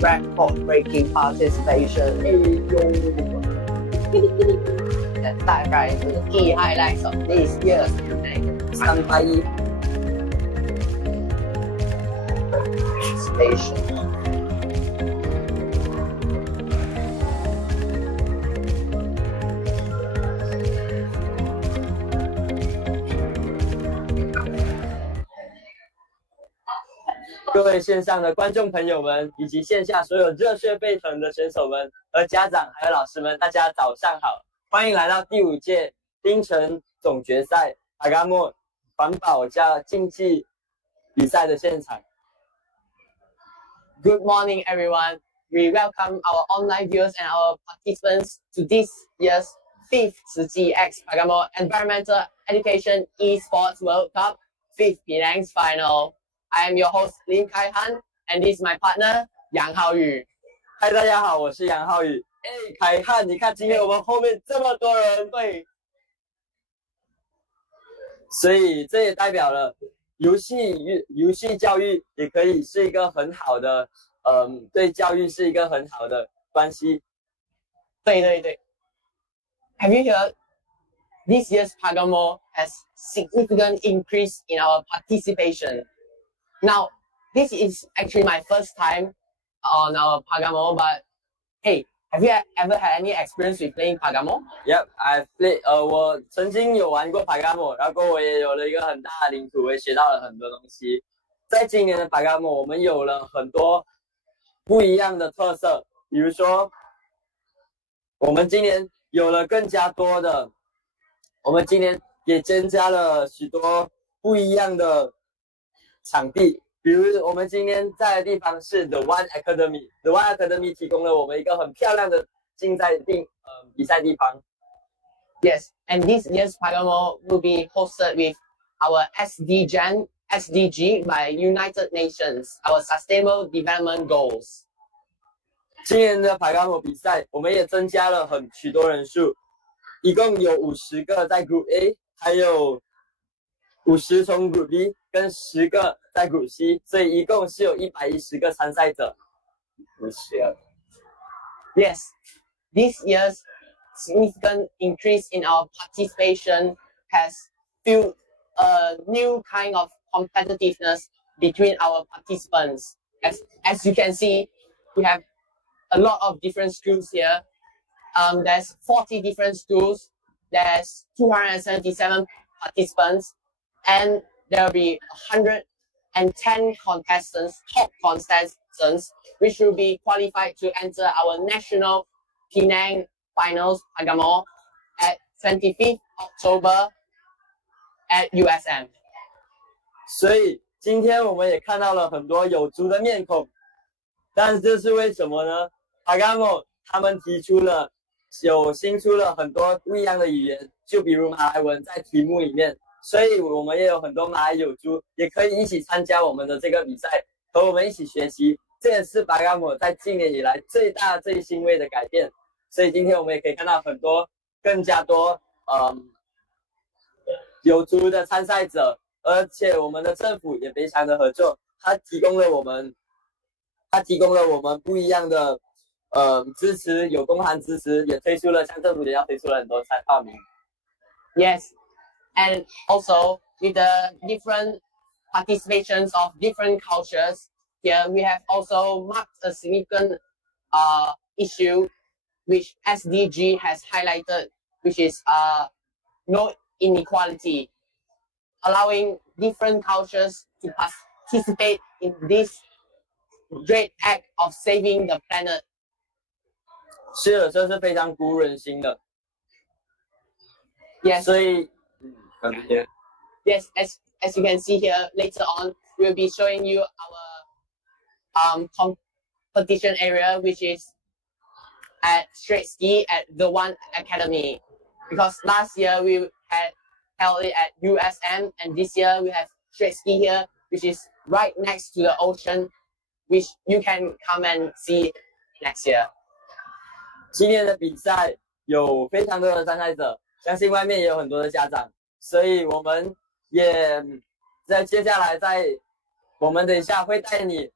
record-breaking participation. 大概是 key highlights of this year's participation. 各位线上的观众朋友们，以及线下所有热血沸腾的选手们和家长还有老师们，大家早上好！欢迎来到第5届槟城总决赛PaGamO环保加竞技比赛的现场。Good morning, everyone. We welcome our online viewers and our participants to this year's 5th TzuChi X PaGamO Environmental Education Esports World Cup 5th Penang Final. I am your host Lim Kai Han, and this is my partner 杨浩宇。嗨，大家好，我是杨浩宇。凯汉，你看今天我们后面这么多人，对，所以这也代表了游戏教育也可以是一个很好的，对教育是一个很好的关系。对。Have you heard? This year's PaGamO has significant increase in our participation. Now, this is actually my first time on our PaGamO, but hey, have you ever had any experience with playing PaGamO? Yep, I've played. 我曾经有玩过PaGamO，然后我也有了一个很大的领土，我也学到了很多东西。在今年的PaGamO，我们有了很多不一样的特色，比如说，我们今年有了更加多的，我们今年也增加了许多不一样的场地，比如我们今天在的地方是 The One Academy。The One Academy 提供了我们一个很漂亮的比赛地方。Yes, and this year's PaGamO will be hosted with our SDG by United Nations, our Sustainable Development Goals. 今年的PaGamO比赛，我们也增加了许多人数，一共有50个在 Group A， 还有50从 Group B 跟10个在 Group C， 所以一共是有110个参赛者。Yes, this year's significant increase in our participation has fueled a new kind of competitiveness between our participants. As you can see, we have a lot of different schools here. There's 40 different schools. There's 277 participants. And there will be 110 top contestants, which will be qualified to enter our national Penang Finals PaGamO at 25th October at USM. 所以今天我们也看到了很多有族的面孔，但是这是为什么呢？ PaGamO 他们新出了很多不一样的语言，就比如马来文在题目里面。所以我们也有很多马来友族也可以一起参加我们的这个比赛，和我们一起学习。这也是PaGamO在今年以来最欣慰的改变。所以今天我们也可以看到更加多友族的参赛者，而且我们的政府也非常的合作，他提供了我们不一样的支持，有公函支持，也推出了像政府也要推出了很多报名。Yes. And also, with the different participations of different cultures, here we have also marked a significant issue which SDG has highlighted, which is no inequality, allowing different cultures to participate in this great act of saving the planet. 是的，这是非常鼓舞人心的。Yes. 所以。Yes, as you can see here, later on, we'll be showing you our competition area, which is at straight ski at the One Academy. Because last year we had held it at USM, and this year we have straight ski here, which is right next to the ocean, which you can come and see next year. 今年的比赛有非常多的参赛者，相信外面也有很多的家长。所以我们也在接下来我们等一下会带你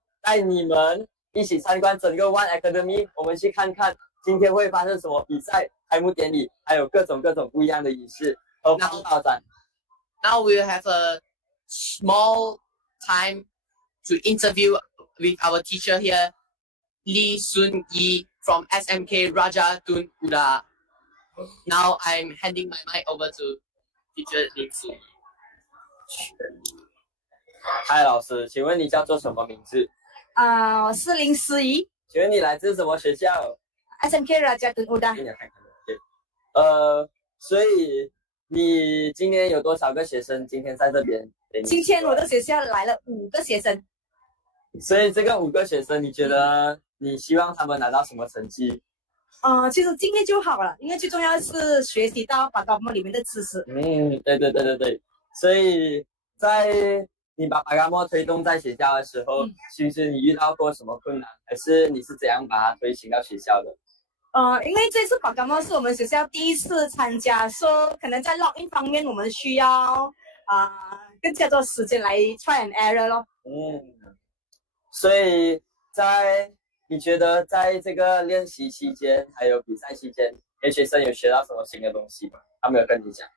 们一起参观整个 One Academy， 我们去看看今天会发生什么比赛、开幕典礼，还有各种不一样的仪式和环保展。Now we will have a small time to interview with our teacher here, Lee Sun Yi from SMK Raja Tun Uda. Now I'm handing my mic over to teacher Lee Sun Yi. 嗨，老师，请问你叫做什么名字？我是林思怡。请问你来自什么学校 ？SMK Raja Tun Uda。所以你今天有多少个学生今天在这边？今天我的学校来了5个学生。所以这个5个学生，你觉得你希望他们拿到什么成绩？其实经验就好了，因为最重要的是学习到PaGamO里面的知识。对。所以在你把PaGamO推动在学校的时候，其实你遇到过什么困难，还是你是怎样把它推行到学校的？因为这次PaGamO是我们学校第一次参加，说可能在 login 方面我们需要更加多时间来 try and error 咯。所以你觉得在这个练习期间还有比赛期间，学生有学到什么新的东西吗？他们有跟你讲？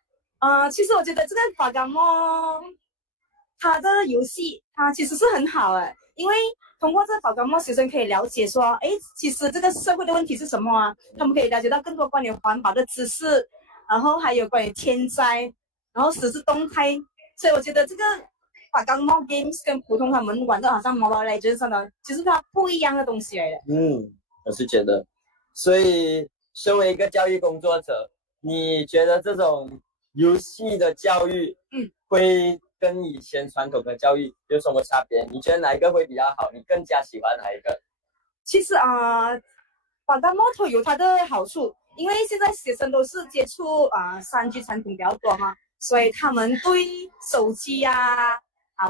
其实我觉得这个PaGamO它的游戏它其实是很好的，因为通过这个PaGamO学生可以了解说，其实这个社会的问题是什么啊？他们可以了解到更多关于环保的知识，然后还有关于天灾，然后时事动态。所以我觉得这个PaGamO Games 跟普通他们玩的好像 Mobile Legends 上的，其实它不一样的东西来的。我是觉得，所以身为一个教育工作者，你觉得这种游戏的教育，会跟以前传统的教育有什么差别？你觉得哪一个会比较好？你更加喜欢哪一个？其实PaGamO有它的好处，因为现在学生都是接触3G 产品比较多嘛，所以他们对手机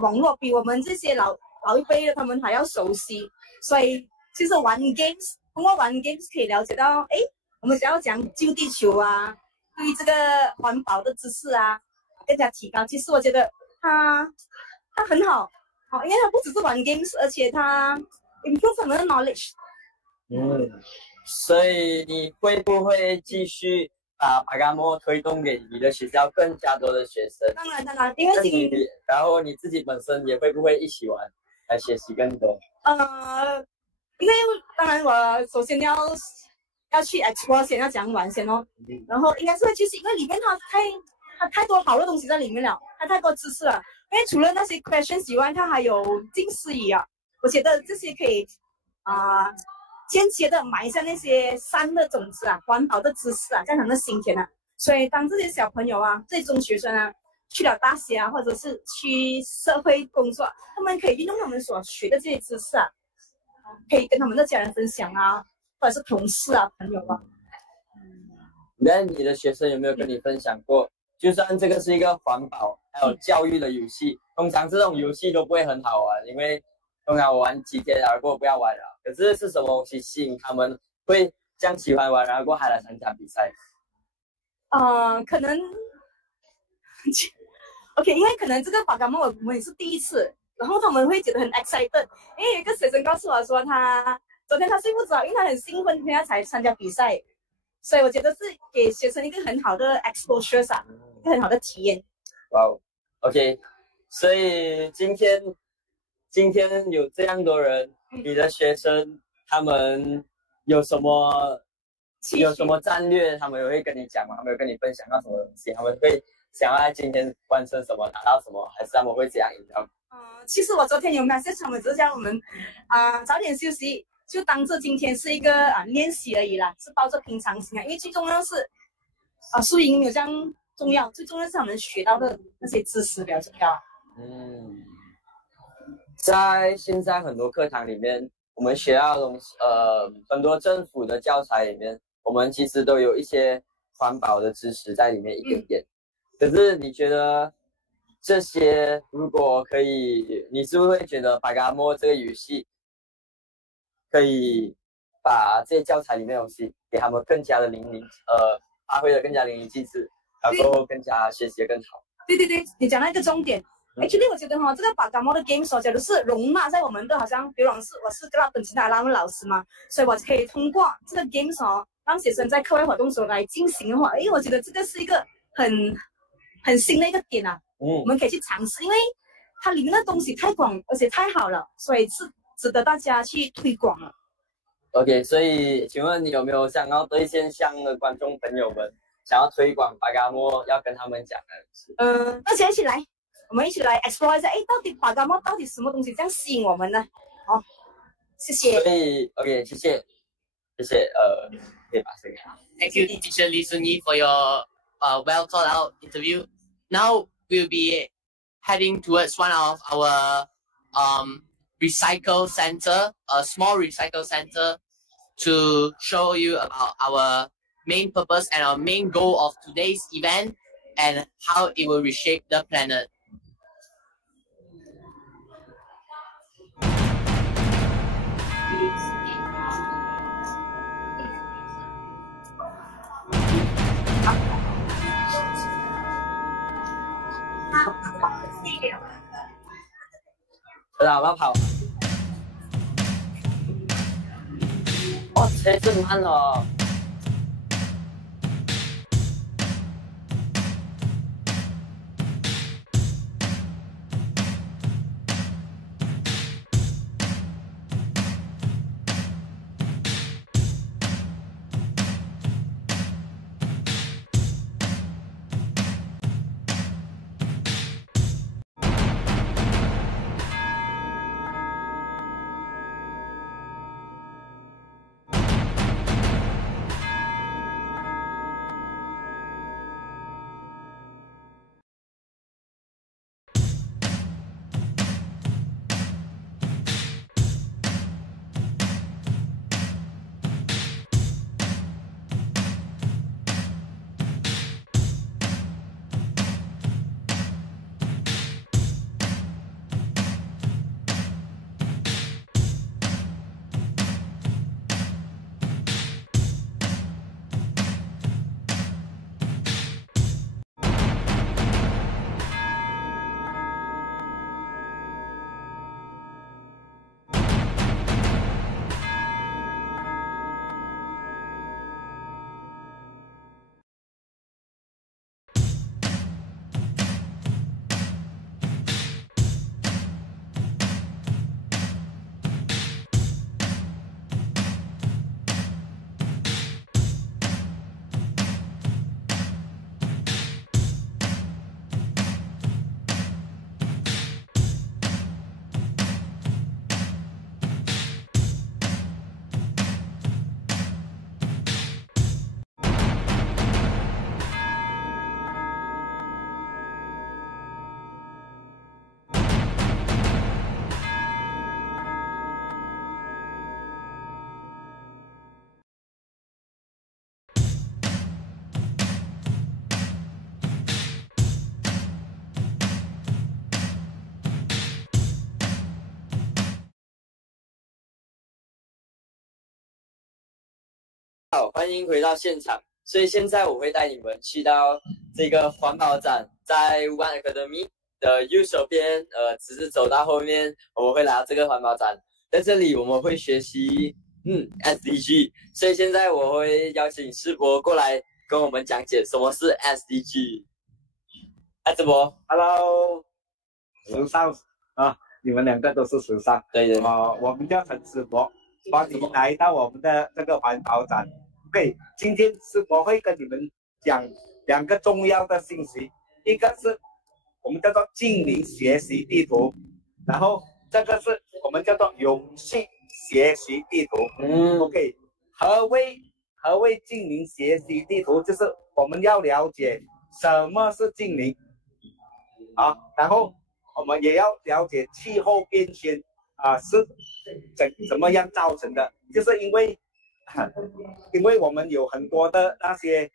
网络比我们这些老一辈的他们还要熟悉。所以其实通过玩 games 可以了解到，我们想要讲救地球对这个环保的知识更加提高。其实我觉得它很好，因为它不只是玩 games， 而且它 improve 我们的 knowledge。所以你会不会继续把PaGamO推动给你的学校更加多的学生？当然，因为然后你自己本身也会不会一起玩来学习更多？因为当然我首先要去 explore 先，要讲玩先然后应该是会继续，因为里面它太多好的东西在里面了，它太多知识了。因为除了那些 questions 以外，它还有近似语我觉得这些可以间接的埋下那些善的种子环保的知识在他们的心田所以当这些小朋友这些中学生去了大学或者是去社会工作，他们可以运用他们所学的这些知识可以跟他们的家人分享或者是同事朋友那你的学生有没有跟你分享过，就算这个是一个环保还有教育的游戏，通常这种游戏都不会很好玩，因为通常我玩几天然后过后不要玩了。可是是什么东西吸引他们会这样喜欢玩，然后过后还来参加比赛？可能OK， 因为可能这个PaGamO我们也是第一次，然后他们会觉得很 excited。因为有一个学生告诉我说，昨天他睡不着，因为他很兴奋，今天才参加比赛，所以我觉得是给学生一个很好的 exposure 一个很好的体验。OK， 所以今天有这样多人，你的学生他们有什么战略？他们有会跟你讲吗？他们有跟你分享到什么东西？他们会想要在今天完成什么，拿到什么，还是他们会怎样赢到？其实我昨天有 message 他们，只是叫我们早点休息，就当这今天是一个练习而已啦，是抱着平常心因为最重要是输赢没有这样重要，最重要是他们学到的那些知识比较重要。在现在很多课堂里面，我们学到的东西，很多政府的教材里面，我们其实都有一些环保的知识在里面一点点。可是你觉得这些如果可以，你是不是会觉得PaGamO这个游戏可以把这些教材里面的东西给他们更加的发挥的更加淋漓尽致，然后更加学习的更好？对，你讲到一个重点， Actually， 我觉得这个PaGamO的 games 假如是容纳在我们的，好像比如我是个本期的拉文老师嘛，所以我可以通过这个 games 让学生在课外活动时候来进行的话，我觉得这个是一个很新的一个点啊。我们可以去尝试，因为它里面的东西太广而且太好了，所以是值得大家去推广了。OK， 所以请问你有没有想要对线上的观众朋友们想要推广PaGamO要跟他们讲的？大家一起来，我们一起来 explore 一下，到底PaGamO到底什么东西这样吸引我们呢？好，谢谢。所以 OK， 谢谢，可以把这个。Thank you, Teacher Lee Sun-yi, for your well thought out interview. Now we'll be heading towards one of our recycle center, a small recycle center, to show you about our main purpose and our main goal of today's event and how it will reshape the planet. Nào bác học. Thế dừng ăn rồi.好，欢迎回到现场。所以现在我会带你们去到这个环保展，在One Academy 的右手边，只是走到后面，我们会来到这个环保展。在这里我们会学习SDG， 所以现在我会邀请世博过来跟我们讲解什么是 SDG。世博 ，Hello， 时尚啊，你们两个都是时尚。对对。我们叫陈世博，欢迎来到我们的这个环保展。OK， 今天世博会跟你们讲两个重要的信息，一个是我们叫做净零学习地图，然后这个是我们叫做永续学习地图。OK， 何谓净零学习地图？就是我们要了解什么是净零啊，然后我们也要了解气候变迁是怎么样造成的，就是因为我们有很多的那些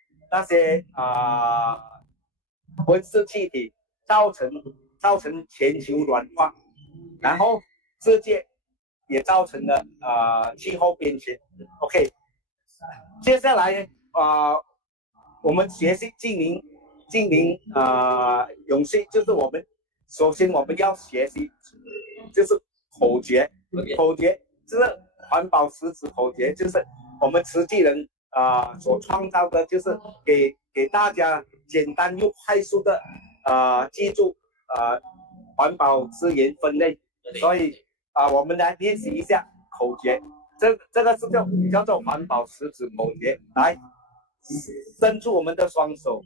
温室气体造成全球暖化，然后世界也造成了气候变迁。OK， 接下来我们学习净零永续，就是我们首先我们要学习就是口诀，口诀就是环保实质口诀，就是我们慈济人所创造的，就是给大家简单又快速的记住环保资源分类。所以我们来练习一下口诀，这个是叫做环保实质口诀。来，伸出我们的双手，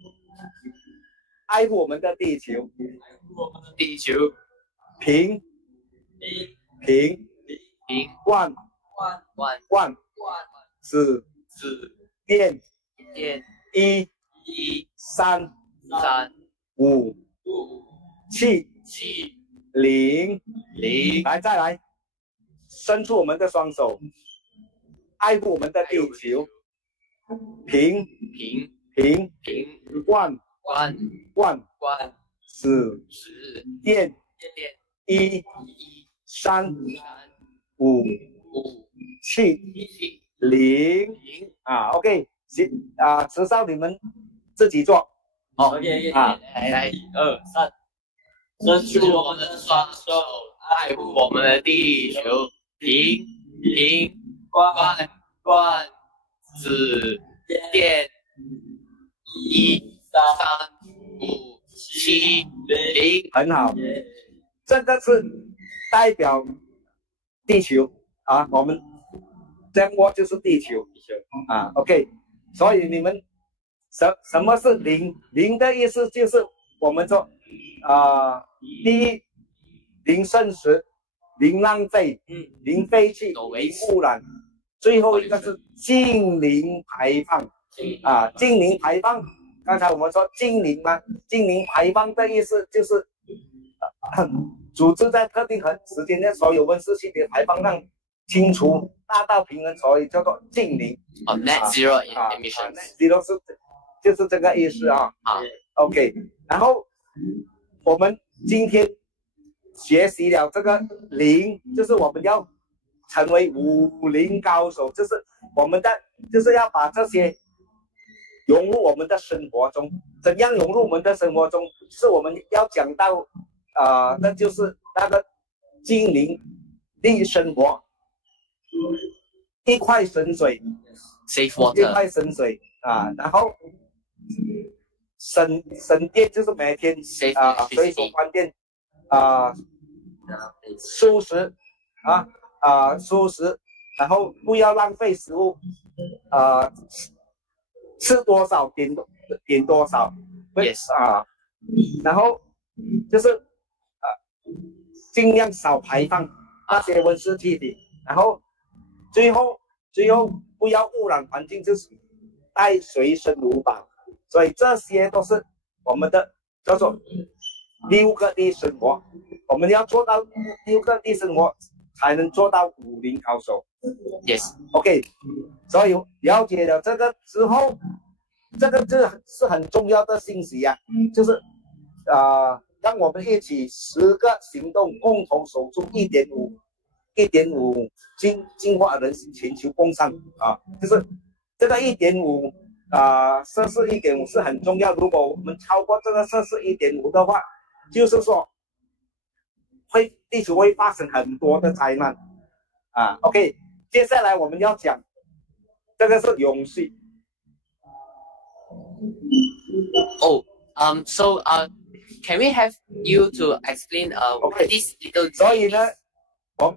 爱护我们的地球，平万子电1 3 5 7 0，来再来，伸出我们的双手，爱护我们的地球，平万子电1 3 5 7 0，OK， 池少你们自己做。OK， 来1、2、3。伸出我们的双手，爱护我们的地球，平万子电1 3 5 7 0，很好，这个是代表地球我们这样握就是地球OK， 所以你们什么是零？零的意思就是我们说第一，零剩食，零浪费，零废弃，零污染。最后一个是净零排放净零排放。刚才我们说净零嘛，净零排放的意思就是组织在特定时间内所有温室气体排放量清除，达到平衡，所以叫做净零。Net zero emissions。Net zero 就是这个意思OK， 然后我们今天学习了这个零，就是我们要成为50高手，就是我们就是要把这些融入我们的生活中。怎样融入我们的生活中？是我们要讲到那就是那个精灵力生活，一块省水 ，save water， 一块省水然后省电，就是每天随手关电素食素食，然后不要浪费食物吃多少点多少 ，yes 然后就是尽量少排放那些温室气体，然后最后不要污染环境，就是带随身乳宝。所以这些都是我们的叫做6个D生活，我们要做到6个D生活，才能做到50高手。Yes， OK， 所以了解了这个之后，这是很重要的信息就是让我们一起10个行动，共同守住1.5净化人心，全球共善就是这个1.5。摄氏1.5是很重要，如果我们超过这个摄氏1.5的话，就是说地球会发生很多的灾难OK， 接下来我们要讲这个是永续。So can we have you to explain what this little？ 所以呢，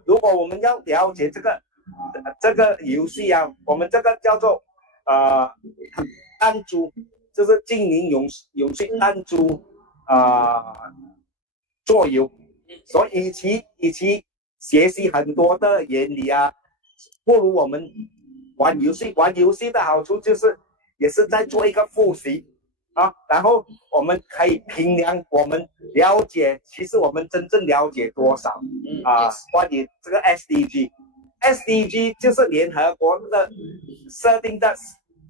如果我们要了解这个游戏我们这个叫做弹珠，就是精灵永续弹珠作游，所以与其学习很多的原理不如我们玩游戏。玩游戏的好处就是也是在做一个复习然后我们可以评量我们了解，其实我们真正了解多少关于这个 SDG 就是联合国的设定的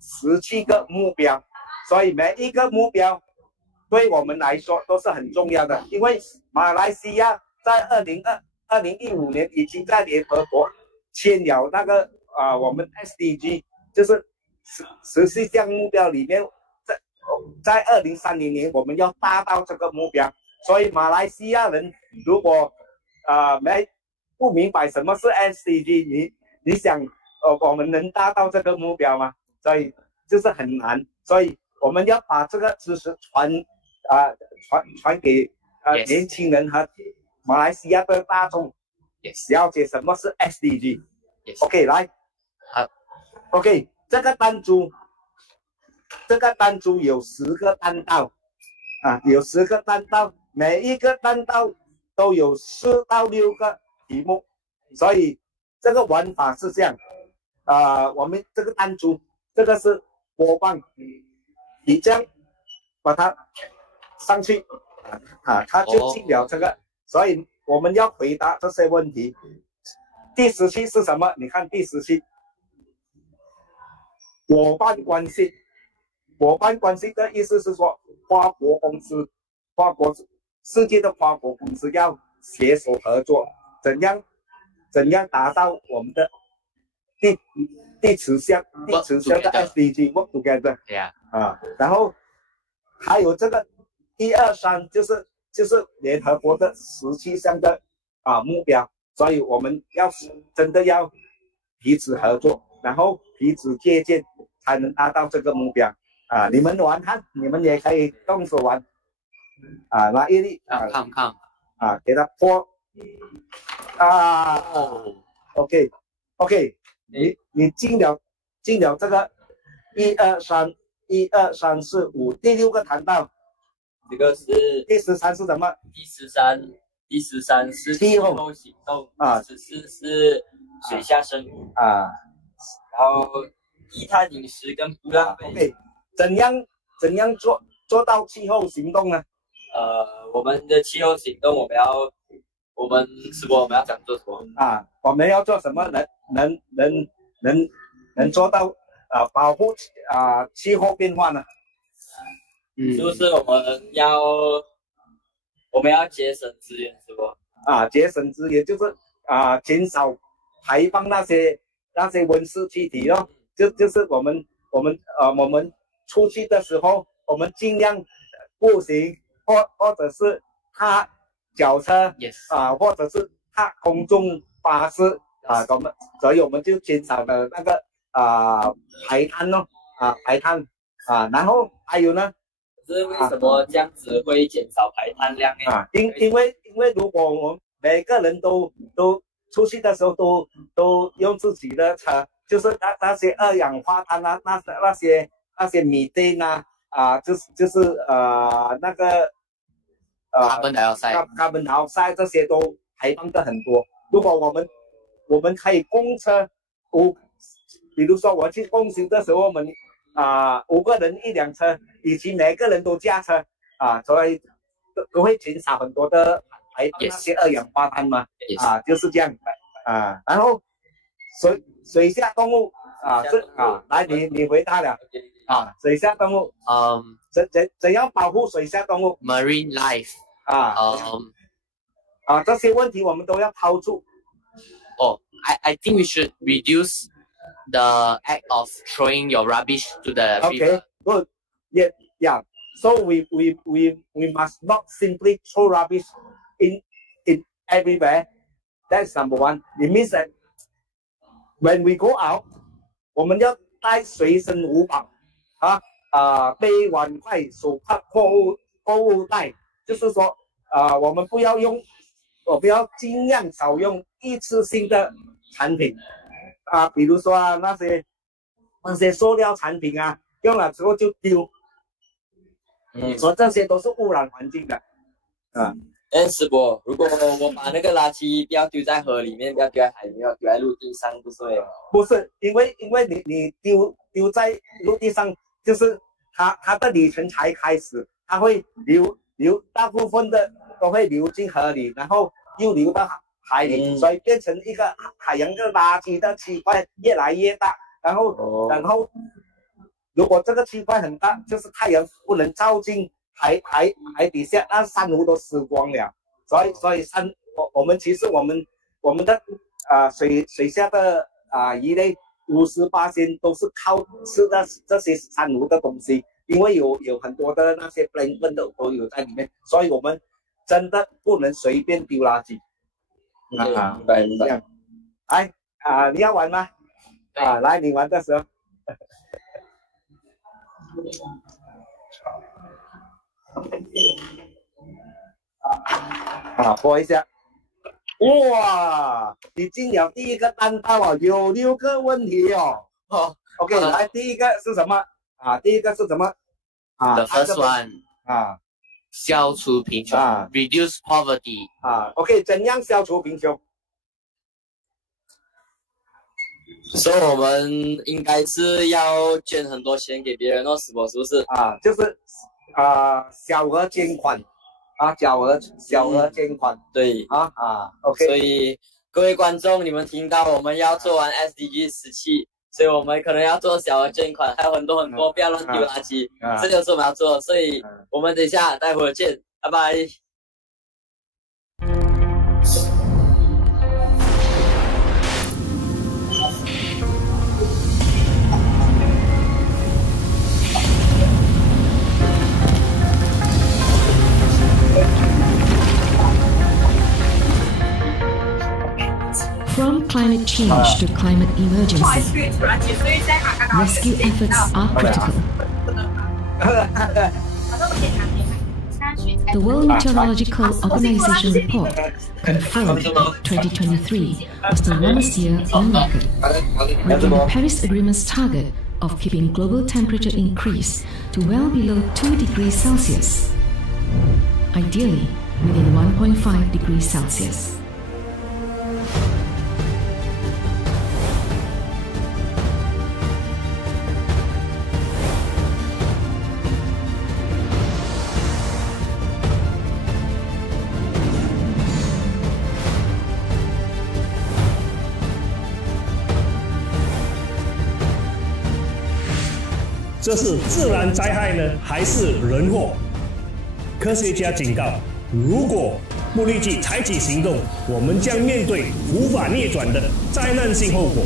17个目标，所以每一个目标对我们来说都是很重要的。因为马来西亚在2015年已经在联合国签了那个我们 SDG， 就是14项目标里面，在2030年我们要达到这个目标，所以马来西亚人如果不明白什么是 SDG， 你想我们能达到这个目标吗？所以就是很难，所以我们要把这个知识传给年轻人和马来西亚的大众了解什么是 SDG。OK， 来，OK， 这个弹珠有10个弹道有10个弹道，每一个弹道都有4到6个题目，所以这个玩法是这样。我们这个弹珠，这个是播放，你这样把它上去它就进了这个，所以我们要回答这些问题。第17是什么？你看第17，伙伴关系。伙伴关系的意思是说，跨国世界的跨国公司要携手合作，怎样达到我们的第10项的 SDG work together。然后还有这个1、2、3就是联合国的17项的目标，所以我们真的要彼此合作，然后彼此借鉴，才能达到这个目标。你们玩看，你们也可以动手玩。拿一粒看给他泼OK， 你进了这个1、2、3、1、2、3、4、5，第6个弹道，这个是第13是什么？第13是气候行动，14是水下生物然后低碳饮食跟不浪费。OK， 怎样做到气候行动呢？我们的气候行动，我们要讲做什么我们要做什么能做到保护气候变化呢？就是我们要节省资源，是不？节省资源就是减少排放那些温室气体咯。就是我们出去的时候，我们尽量步行或者是踏脚车或者是踏公众巴士所以我们就减少了那个排碳咯排碳然后还有呢，是为什么这样子会减少排碳量呢？因为如果我们每个人都出去的时候都用自己的车，就是那些二氧化碳那些米堆就是那个carbon dioxide 这些都排放的很多。如果我们可以公车比如说我去共行的时候，我们5个人1辆车，以及每个人都驾车所以都会减少很多的排放那些二氧化碳嘛就是这样然后水下动物来你回答了水下动物怎样保护水下动物 marine life 这些问题我们都要抛出。I think we should reduce the act of throwing your rubbish to the river. Good. Yeah. So we must not simply throw rubbish in everywhere. That's number one. It means that when we go out, 我们要带随身物宝背碗筷手帕购物袋，就是说我们不要尽量少用一次性的产品比如说那些塑料产品用了之后就丢所以这些都是污染环境的师伯，如果我把那个垃圾不要丢在河里面，不要丢在海里面，丢在陆地上，不是会吗？不是，因为你丢在陆地上，就是它的旅程才开始，它会流大部分的都会流进河里，然后又流到海里，所以变成一个海洋的垃圾的区块越来越大，然后如果这个区块很大，就是太阳不能照进海底下，那珊瑚都死光了，所以我们其实我们的水下的鱼类58%都是靠吃的这些珊瑚的东西，因为有很多的那些 plankton 都有在里面，所以我们真的不能随便丢垃圾。明白。来你要玩吗？来，你玩的时候。播一下。哇，你进了第一个单道哦，有6个问题哦。OK， 来，第一个是什么？第一个是什么？The first one， 消除贫穷，reduce poverty。OK， 怎样消除贫穷？所以我们应该是要捐很多钱给别人哦，是不是？就是小额捐款。小额捐款，对，OK。所以各位观众，你们听到我们要做完 SDG 17，所以我们可能要做小额捐款，还有很多，不要乱丢垃圾，这就是我们要做。所以我们等一下，待会儿见，拜拜。From climate change to climate emergency, rescue efforts are critical. The World Meteorological Organization report confirmed that 2023 was the warmest year on record, making the Paris Agreement's target of keeping global temperature increase to well below 2 degrees Celsius, ideally within 1.5 degrees Celsius. 这是自然灾害呢，还是人祸？科学家警告，如果不立即采取行动，我们将面对无法逆转的灾难性后果。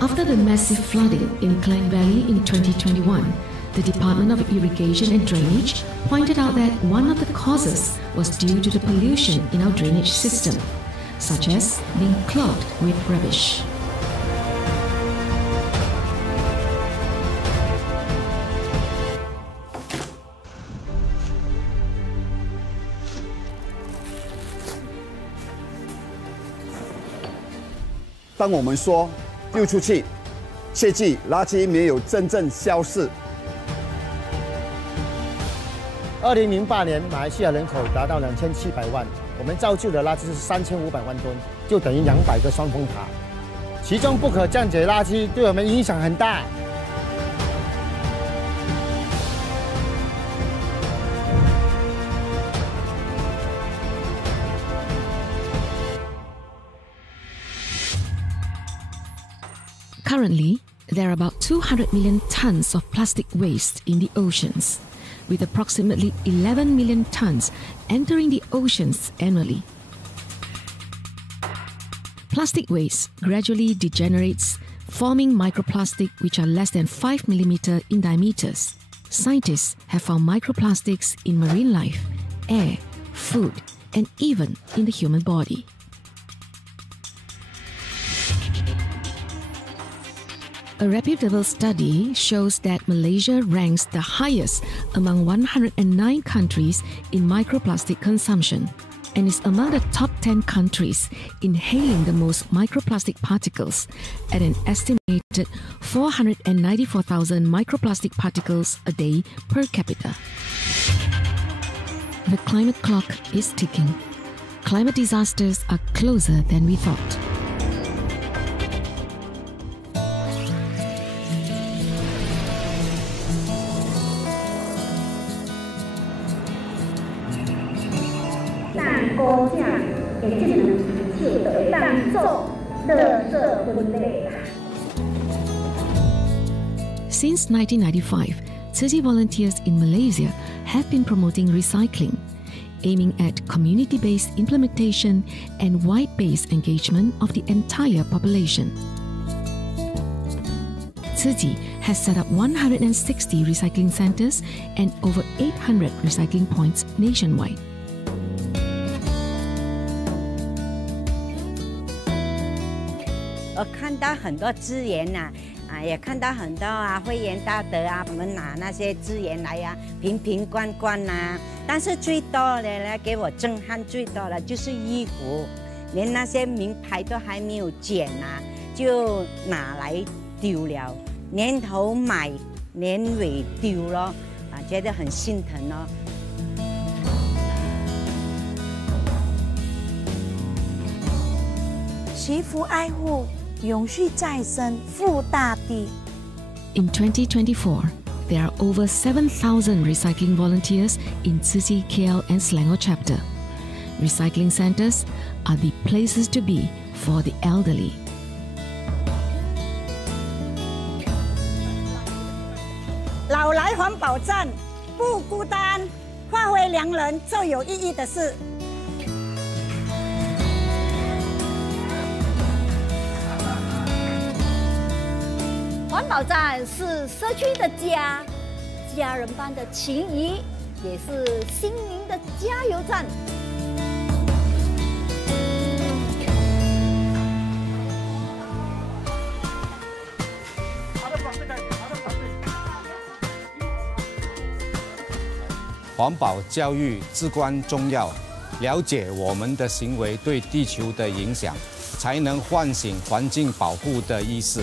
After the massive flooding in Klang Valley in 2021, the Department of Irrigation and Drainage pointed out that one of the causes was due to the pollution in our drainage system, such as being clogged with rubbish. "当我们说丢出去，切记垃圾没有真正消逝。 2008年，马来西亚人口达到2700万，我们造就的垃圾是3500万吨，就等于200个双峰塔。其中不可降解垃圾对我们影响很大。Currently, there are about 200 million tons of plastic waste in the oceans, with approximately 11 million tons entering the oceans annually. Plastic waste gradually degenerates, forming microplastic which are less than 5 mm in diameters. Scientists have found microplastics in marine life, air, food, and even in the human body. A reputable study shows that Malaysia ranks the highest among 109 countries in microplastic consumption and is among the top 10 countries inhaling the most microplastic particles at an estimated 494,000 microplastic particles a day per capita. The climate clock is ticking. Climate disasters are closer than we thought. Since 1995, TzuChi volunteers in Malaysia have been promoting recycling, aiming at community-based implementation and wide-based engagement of the entire population. TzuChi has set up 160 recycling centers and over 800 recycling points nationwide. 我看到很多资源呐，也看到很多会员大德我们拿那些资源来瓶瓶罐罐但是最多的呢，给我震撼最多的就是衣服，连那些名牌都还没有剪就拿来丢了，年头买，年尾丢咯，觉得很心疼哦。祈福爱护，永续再生，护大地。In 2024, there are over 7,000 recycling volunteers in TzuChi, KL and Selangor chapter. Recycling centers are the places to be for the elderly. 老来环保站不孤单，发挥良人做有意义的事。环保站是社区的家，家人般的情谊，也是心灵的加油站。环保教育至关重要，了解我们的行为对地球的影响，才能唤醒环境保护的意识。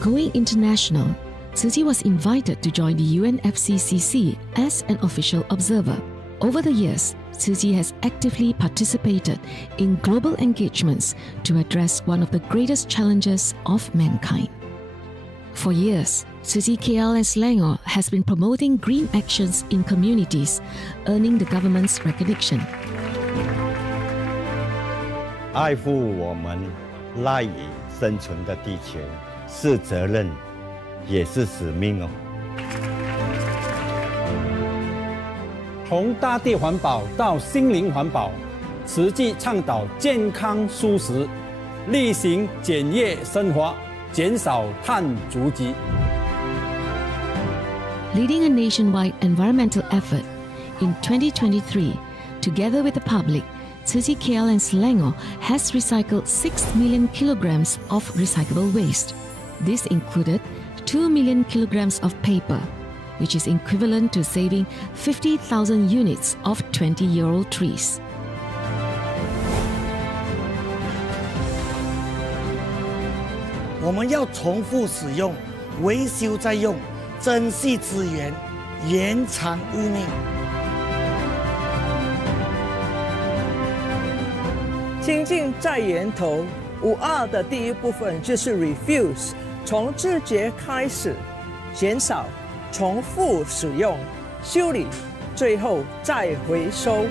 Going international, TzuChi was invited to join the UNFCCC as an official observer. Over the years, TzuChi has actively participated in global engagements to address one of the greatest challenges of mankind. For years, TzuChi, KL and Selangor has been promoting green actions in communities, earning the government's recognition. 爱护我们赖以生存的地球是责任，也是使命哦。从大地环保到心灵环保，实际倡导健康蔬食，力行简约生活，减少碳足迹。Leading a nationwide environmental effort, in 2023, together with the public, TzuChi, KL and Selangor has recycled 6 million kilograms of recyclable waste. This included 2 million kilograms of paper, which is equivalent to saving 50,000 units of 20-year-old trees. 我们要重复使用，维修再用，珍惜资源，延长生命。清净在源头，52的第一部分就是 refuse， 从自觉开始，减少，重复使用，修理，最后再回收。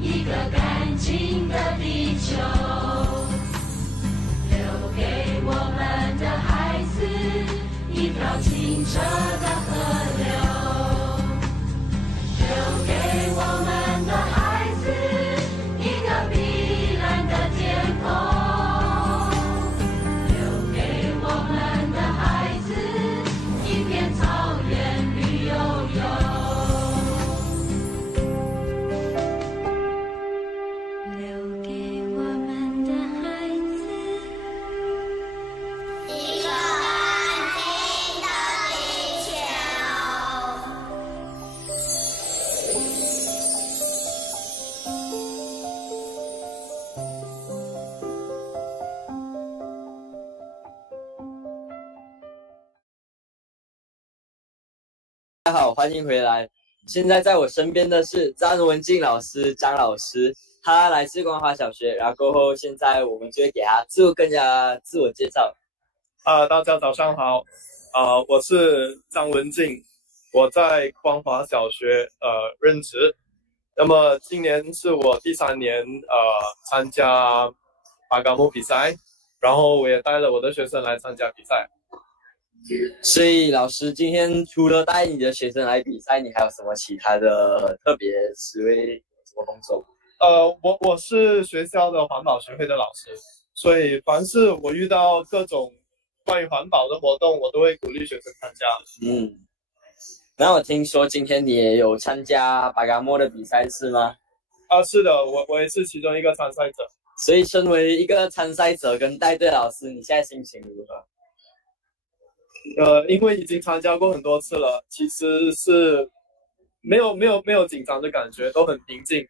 一个安静的地球。欢迎回来。现在在我身边的是张文静老师，张老师，他来自光华小学，然后过后现在我们就会给他更加自我介绍。大家早上好，我是张文静，我在光华小学任职。那么今年是我第3年参加PaGamO比赛，然后我也带了我的学生来参加比赛。所以老师今天除了带你的学生来比赛，你还有什么其他的特别职位什么工作？我是学校的环保学会的老师，所以凡是我遇到各种关于环保的活动，我都会鼓励学生参加。那我听说今天你也有参加PaGamO的比赛是吗？是的，我也是其中一个参赛者。所以身为一个参赛者跟带队老师，你现在心情如何？因为已经参加过很多次了，其实是没有紧张的感觉，都很平静。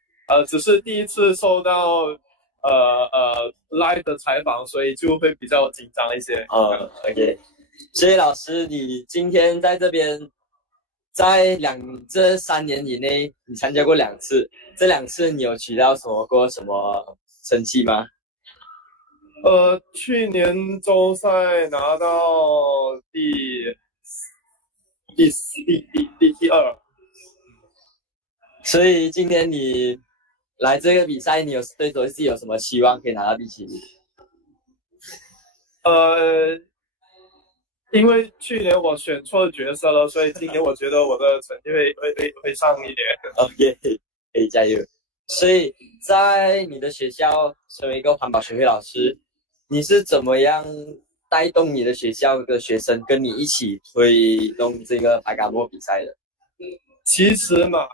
只是第一次受到live 的采访，所以就会比较紧张一些。OK。所以老师，你今天在这边，在这3年以内，你参加过2次，这2次你有取到过什么成绩吗？去年州赛拿到第2。所以今天你来这个比赛，你对自己有什么期望可以拿到第7名？因为去年我选错角色了，所以今年我觉得我的成绩会上一点。OK， 可以加油。所以在你的学校，身为一个环保学会老师，你是怎么样带动你的学校的学生跟你一起推动这个PaGamO比赛的？其实嘛，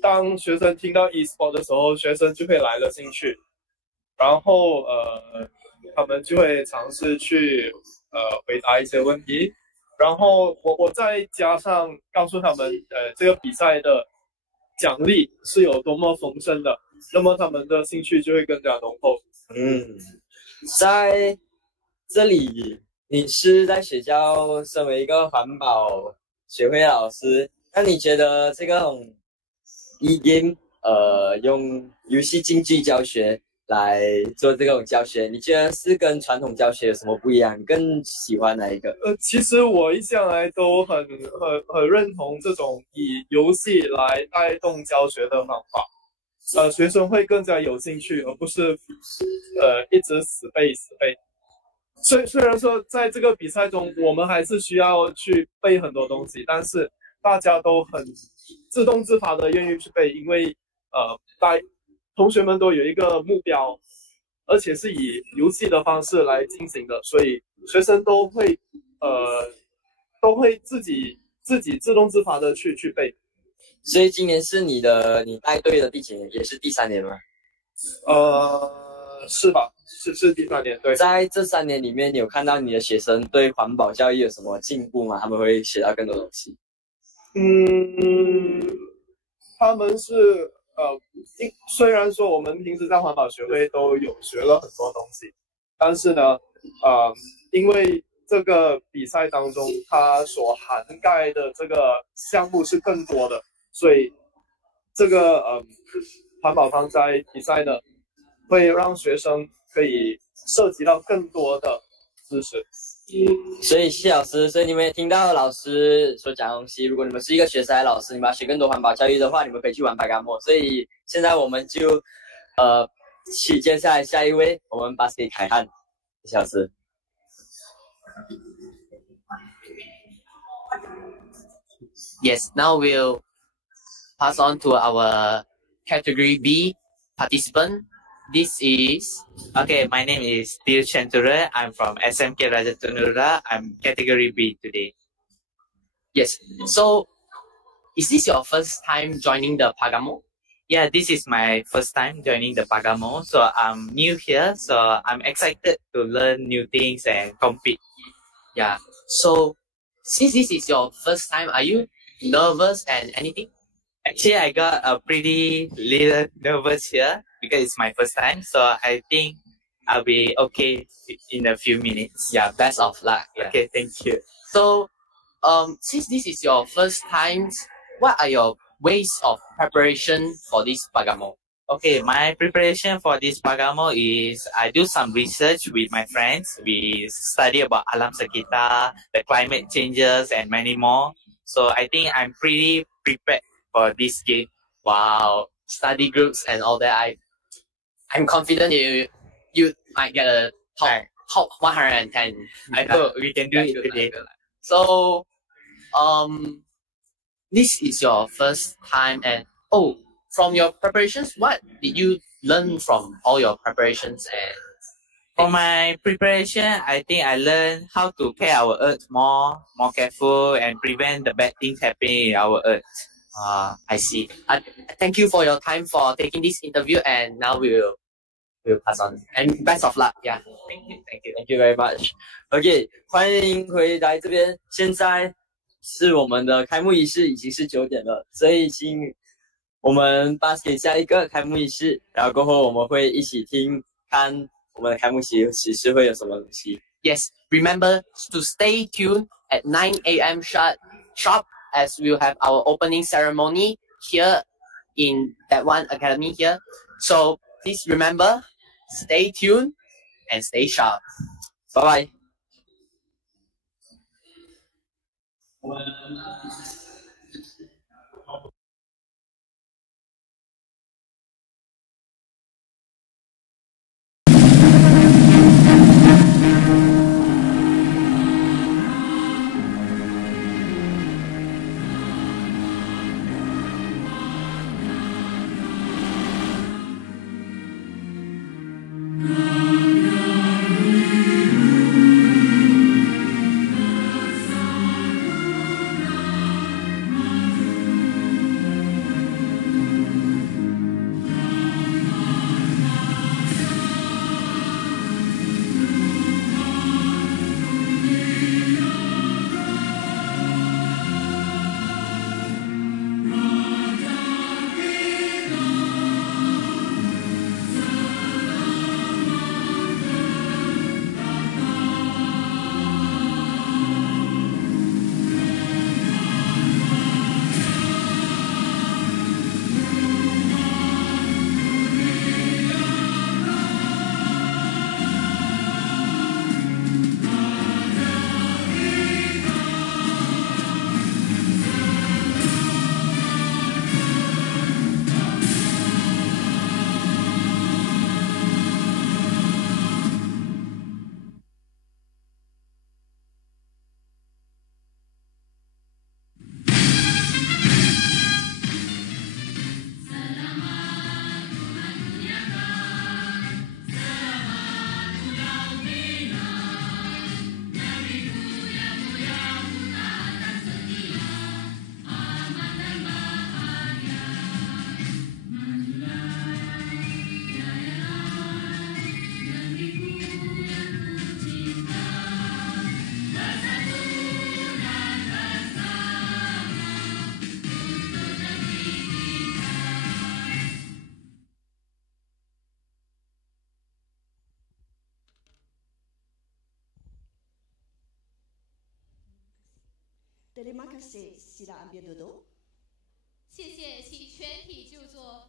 当学生听到 e-sport 的时候，学生就会来了兴趣，然后他们就会尝试去回答一些问题，然后我再加上告诉他们这个比赛的奖励是有多么丰盛的，那么他们的兴趣就会更加浓厚。在这里你是在学校身为一个环保学会老师，那你觉得这个e-game 用游戏竞技教学来做这种教学，你觉得是跟传统教学有什么不一样？你更喜欢哪一个？其实我一向来都很认同这种以游戏来带动教学的方法。学生会更加有兴趣，而不是一直死背。虽然说在这个比赛中，我们还是需要去背很多东西，但是大家都很自动自发的愿意去背，因为同学们都有一个目标，而且是以游戏的方式来进行的，所以学生都会自己自动自发的去背。所以今年是你带队的第几年？也是第3年吗？是吧？是第3年。对，在这3年里面，你有看到你的学生对环保教育有什么进步吗？他们会学到更多东西？他们是虽然说我们平时在环保学会都有学了很多东西，但是呢，因为这个比赛当中它所涵盖的这个项目是更多的，所以这个环保防灾比赛呢，会让学生可以涉及到更多的知识。所以谢谢老师，所以你们也听到老师所讲的东西。如果你们是一个学生的老师，你们要学更多环保教育的话，你们可以去玩PaGamO。所以现在我们就接下来下一位，我们把给凯汉，谢谢老师。Yes, now we'll pass on to our category B participant. This is... Okay, my name is TzuChi. I'm from SMK Rajatunura. I'm category B today. Yes, so is this your first time joining the PaGamO? Yeah, this is my first time joining the PaGamO. So I'm new here, so I'm excited to learn new things and compete. Yeah, so since this is your first time, are you nervous and anything? Actually, I got a pretty little nervous here because it's my first time. So I think I'll be okay in a few minutes. Yeah, best of luck. Yeah. Okay, thank you. So, since this is your first time what are your ways of preparation for this PaGamO? Okay, my preparation for this PaGamO is I do some research with my friends. We study about alam sekitar, the climate changes, and many more. So I think I'm pretty prepared for this game. Wow, study groups and all that. I'm confident you might get a top 110. I hope we can do it today. So, this is your first time, and from your preparations, what did you learn from all your preparations? And for my preparation, I think I learned how to care our earth more careful, and prevent the bad things happening in our earth. I see. Thank you for your time for taking this interview, and now we'll pass on. And best of luck. Yeah. Thank you very much. OK， 欢迎回来这边。现在是我们的开幕仪式，已经是9点了，所以请我们 pass 给下一个开幕仪式，然后过后我们会一起听看我们的开幕仪式会有什么东西。Yes, remember to stay tuned at 9 a.m. sharp as we'll have our opening ceremony here in that one academy here. So please remember, stay tuned and stay sharp. Bye bye. Terima kasih. Sila ambil duduk. 谢谢，请全体就坐。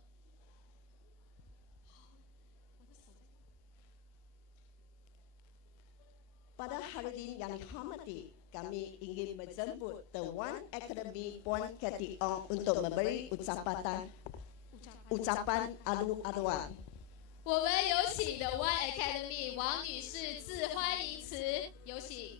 Pada hari ini yang dihormati, kami ingin menjemput The One Academy Puan Kati Ong untuk memberi ucapan alu-aluan. 我们有请的 One Academy 王女士致欢迎词，有请。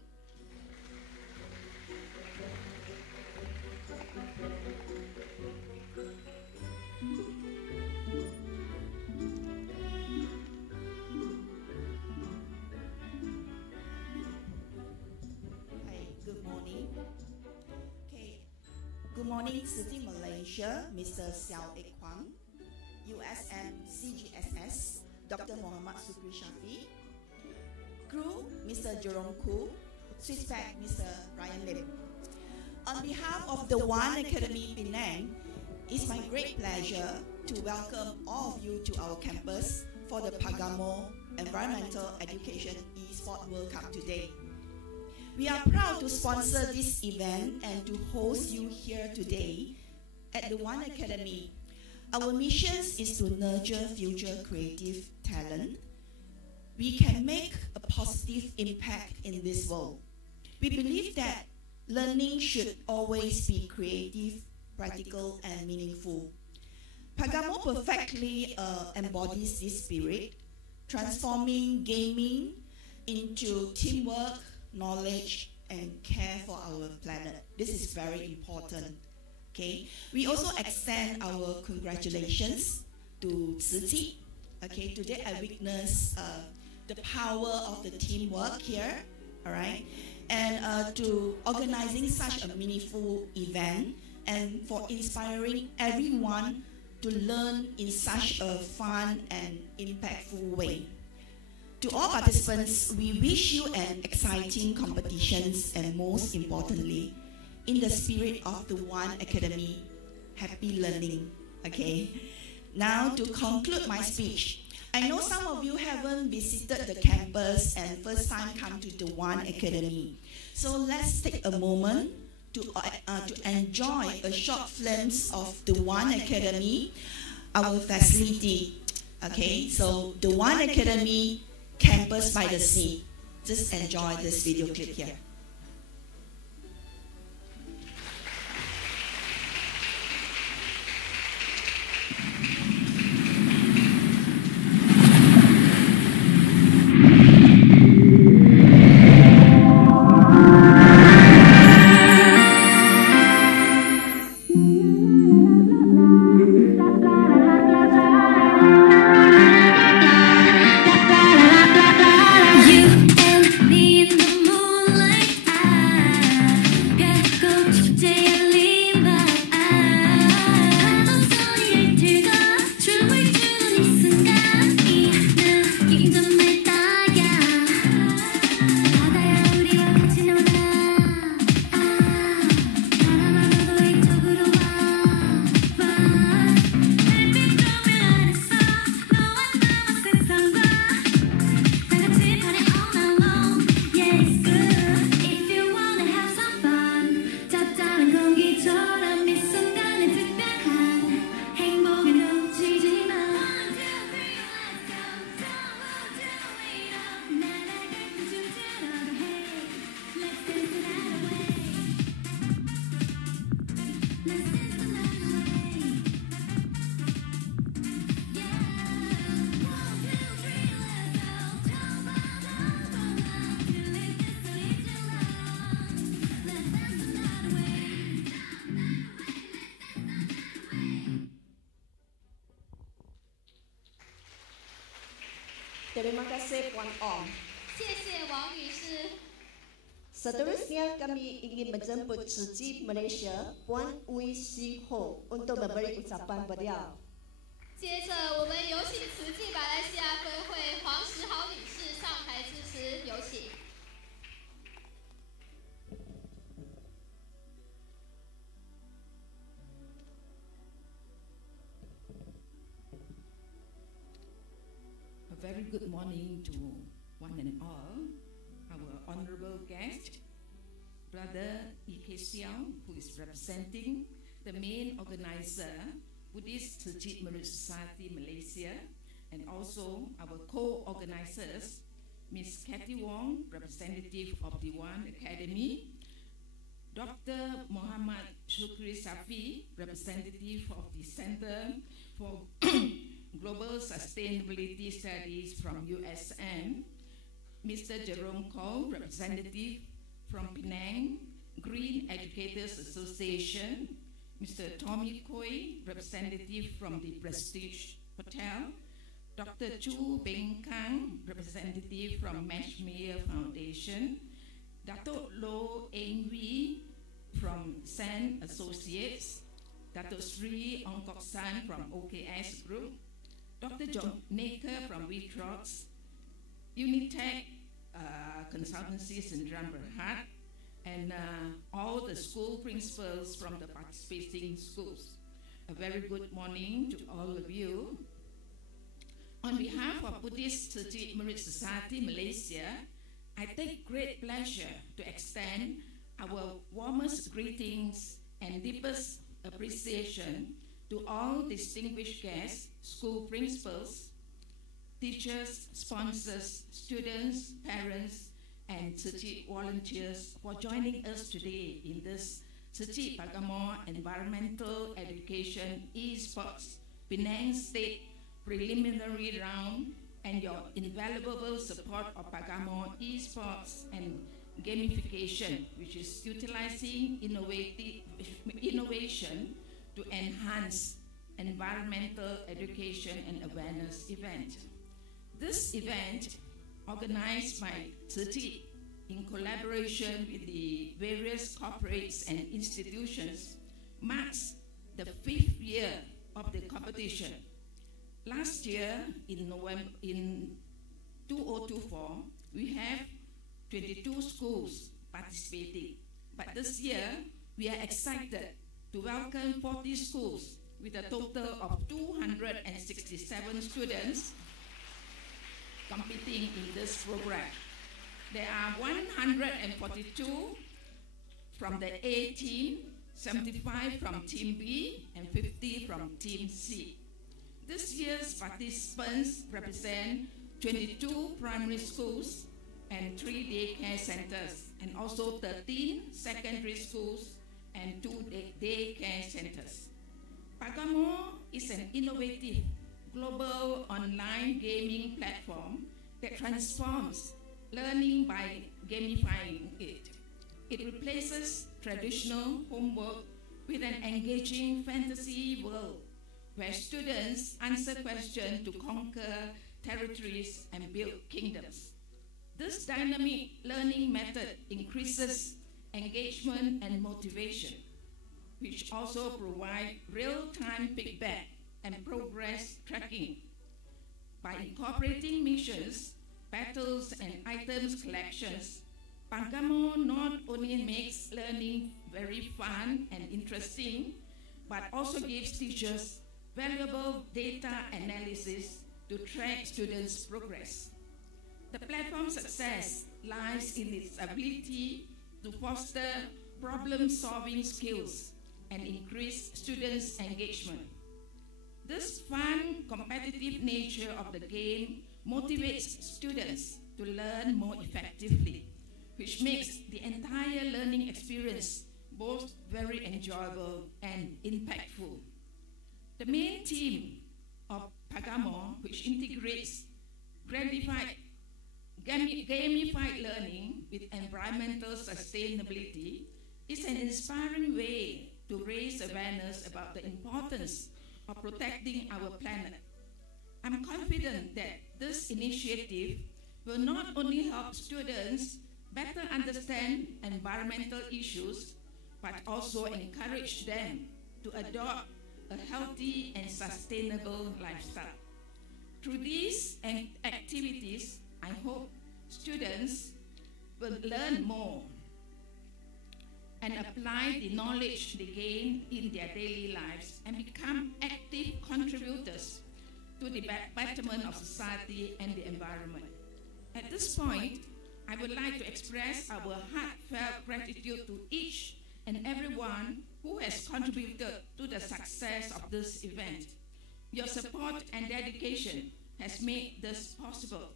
Good morning, TzuChi Malaysia, Mr. Xiao Ek Huang, USM CGSS, Dr. Muhammad Sukri Shafi, crew, Mr. Jerome Koo, Swisspac, Mr. Ryan Lim. On behalf of the One Academy Penang, it's my great pleasure to welcome all of you to our campus for the PaGamO Environmental Education eSport World Cup today. We are proud to sponsor this event and to host you here today At the One Academy, our mission is to nurture future creative talent. We can make a positive impact in this world. We believe that learning should always be creative, practical, and meaningful. PaGamO perfectly embodies this spirit, transforming gaming into teamwork, knowledge, and care for our planet. This is very important. Okay. We also extend our congratulations to TzuChi. Okay. Today I witnessed the power of the teamwork here. All right. And to organizing such a meaningful event and for inspiring everyone to learn in such a fun and impactful way. To all participants, we wish you an exciting competitions and most importantly, in the spirit of the One Academy, happy learning. Okay. Now to conclude my speech, I know some of you haven't visited the campus and first time come to the One Academy. So let's take a moment to enjoy a short glimpse of the One Academy, our facility. Okay, so the One Academy campus by the sea. Just enjoy this video clip here. Terima kasih Puan Ong. 谢谢王女士。 Seterusnya kami ingin menjemput TzuChi Malaysia Puan Wee Si Ho untuk memberi ucapan beliau. 接着我们有请TzuChi马来西亚分会黄石豪女士上台致辞，有请。 Very good morning to one and all, our honorable guest, Brother E.K. Siao, who is representing the main organizer, Buddhist TzuChi Society Malaysia, and also our co-organizers, Ms. Kathy Wong, representative of the One Academy, Dr. Muhammad Shukri Safi, representative of the Center for Global Sustainability Studies from USM, Mr. Jerome Cole, representative from Penang Green Educators Association, Mr. Tommy Koi, representative from the Prestige Hotel, Dr. Chu Beng Kang, representative from Mashmere Foundation, Dr. Lo Eng Wee from San Associates, Dr. Sri Ong Kok San from OKS Group, Dr. John Naker from Wheatrox, Unitech Consultancies in Dramberhat, and all the school principals from the participating schools. A very good morning to all of you. On behalf of Buddhist TzuChi Society Malaysia, I take great pleasure to extend our warmest greetings and deepest appreciation to all distinguished guests, school principals, teachers, sponsors, students, parents, and TzuChi volunteers for joining us today in this TzuChi PaGamO Environmental Education Esports Penang State Preliminary Round, and your invaluable support of PaGamO Esports and gamification, which is utilizing innovation to enhance environmental education and awareness event. This event, organized by TzuChi in collaboration with the various corporates and institutions, marks the 5th year of the competition. Last year, in 2024, we have 22 schools participating. But this year, we are excited to welcome 40 schools with a total of 267 students competing in this program. There are 142 from the A team, 75 from Team B, and 50 from Team C. This year's participants represent 22 primary schools and 3 daycare centers, and also 13 secondary schools and 2 daycare centers. PaGamO is an innovative global online gaming platform that transforms learning by gamifying it. It replaces traditional homework with an engaging fantasy world where students answer questions to conquer territories and build kingdoms. This dynamic learning method increases engagement and motivation, which also provide real-time feedback and progress tracking. By incorporating missions, battles, and items collections, PaGamO not only makes learning very fun and interesting, but also gives teachers valuable data analysis to track students' progress. The platform's success lies in its ability to foster problem-solving skills and increase students' engagement. This fun, competitive nature of the game motivates students to learn more effectively, which makes the entire learning experience both very enjoyable and impactful. The main theme of PaGamO, which integrates gamified learning with environmental sustainability, is an inspiring way to raise awareness about the importance of protecting our planet. I'm confident that this initiative will not only help students better understand environmental issues, but also encourage them to adopt a healthy and sustainable lifestyle. Through these activities, I hope students will learn more and apply the knowledge they gain in their daily lives and become active contributors to the betterment of society and the environment. At this point, I would like to express our heartfelt gratitude to each and everyone who has contributed to the success of this event. Your support and dedication has made this possible,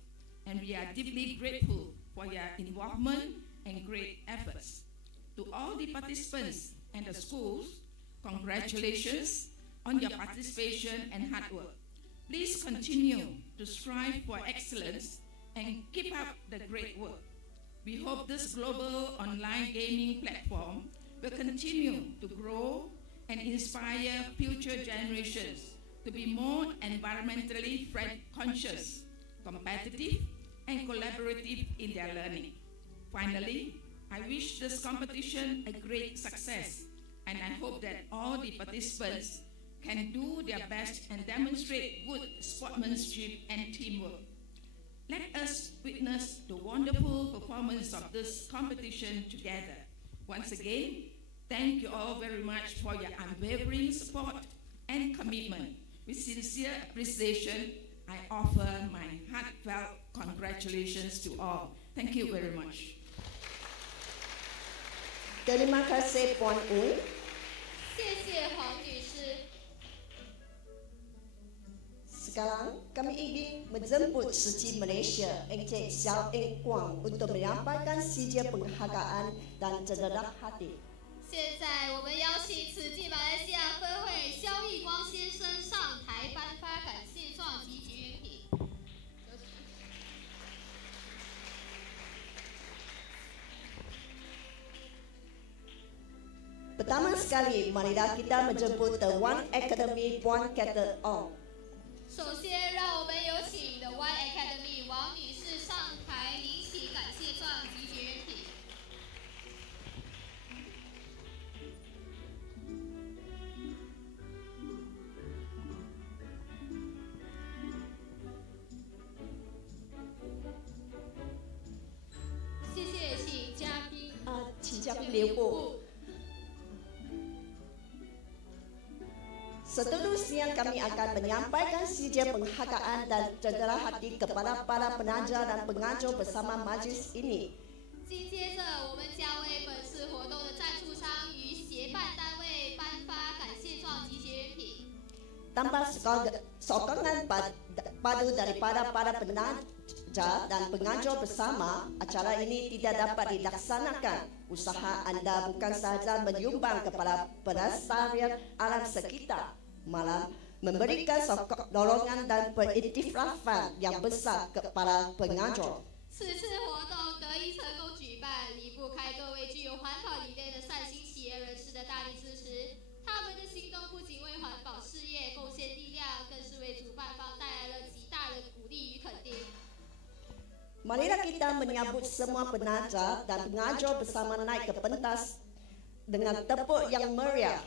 and we are deeply grateful for your involvement and great efforts. To all the participants and the schools, congratulations on your participation and hard work. Please continue to strive for excellence and keep up the great work. We hope this global online gaming platform will continue to grow and inspire future generations to be more environmentally conscious, competitive, and collaborative in their learning. Finally, I wish this competition a great success, and I hope that all the participants can do their best and demonstrate good sportsmanship and teamwork. Let us witness the wonderful performance of this competition together. Once again, thank you all very much for your unwavering support and commitment. With sincere appreciation, I offer my heartfelt congratulations to all. Thank you very much. Terima kasih Puan Ui. 谢谢黄女士。 Sekarang kami ingin menjemput TzuChi Malaysia Encik Xiao Eng Guang untuk menyampaikan sijil penghargaan dan cederah hati. 现在我们邀请慈济马来西亚分会萧义光先生上台颁发感谢状及结缘品。 Pertama sekali, marilah kita menjemput The One Academy Puan Kata Ong. 首先，让我们有请 The One Academy 王女士上台领取感谢状及结缘品。 谢谢，请嘉宾。请嘉宾留步。Seterusnya kami akan menyampaikan sijil penghargaan dan cederah hati kepada para penaja dan pengajar bersama majlis ini. 紧接着，我们将为本次活动的赞助商与协办单位颁发感谢状及结缘品。 Tanpa sokongan padu daripada para penaja dan pengajar bersama, acara ini tidak dapat dilaksanakan. Usaha anda bukan sahaja menyumbang kepada pelestarian alam sekitar, malah memberikan dorongan dan perintifafan yang besar kepada pengajar. 此次活动得以成功举办，离不开各位具有环保理念的善心企业人士的大力支持。他们的行动不仅为环保事业贡献力量，更是为主办方带来了极大的鼓励与肯定。 Marilah kita menyambut semua penaja dan pengajar bersama naik ke pentas dengan tepuk yang meriah.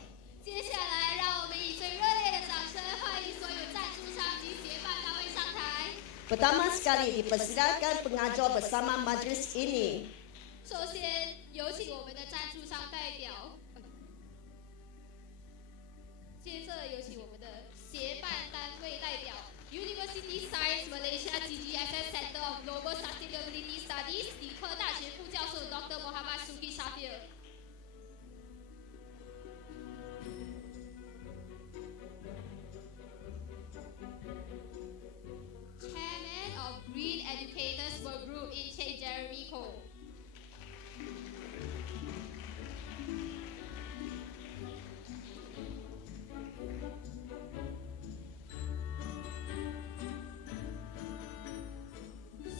接下来，让我们以最热烈的掌声欢迎所有赞助商及协办单位上台。 Pertama sekali dipersilakan pengajar bersama majlis ini. 首先，有请我们的赞助商代表。接着，有请我们的协办单位代表 University Science Malaysia GGSS Center of Global Sustainability Studies 理科大学副教授 Dr. Muhammad TzuChi Shafir。 Chairman of Green Educators Work Group Encik Jeremy Koh。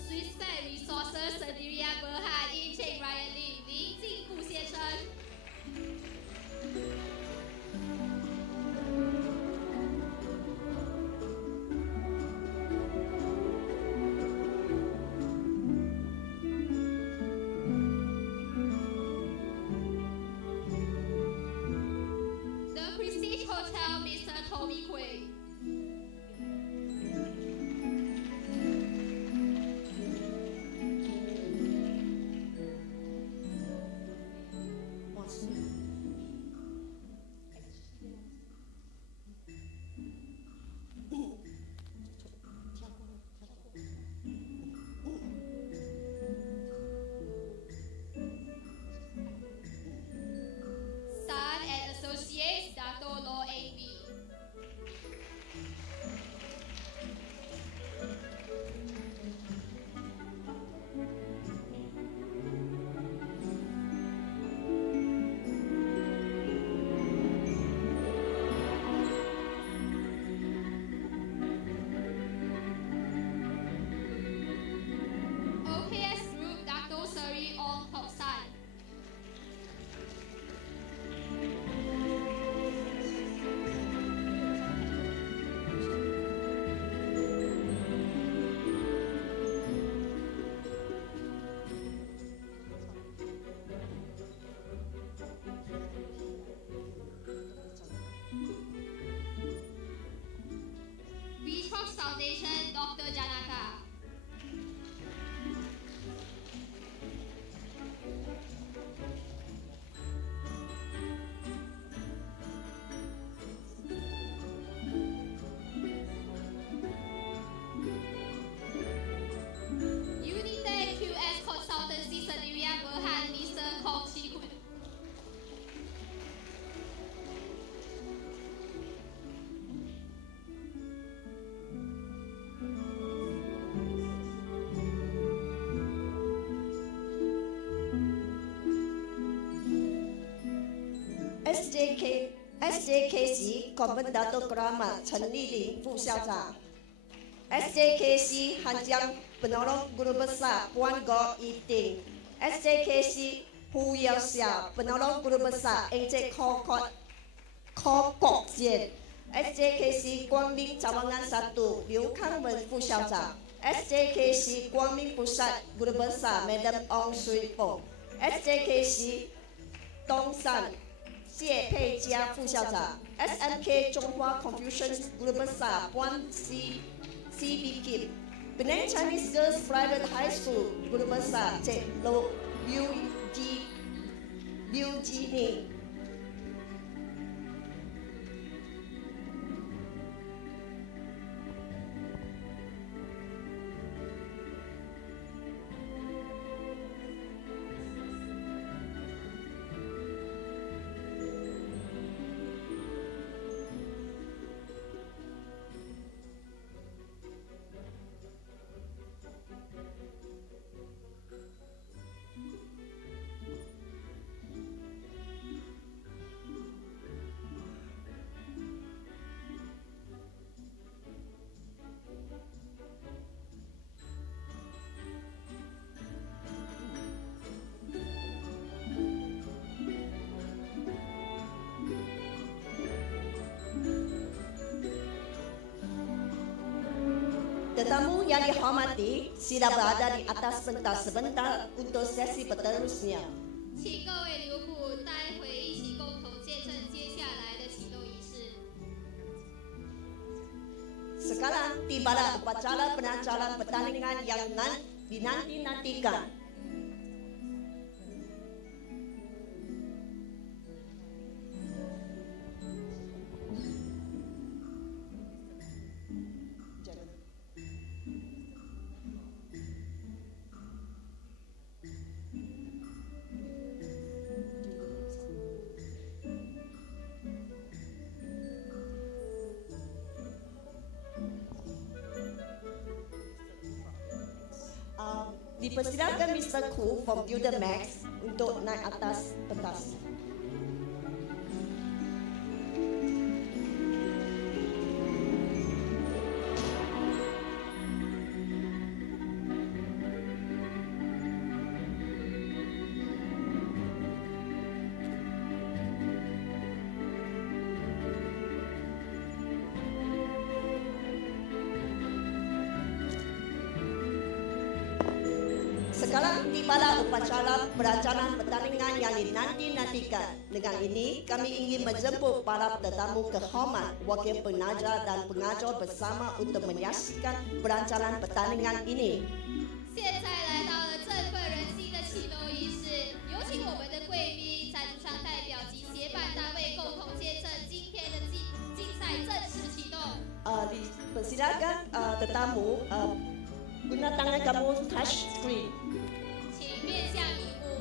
Swiss Fed Resources Sendirian Berhad Encik Ryan Lim 林进富先生。 The Prestige Hotel Mr. Tommy Quay。 Son and Associates Dr. Law A.B. OKS Group Dr. Seri Ong Kok San. Beachbox Foundation Dr. Janaka. Unitech QS Consultancy Sendirian Berhad Mr. Kong Chi Kun. SJKC Komendador Grammar 陈丽玲副校长 SJKC Hanjang Penolong Guru Besar Puan Go Iting SJKC Hu Yao Xiao Penolong Guru Besar NJ Kho Kok Jian SJKC 光明Cawangan 1 Liu Kangwen 副校长 SJKC 光明 Pusat Guru Besar Madam Ong Sui Po SJKC 东山谢佩佳副校长 SMK 中华 Confucian Guru Besar Puan CB Kim Penang Chinese Girls Private High School Guru Besar Cik Liu Ji Ning Tetamu yang dihormati, sila berada di atas pentas sebentar untuk sesi berterusnya. 请各位留步，待会一起共同见证接下来的启动仪式。 Sekarang tibalah upacara pelancaran pertandingan yang dinanti-nantikan. Dipersilakan Mr. Ku from Builder Max untuk naik atas pentas. Sekarang tibalah upacara perancangan pertandingan yang dinanti-nantikan. Dengan ini, kami ingin menjemput para tetamu kehormat, wakil pengajar dan pengajar bersama untuk menyaksikan perancangan pertandingan ini. 现在来到了振奋人心的启动仪式，有请我们的贵宾、赞助商代表及协办单位共同见证今天的竞赛正式启动。Dipersilakan tetamu guna tangan kamu touch screen. 请面向荧幕。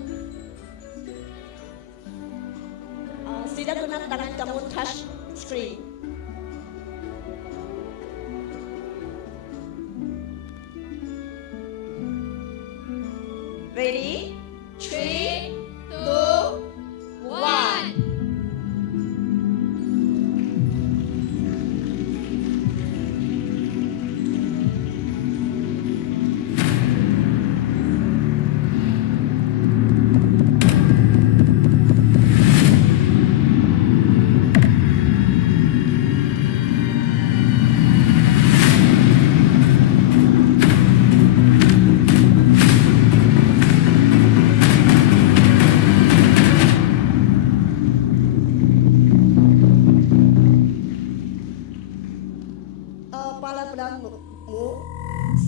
Sila guna tangan kamu touch screen. Ready? 3, 2, 1.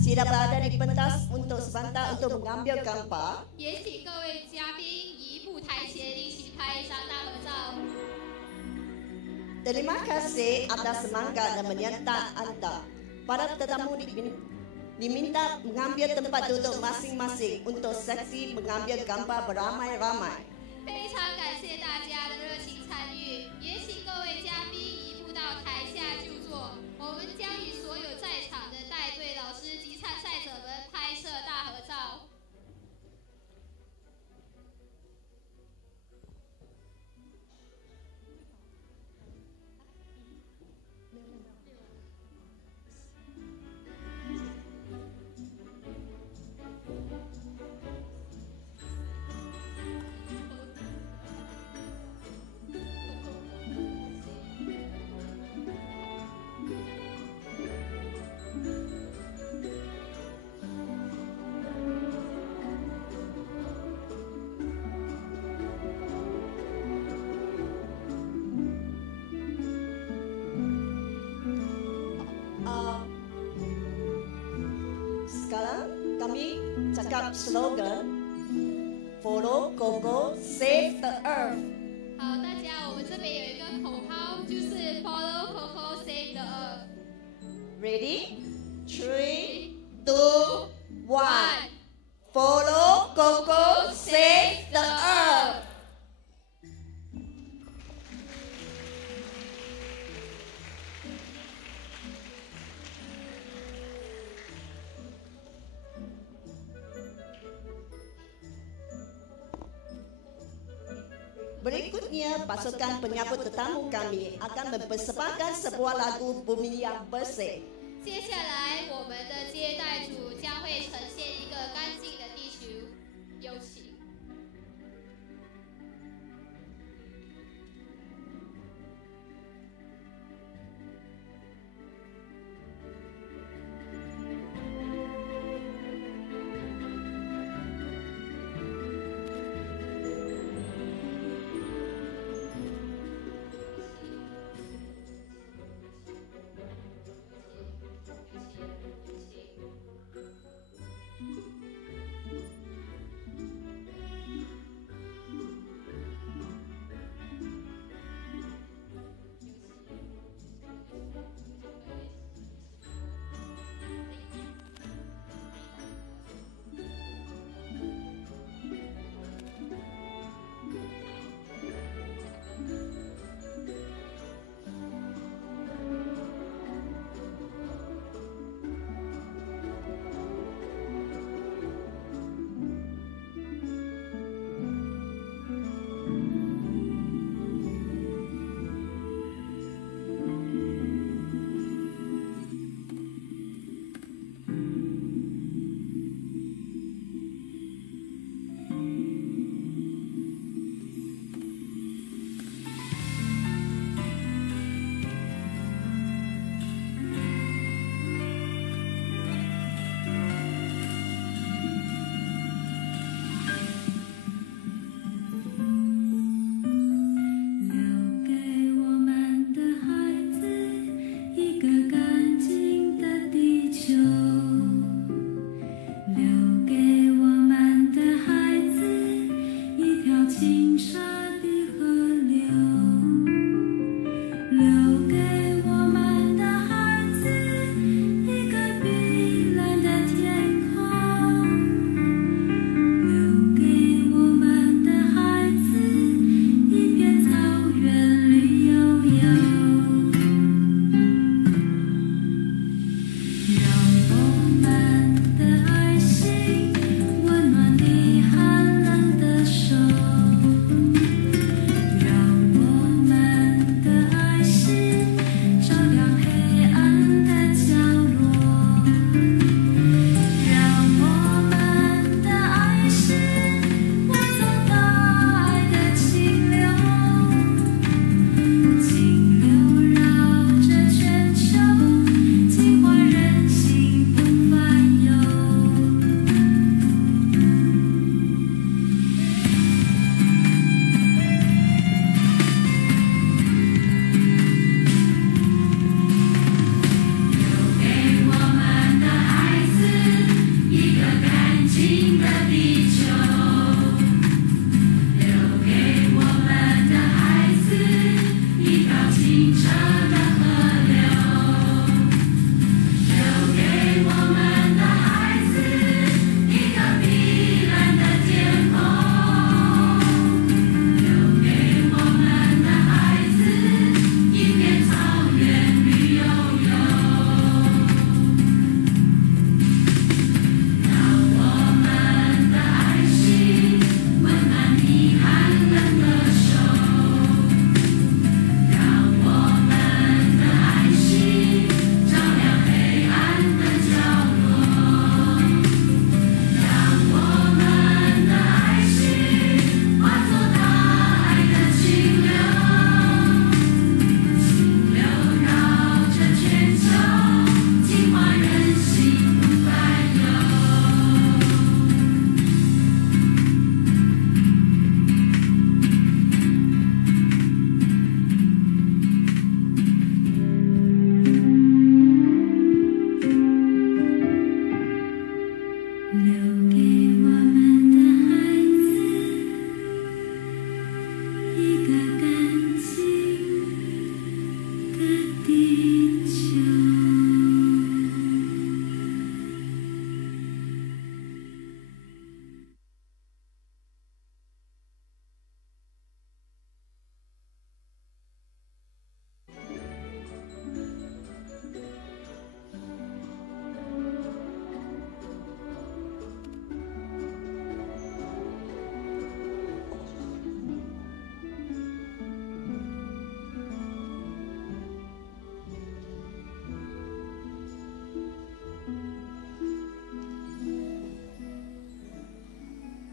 Sila berada di pentas untuk sebentar untuk mengambil gambar. 也请各位嘉宾移步台前，一起拍一张大合照。 Terima kasih atas semangat dan menyertai anda. Para tetamu diminta mengambil tempat duduk masing-masing untuk seksi mengambil gambar beramai-ramai. 非常感谢大家的热情参与，也请各位嘉宾移步到台下就坐。我们将与所有在场的带队老师及参赛者们拍摄大合照。 Terima sekarang kami cakap slogan Follow Coco Save the Earth。好，大家，我们这边有一个口号，就是 Follow Coco Save the Earth。Ready? 3, 2, 1. Follow Coco Save the Earth。Berikutnya, pasukan penyambut tetamu kami akan mempersembahkan sebuah lagu Bumi yang Bersih。接下来，我们的接待组将会呈现一个干净的地球，有请。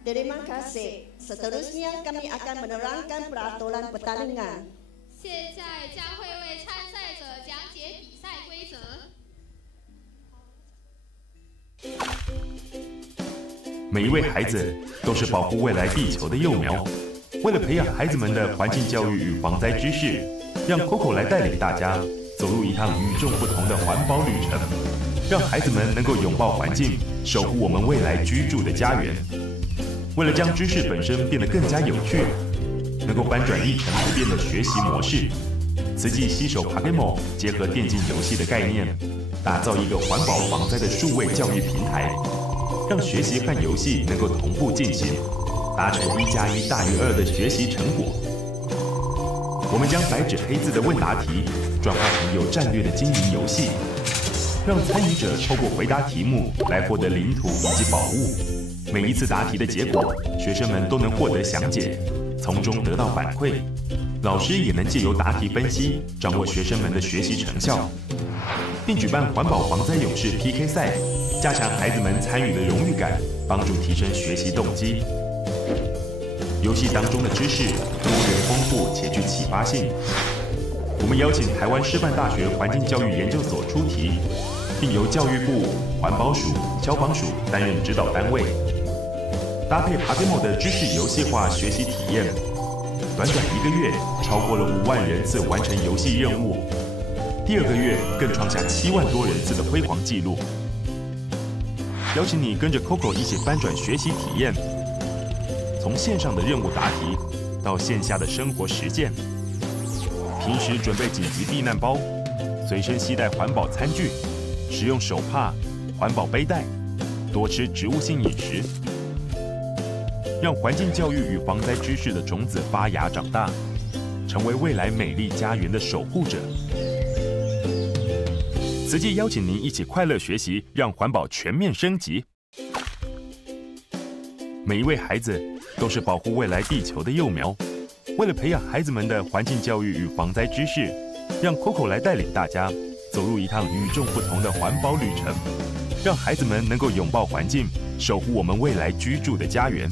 Terima kasih. Seterusnya kami akan menerangkan peraturan pertandingan. 现在将会为参赛者讲解比赛规则。每一位孩子都是保护未来地球的幼苗。为了培养孩子们的环境教育与防灾知识，让 Coco 来带领大家走入一趟与众不同的环保旅程，让孩子们能够拥抱环境，守护我们未来居住的家园。为了将知识本身变得更加有趣，能够翻转一成不变的学习模式，慈济携手 PaGamO 结合电竞游戏的概念，打造一个环保防灾的数位教育平台，让学习和游戏能够同步进行，达成1+1大于2的学习成果。我们将白纸黑字的问答题转化成有战略的经营游戏，让参与者透过回答题目来获得领土以及宝物。每一次答题的结果，学生们都能获得详解，从中得到反馈。老师也能借由答题分析，掌握学生们的学习成效，并举办环保防灾勇士 PK 赛，加强孩子们参与的荣誉感，帮助提升学习动机。游戏当中的知识多元丰富且具启发性。我们邀请台湾师范大学环境教育研究所出题，并由教育部、环保署、消防署担任指导单位，搭配 PaGamO 的知识游戏化学习体验，短短1个月，超过了5万人次完成游戏任务。第2个月更创下7万多人次的辉煌纪录。邀请你跟着 Coco 一起翻转学习体验，从线上的任务答题到线下的生活实践。平时准备紧急避难包，随身携带环保餐具，使用手帕、环保背带，多吃植物性饮食，让环境教育与防灾知识的种子发芽长大，成为未来美丽家园的守护者。慈济邀请您一起快乐学习，让环保全面升级。每一位孩子都是保护未来地球的幼苗。为了培养孩子们的环境教育与防灾知识，让 Coco 来带领大家走入一趟与众不同的环保旅程，让孩子们能够拥抱环境，守护我们未来居住的家园。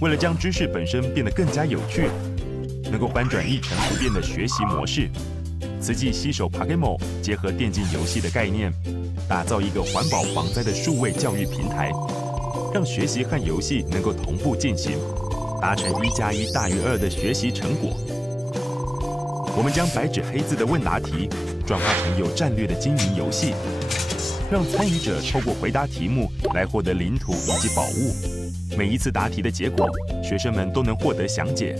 为了将知识本身变得更加有趣，能够翻转一成不变的学习模式，慈济携手 PaGamO 结合电竞游戏的概念，打造一个环保防灾的数位教育平台，让学习和游戏能够同步进行，达成1+1大于2的学习成果。我们将白纸黑字的问答题转化成有战略的经营游戏，让参与者透过回答题目来获得领土以及宝物。每一次答题的结果，学生们都能获得详解，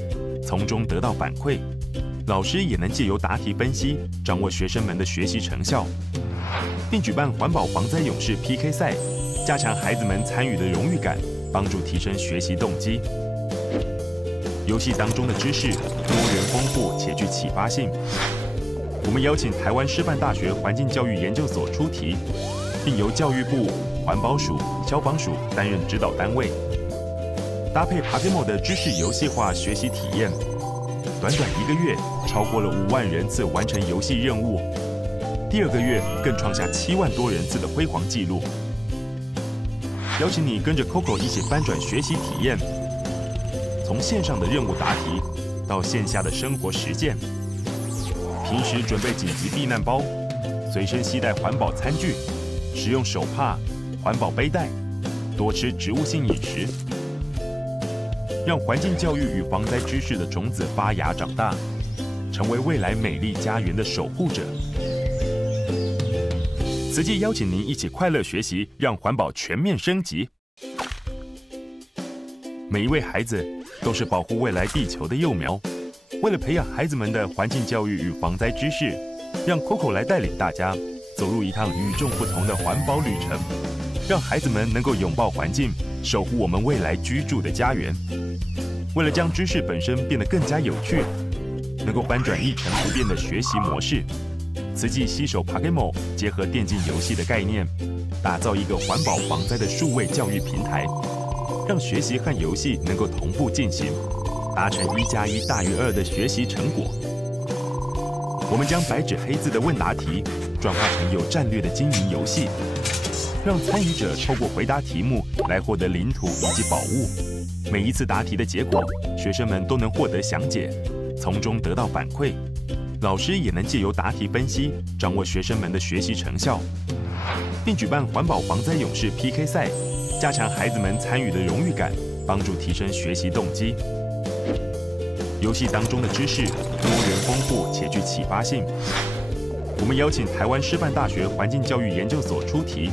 从中得到反馈。老师也能借由答题分析，掌握学生们的学习成效，并举办环保防灾勇士 PK 赛，加强孩子们参与的荣誉感，帮助提升学习动机。游戏当中的知识多元丰富且具启发性。我们邀请台湾师范大学环境教育研究所出题，并由教育部、环保署、消防署担任指导单位，搭配 PaGamO 的知识游戏化学习体验，短短1个月，超过了5万人次完成游戏任务。第2个月更创下7万多人次的辉煌纪录。邀请你跟着 Coco 一起翻转学习体验，从线上的任务答题到线下的生活实践。平时准备紧急避难包，随身携带环保餐具，使用手帕、环保背带，多吃植物性饮食，让环境教育与防灾知识的种子发芽长大，成为未来美丽家园的守护者。慈济邀请您一起快乐学习，让环保全面升级。每一位孩子都是保护未来地球的幼苗。为了培养孩子们的环境教育与防灾知识，让 Coco 来带领大家走入一趟与众不同的环保旅程，让孩子们能够拥抱环境，守护我们未来居住的家园。为了将知识本身变得更加有趣，能够翻转一成不变的学习模式，慈济携手 PaGamO 结合电竞游戏的概念，打造一个环保防灾的数位教育平台，让学习和游戏能够同步进行，达成1+1大于2的学习成果。我们将白纸黑字的问答题转化成有战略的经营游戏，让参与者透过回答题目来获得领土以及宝物。每一次答题的结果，学生们都能获得详解，从中得到反馈。老师也能借由答题分析，掌握学生们的学习成效，并举办环保防灾勇士 PK 赛，加强孩子们参与的荣誉感，帮助提升学习动机。游戏当中的知识多元丰富且具启发性。我们邀请台湾师范大学环境教育研究所出题，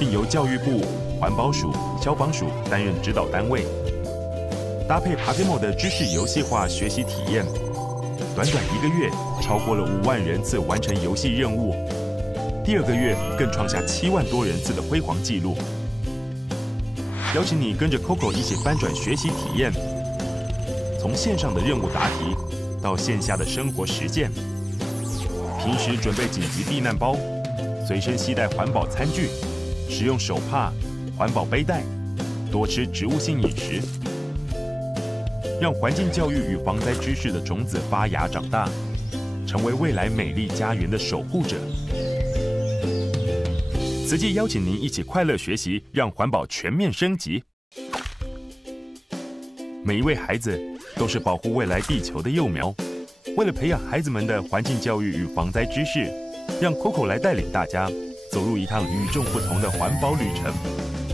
并由教育部、环保署、消防署担任指导单位，搭配 PaGamO 的知识游戏化学习体验，短短1个月，超过了5万人次完成游戏任务。第2个月更创下7万多人次的辉煌纪录。邀请你跟着 Coco 一起翻转学习体验，从线上的任务答题到线下的生活实践。平时准备紧急避难包，随身携带环保餐具，使用手帕、环保背带，多吃植物性饮食，让环境教育与防灾知识的种子发芽长大，成为未来美丽家园的守护者。TzuChi邀请您一起快乐学习，让环保全面升级。每一位孩子都是保护未来地球的幼苗。为了培养孩子们的环境教育与防灾知识，让 Coco 来带领大家走入一趟与众不同的环保旅程，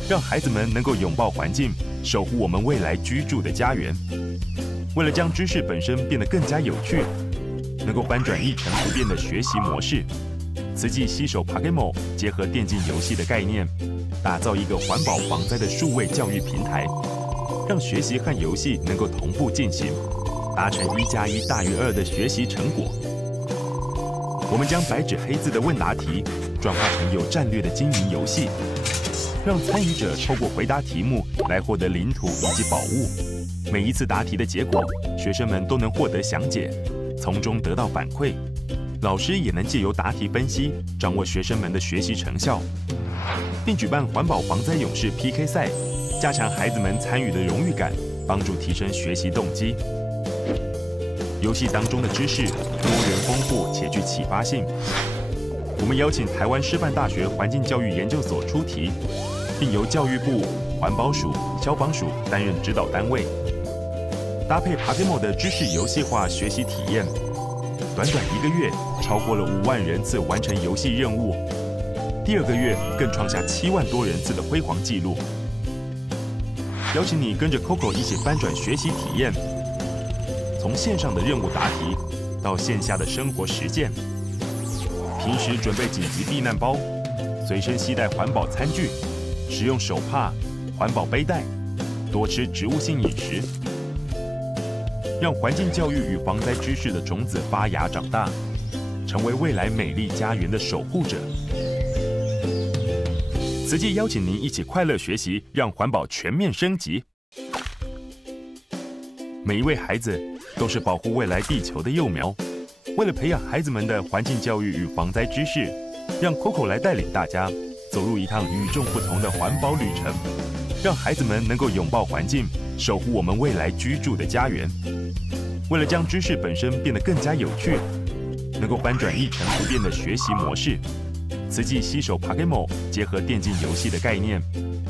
让孩子们能够拥抱环境，守护我们未来居住的家园。为了将知识本身变得更加有趣，能够翻转一成不变的学习模式，TzuChi携手 PaGamO 结合电竞游戏的概念，打造一个环保防灾的数位教育平台，让学习和游戏能够同步进行，达成1+1大于2的学习成果。我们将白纸黑字的问答题转化成有战略的经营游戏，让参与者透过回答题目来获得领土以及宝物。每一次答题的结果，学生们都能获得详解，从中得到反馈。老师也能借由答题分析，掌握学生们的学习成效，并举办环保防灾勇士 PK 赛，加强孩子们参与的荣誉感，帮助提升学习动机。游戏当中的知识多元丰富且具启发性。我们邀请台湾师范大学环境教育研究所出题，并由教育部、环保署、消防署担任指导单位，搭配 PaGamO 的知识游戏化学习体验，短短1个月，超过了5万人次完成游戏任务。第2个月更创下7万多人次的辉煌纪录。邀请你跟着 Coco 一起翻转学习体验，从线上的任务答题到线下的生活实践。平时准备紧急避难包，随身携带环保餐具，使用手帕、环保背带，多吃植物性饮食，让环境教育与防灾知识的种子发芽长大，成为未来美丽家园的守护者。TzuChi邀请您一起快乐学习，让环保全面升级。每一位孩子都是保护未来地球的幼苗。为了培养孩子们的环境教育与防灾知识，让 Coco 来带领大家走入一趟与众不同的环保旅程，让孩子们能够拥抱环境，守护我们未来居住的家园。为了将知识本身变得更加有趣，能够翻转一成不变的学习模式，TzuChi携手 PaGamO 结合电竞游戏的概念，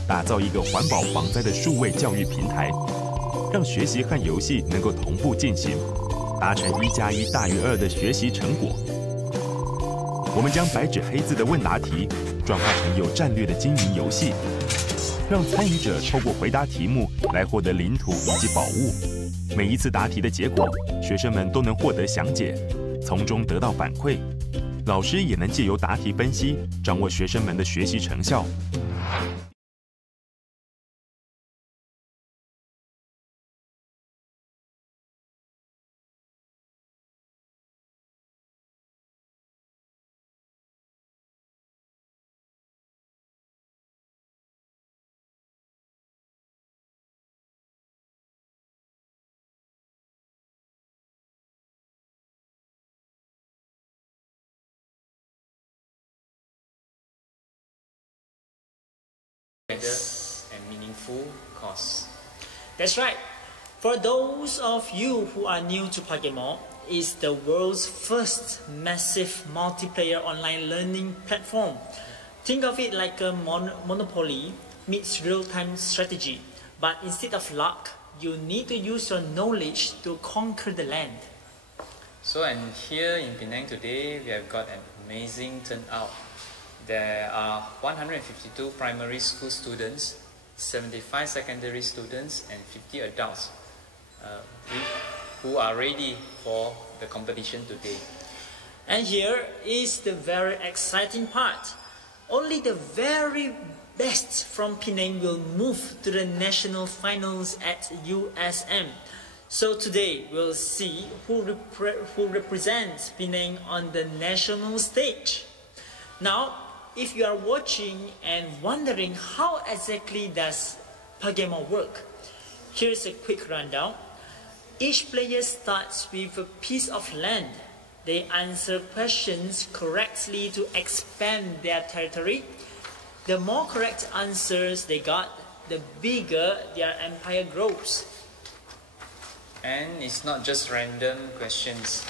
打造一个环保防灾的数位教育平台，让学习和游戏能够同步进行，达成1+1大于2的学习成果。我们将白纸黑字的问答题转化成有战略的经营游戏，让参与者透过回答题目来获得领土以及宝物。每一次答题的结果，学生们都能获得详解，从中得到反馈。老师也能借由答题分析，掌握学生们的学习成效。And meaningful cause. That's right. For those of you who are new to PaGamO, it's the world's first massive multiplayer online learning platform. Think of it like a monopoly meets real-time strategy But instead of luck, you need to use your knowledge to conquer the land. So, and here in Penang today, we have got an amazing turnout. There are 152 primary school students, 75 secondary students, and 50 adults who are ready for the competition today. And here is the very exciting part. Only the very best from Penang will move to the national finals at USM. So today we'll see who represents Penang on the national stage. Now, if you are watching and wondering how exactly does PaGamO work, here's a quick rundown. Each player starts with a piece of land. They answer questions correctly to expand their territory. The more correct answers they got, the bigger their empire grows. And it's not just random questions.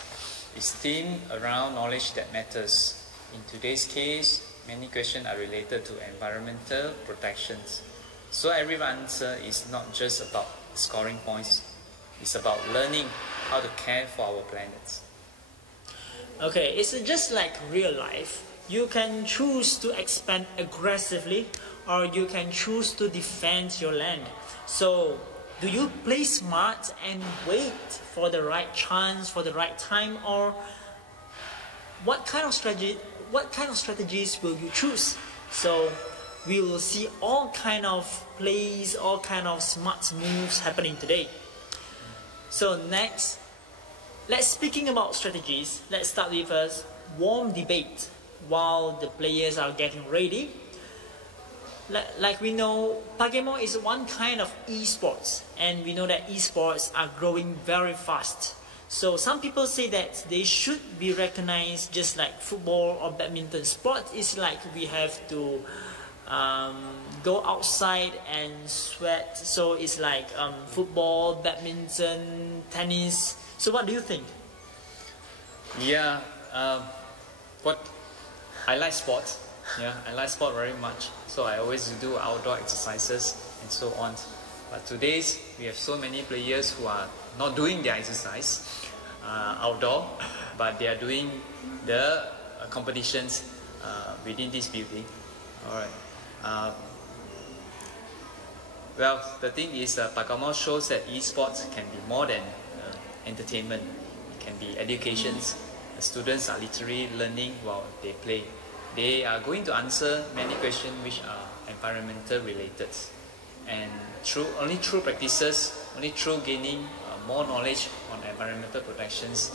It's themed around knowledge that matters. In today's case, many questions are related to environmental protections. So every answer is not just about scoring points. It's about learning how to care for our planet. Okay, it's just like real life. You can choose to expand aggressively, or you can choose to defend your land. So, do you play smart and wait for the right chance, for the right time, or what kind of strategies will you choose? So, we will see all kind of plays, all kind of smart moves happening today. So next, speaking about strategies, let's start with a warm debate while the players are getting ready. Like we know, PaGamO is one kind of esports, and we know that esports are growing very fast. So some people say that they should be recognized just like football or badminton. Sport is like we have to go outside and sweat. So it's like football, badminton, tennis. So what do you think? Yeah, I like sports. Yeah, I like sport very much. So I always do outdoor exercises and so on. But today we have so many players who are not doing their exercise outdoor, but they are doing the competitions within this building. All right. Well, the thing is, PaGamO shows that esports can be more than entertainment. It can be educations. The students are literally learning while they play. They are going to answer many questions which are environmental related. And only through practices, only through gaining more knowledge on environmental protections,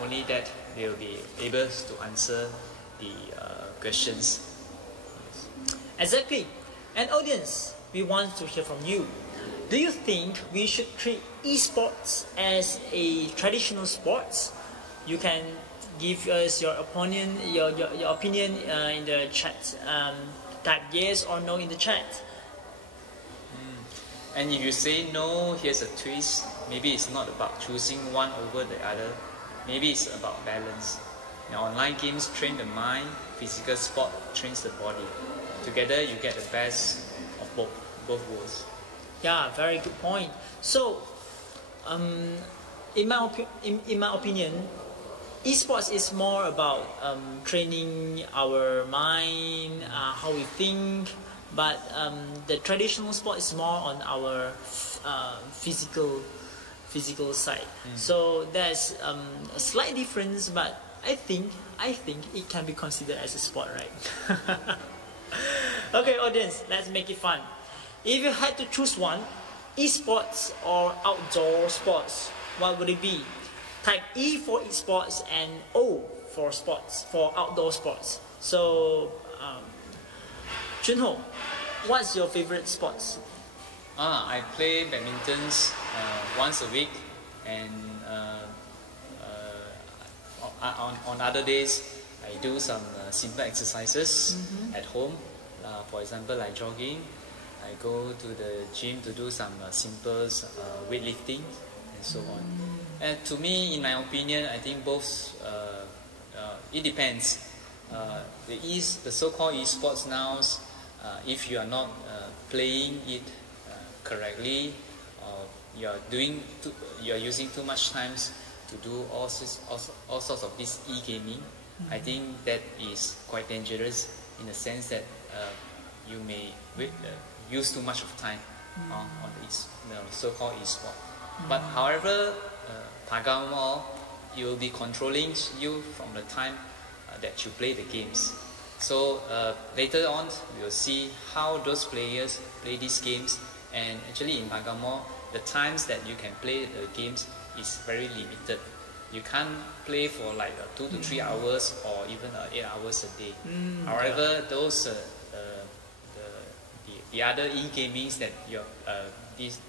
only that they will be able to answer the questions. Exactly. And audience, we want to hear from you. Do you think we should treat esports as a traditional sport? You can give us your opinion, your opinion in the chat. Type yes or no in the chat. And if you say no, here's a twist. Maybe it's not about choosing one over the other. Maybe it's about balance. Now, online games train the mind, physical sport trains the body. Together, you get the best of both worlds. Yeah, very good point. So, in my opinion, esports is more about training our mind, how we think, but the traditional sport is more on our physical side. So there's a slight difference, but I think it can be considered as a sport, right? Okay, audience, let's make it fun. If you had to choose one, esports or outdoor sports, what would it be? Type E for esports and O for sports, for outdoor sports. So, Junho, what's your favorite sports? I play badminton once a week, and on other days I do some simple exercises at home. For example, like jogging. I go to the gym to do some simple weightlifting and so on. And to me, in my opinion, I think both, it depends. The so-called esports now, if you are not playing it correctly, or you are using too much times to do all sorts of this e-gaming, I think that is quite dangerous in the sense that you may use too much of time on the so-called e-sport. But however, PaGamO, it will be controlling you from the time that you play the games. So later on, we will see how those players play these games. And actually in PaGamO, the times that you can play the games is very limited. You can't play for like 2 to 3 hours or even 8 hours a day. However, those the other e-gamings that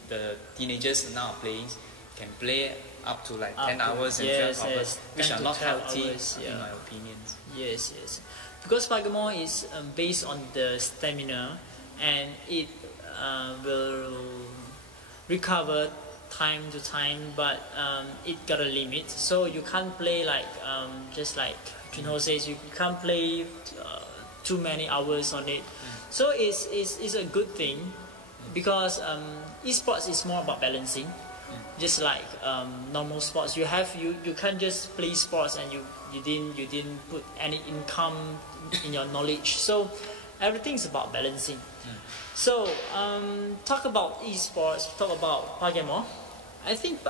the teenagers now are playing can play up to like 10 hours and 12 hours, which are not healthy in my opinion. Yes, yes. Because PaGamO is based on the stamina, and it will recover time to time, but it got a limit. So you can't play like just like Junho says, you can't play too many hours on it. So it's a good thing, because esports is more about balancing. Just like normal sports, you can't just play sports and you didn't put any income in your knowledge. So everything is about balancing. So talk about esports, talk about PaGamO. I think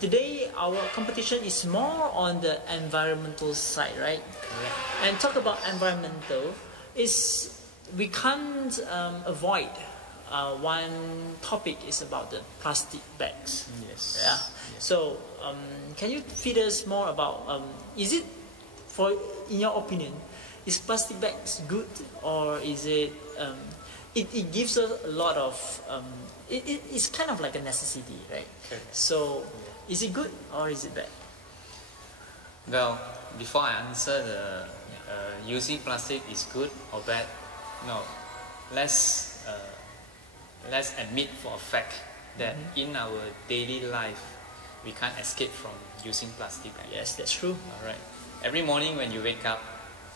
today our competition is more on the environmental side, right? Correct. And talk about environmental, we can't avoid one topic is about the plastic bags. Yes. Yeah. Yes. So can you feed us more about is it, in your opinion, is plastic bags good, or is it it gives us a lot of it's kind of like a necessity, right? Okay. So is it good or is it bad? Well, before I answer the using plastic is good or bad, no, let's admit for a fact that in our daily life we can't escape from using plastic bags. Yes, that's true. All right. Every morning when you wake up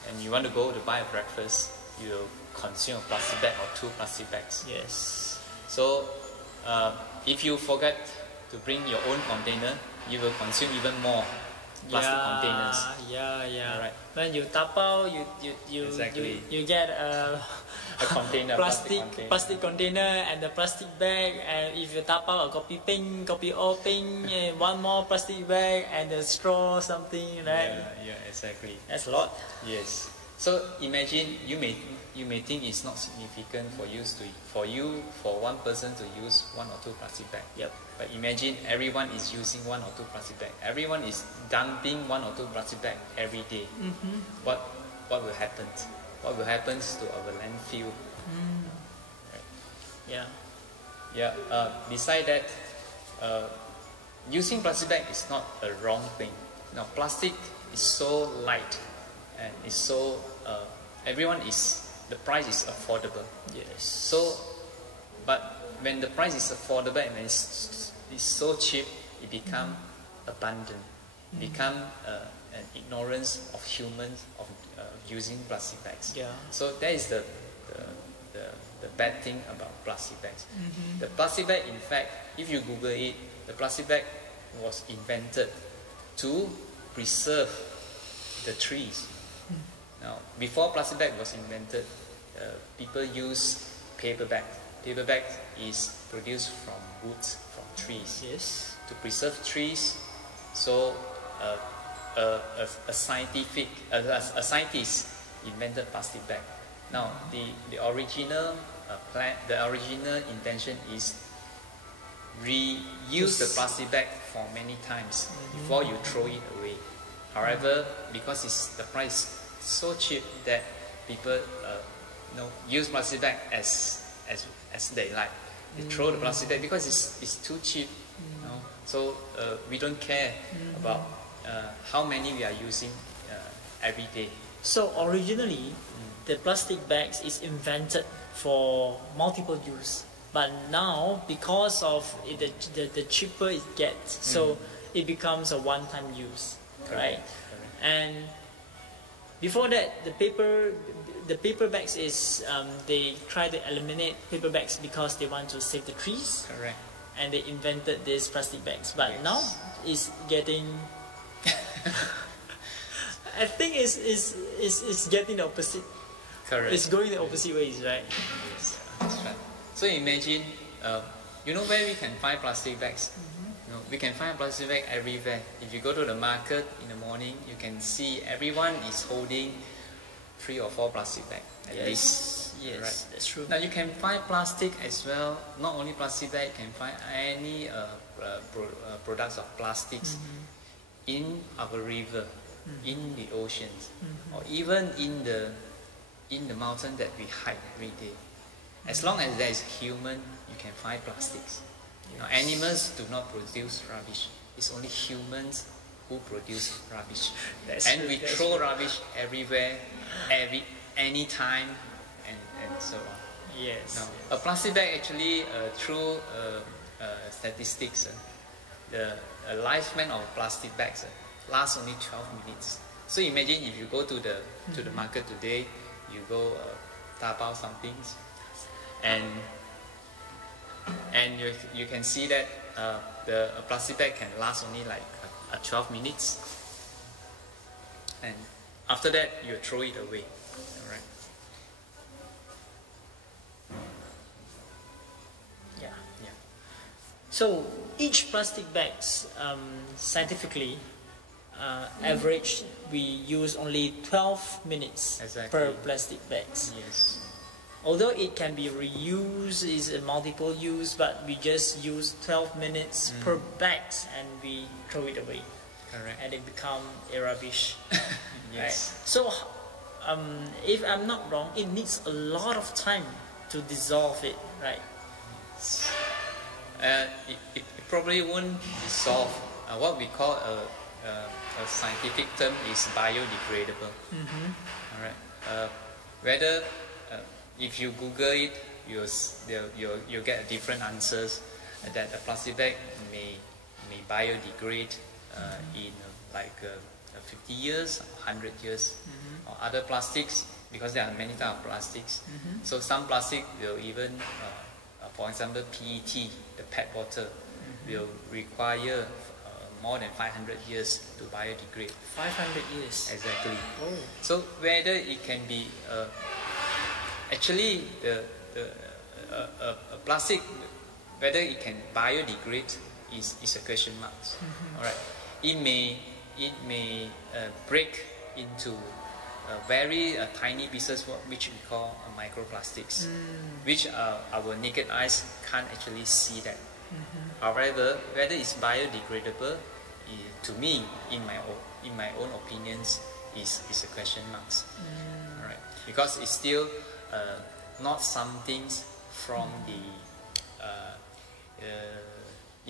and you want to go to buy a breakfast, you will consume a plastic bag or 2 plastic bags. Yes. So if you forget to bring your own container, you will consume even more plastic containers. Yeah. Right. When you tapao, you get a container, plastic container and the plastic bag, and if you tapao a kopi peng, kopi o peng, and one more plastic bag and the straw, something, right? Yeah, exactly. That's a lot. Yes. So imagine you may think it's not significant for one person to use 1 or 2 plastic bags. Yep. But imagine everyone is using 1 or 2 plastic bags. Everyone is dumping 1 or 2 plastic bags every day. What will happen? What will happen to our landfill? Right. Yeah. Yeah. Beside that, using plastic bag is not a wrong thing. Now, plastic is so light, and it's so the price is affordable. Yes. So, but when the price is affordable and it's so cheap, it becomes abundant, become an ignorance of humans of using plastic bags. Yeah. So that is the bad thing about plastic bags. The plastic bag, in fact, if you Google it, the plastic bag was invented to preserve the trees. Now, before plastic bag was invented, people used paper bag. Paper bag is produced from wood, from trees. Yes. To preserve trees, so a scientist invented plastic bag. Now, the original intention is reuse the plastic bag for many times before you throw it away. However, because the price is so cheap that people use plastic bag as they like. They throw the plastic bag because it's too cheap. So we don't care about how many we are using every day. So originally, the plastic bags is invented for multiple use, but now because of the cheaper it gets, so it becomes a one-time use, right? And before that, the paper the paper bags is they try to eliminate paper bags because they want to save the trees. Correct. And they invented these plastic bags, but now it's getting. I think it's getting the opposite. Correct. It's going the opposite ways, right? Yes, that's right. So imagine, you know where we can find plastic bags? You know, we can find plastic bag everywhere. If you go to the market in the morning, you can see everyone is holding 3 or 4 plastic bags at least. Yes, right? that's true. Now you can find plastic as well. Not only plastic bag, you can find any products of plastics in our river, in the oceans, or even in the mountain that we hike every day. As long as there is human, you can find plastics. Now, animals do not produce rubbish. It's only humans who produce rubbish. And we throw rubbish everywhere, any time, and so on. Yes. Now, a plastic bag actually, through statistics, the lifespan of plastic bags lasts only 12 minutes. So imagine if you go to the market today, you go tapao some things, and you can see that the plastic bag can last only like 12 minutes, and after that you throw it away. All right. Yeah. Yeah. So each plastic bags, scientifically, average we use only 12 minutes per plastic bags. Yes. Although it can be reused, is a multiple use, but we just use 12 minutes per bags and we throw it away. Correct. And it become a rubbish. Yes. Right? So, if I'm not wrong, it needs a lot of time to dissolve it, right? It probably won't dissolve. What we call a scientific term is biodegradable. All right. Whether if you Google it, you'll get different answers. That a plastic bag may biodegrade in like 50 years, 100 years, or other plastics, because there are many types of plastics. So some plastic will even, for example, PET, the PET bottle, will require more than 500 years to biodegrade. 500 years? Exactly. Oh. So whether it can be, actually a plastic, whether it can biodegrade is a question mark. All right. It may break into very tiny pieces, which we call microplastics, which our naked eyes can't actually see that. However, whether it's biodegradable, to me, in my own opinions, is a question mark. All right, because it's still not some things from the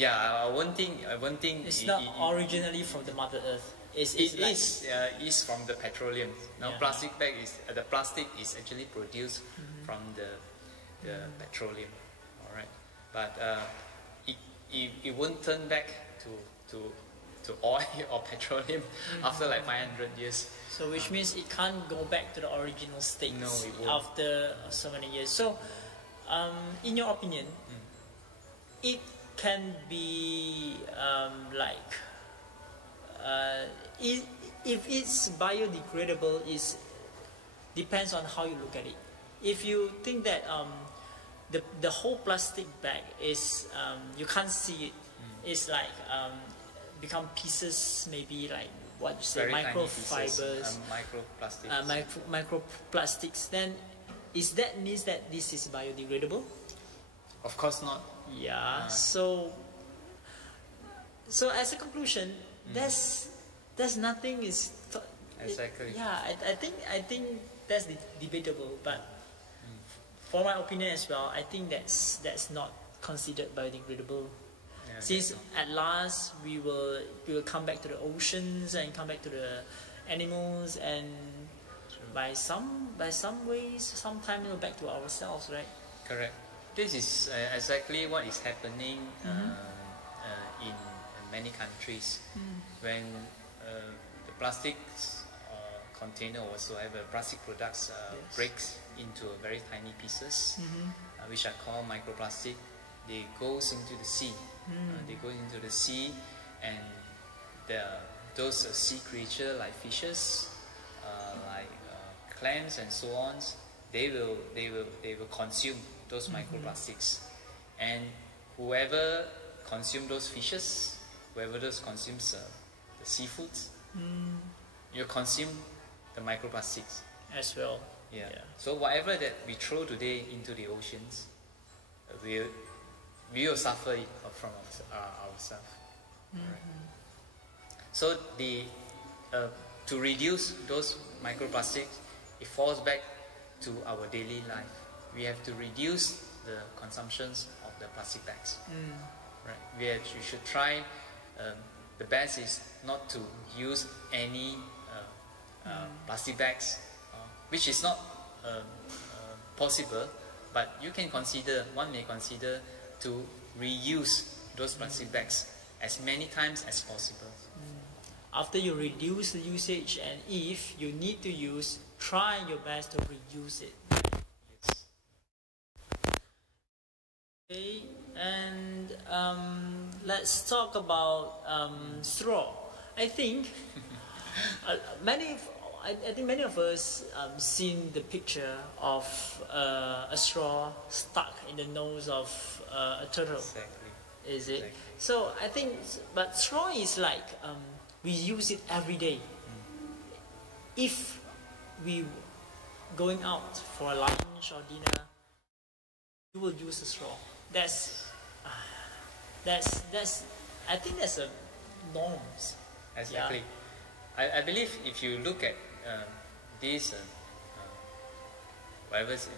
I won't think it's not originally from the Mother Earth. It is from the petroleum. Now, plastic bag the plastic is actually produced from the petroleum. All right, but it won't turn back to oil or petroleum after like 500 years. So which means it can't go back to the original state after so many years. So in your opinion, it can be if it's biodegradable, depends on how you look at it. If you think that the whole plastic bag is you can't see it, it's like become pieces, maybe like what you say, microfibers, microplastics, then means that this is biodegradable? Of course not. Yeah. So as a conclusion, there's nothing is exactly. I think that's debatable, but for my opinion as well, I think that's not considered biodegradable. Since at last we will come back to the oceans and come back to the animals, and by some ways, sometime back to ourselves, right? Correct. This is exactly what is happening in many countries when the plastics container or whatsoever, plastic products breaks into very tiny pieces, which are called microplastic. They goes into the sea. They go into the sea, and those sea creatures like fishes, like clams and so on, they will consume those microplastics, and whoever consumes those fishes, whoever those consumes the seafoods, you consume the microplastics as well. Yeah. So whatever that we throw today into the oceans, we will suffer it from ourselves. So to reduce those microplastics, it falls back to our daily life. We have to reduce the consumptions of the plastic bags. Right? We should try. The best is not to use any plastic bags, which is not possible. But you can consider. One may consider to reuse those plastic bags as many times as possible. After you reduce the usage, and if you need to use, try your best to reuse it. Yes. Okay, and let's talk about straw. I think I think many of us seen the picture of a straw stuck in the nose of a turtle. Exactly. Is it? So I think, but straw is like we use it every day. If we going out for lunch or dinner, you will use a straw. That's I think that's a norms. Exactly. Yeah. I believe if you look at this, whatever is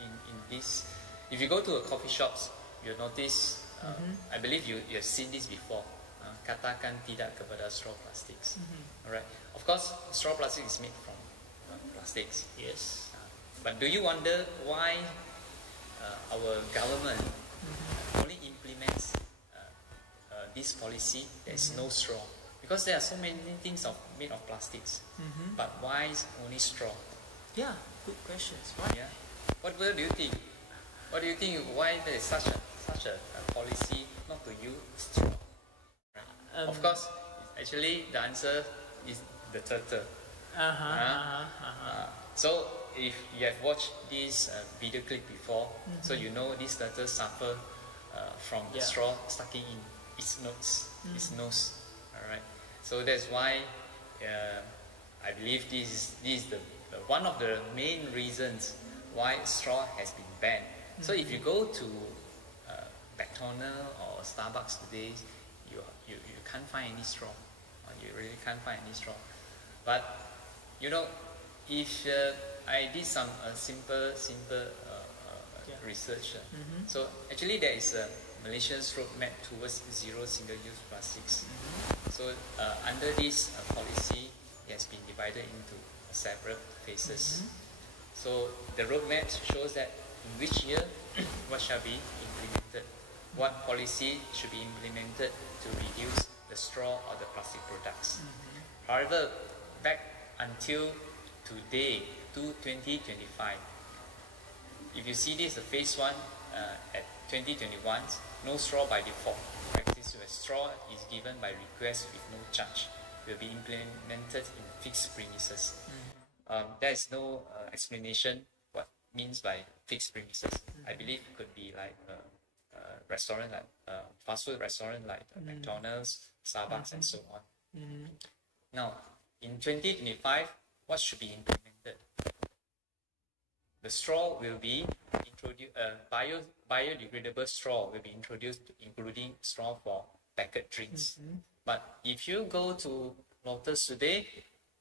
in this, if you go to a coffee shops, you'll notice. I believe you have seen this before. Katakan tidak kepada straw plastics. Alright. Of course, straw plastic is made from plastics. Yes. But do you wonder why our government only implements this policy? There's no straw, because there are so many things made of plastics. But why is only straw? Yeah, good questions. Why? Yeah. What do you think? What do you think? Why there is such a policy not to use straw? Of course, actually the answer is the turtle. So if you have watched this video clip before, so you know this turtle suffer from the straw sticking in its nose. Alright. So that's why I believe this is the one of the main reasons why straw has been banned. So if you go to McDonald's or Starbucks today, you can't find any straw. You really can't find any straw. But you know, if I did some simple research, so actually there is a Malaysia's roadmap towards zero single-use plastics. So under this policy, it has been divided into separate phases. So the roadmap shows that in which year what shall be implemented, what policy should be implemented to reduce the straw or the plastic products. However, back until today, to 2025, if you see this, the phase 1 at 2021, no straw by default. Practice where straw is given by request with no charge will be implemented in fixed premises. There is no explanation what means by fixed premises. I believe it could be like a restaurant, like fast food restaurant like McDonald's, Starbucks, and so on. Now, in 2025, what should be implemented? The straw will be introduced. Biodegradable straw will be introduced, including straw for packet drinks. But if you go to Lotus today,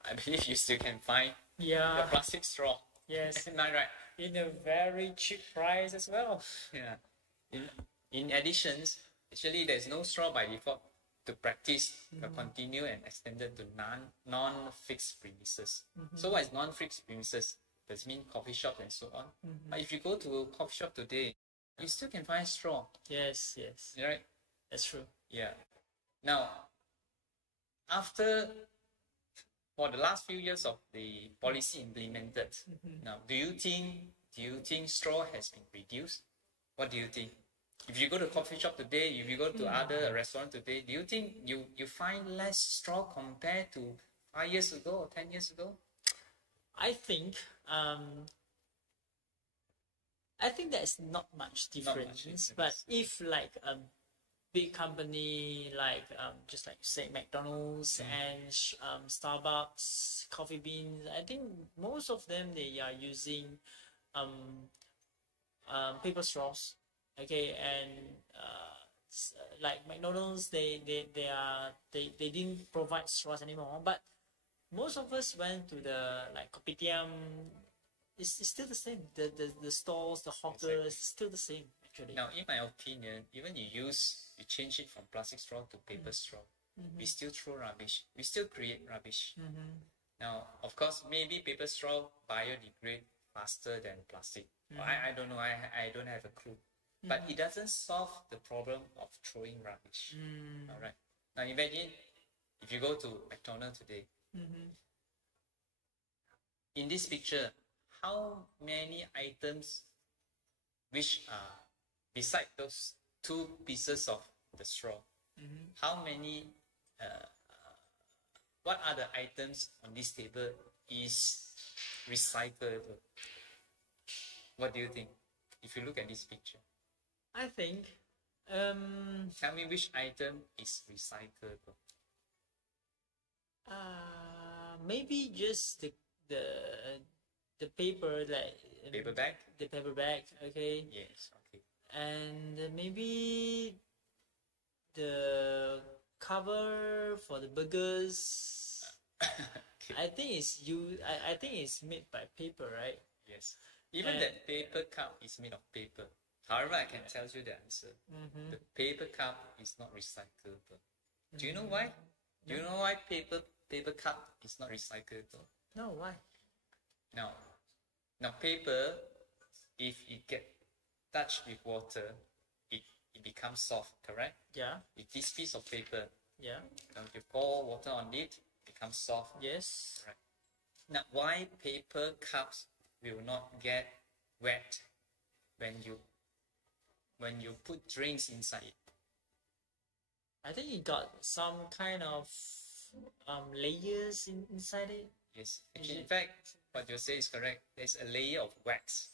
I believe you still can find the plastic straw. Yes. Isn't that right? In a very cheap price as well. Yeah. In addition, actually there's no straw by default to practice the continue and extended to non-fixed premises. So what is non-fixed premises? Does it mean coffee shop and so on? But if you go to a coffee shop today, you still can find straw. Yes. Right? That's true. Yeah. Now, after for the last few years of the policy implemented, now do you think straw has been reduced? What do you think? If you go to a coffee shop today, if you go to other restaurant today, do you think you find less straw compared to 5 years ago or 10 years ago? I think there's not much difference. But if like big company like just like say McDonald's and Starbucks, Coffee Beans, I think most of them they are using paper straws. Okay, and like McDonald's, they didn't provide straws anymore. But most of us went to the like kopitiam. It's still the same. The stalls, the hawkers, still the same actually. Now, in my opinion, even you change it from plastic straw to paper straw, we still throw rubbish. We still create rubbish. Now, of course, maybe paper straw biodegrade faster than plastic. I don't know. I don't have a clue. But it doesn't solve the problem of throwing rubbish. All right. Now imagine if you go to McDonald's today. In this picture, how many items which are beside those 2 pieces of the straw? How many? What are the items on this table is recyclable? What do you think? If you look at this picture. I think. Tell me which item is recyclable. Maybe just the paper, like paper bag. The paper bag. Okay. Yes. Okay. And maybe the cover for the burgers. Okay. I think it's made by paper, right? Yes. Even that paper cup is made of paper. However, I can tell you the answer. The paper cup is not recyclable. Do you know why? Do you know why paper cup is not recyclable? No, why? Now paper, if it get touched with water, it becomes soft, correct? Yeah. With this piece of paper, yeah. Now you pour water on it, it becomes soft. Yes. Right. Now, why paper cups will not get wet when you put drinks inside it? I think it got some kind of layers inside it. Yes. In fact, what you say is correct. There's a layer of wax.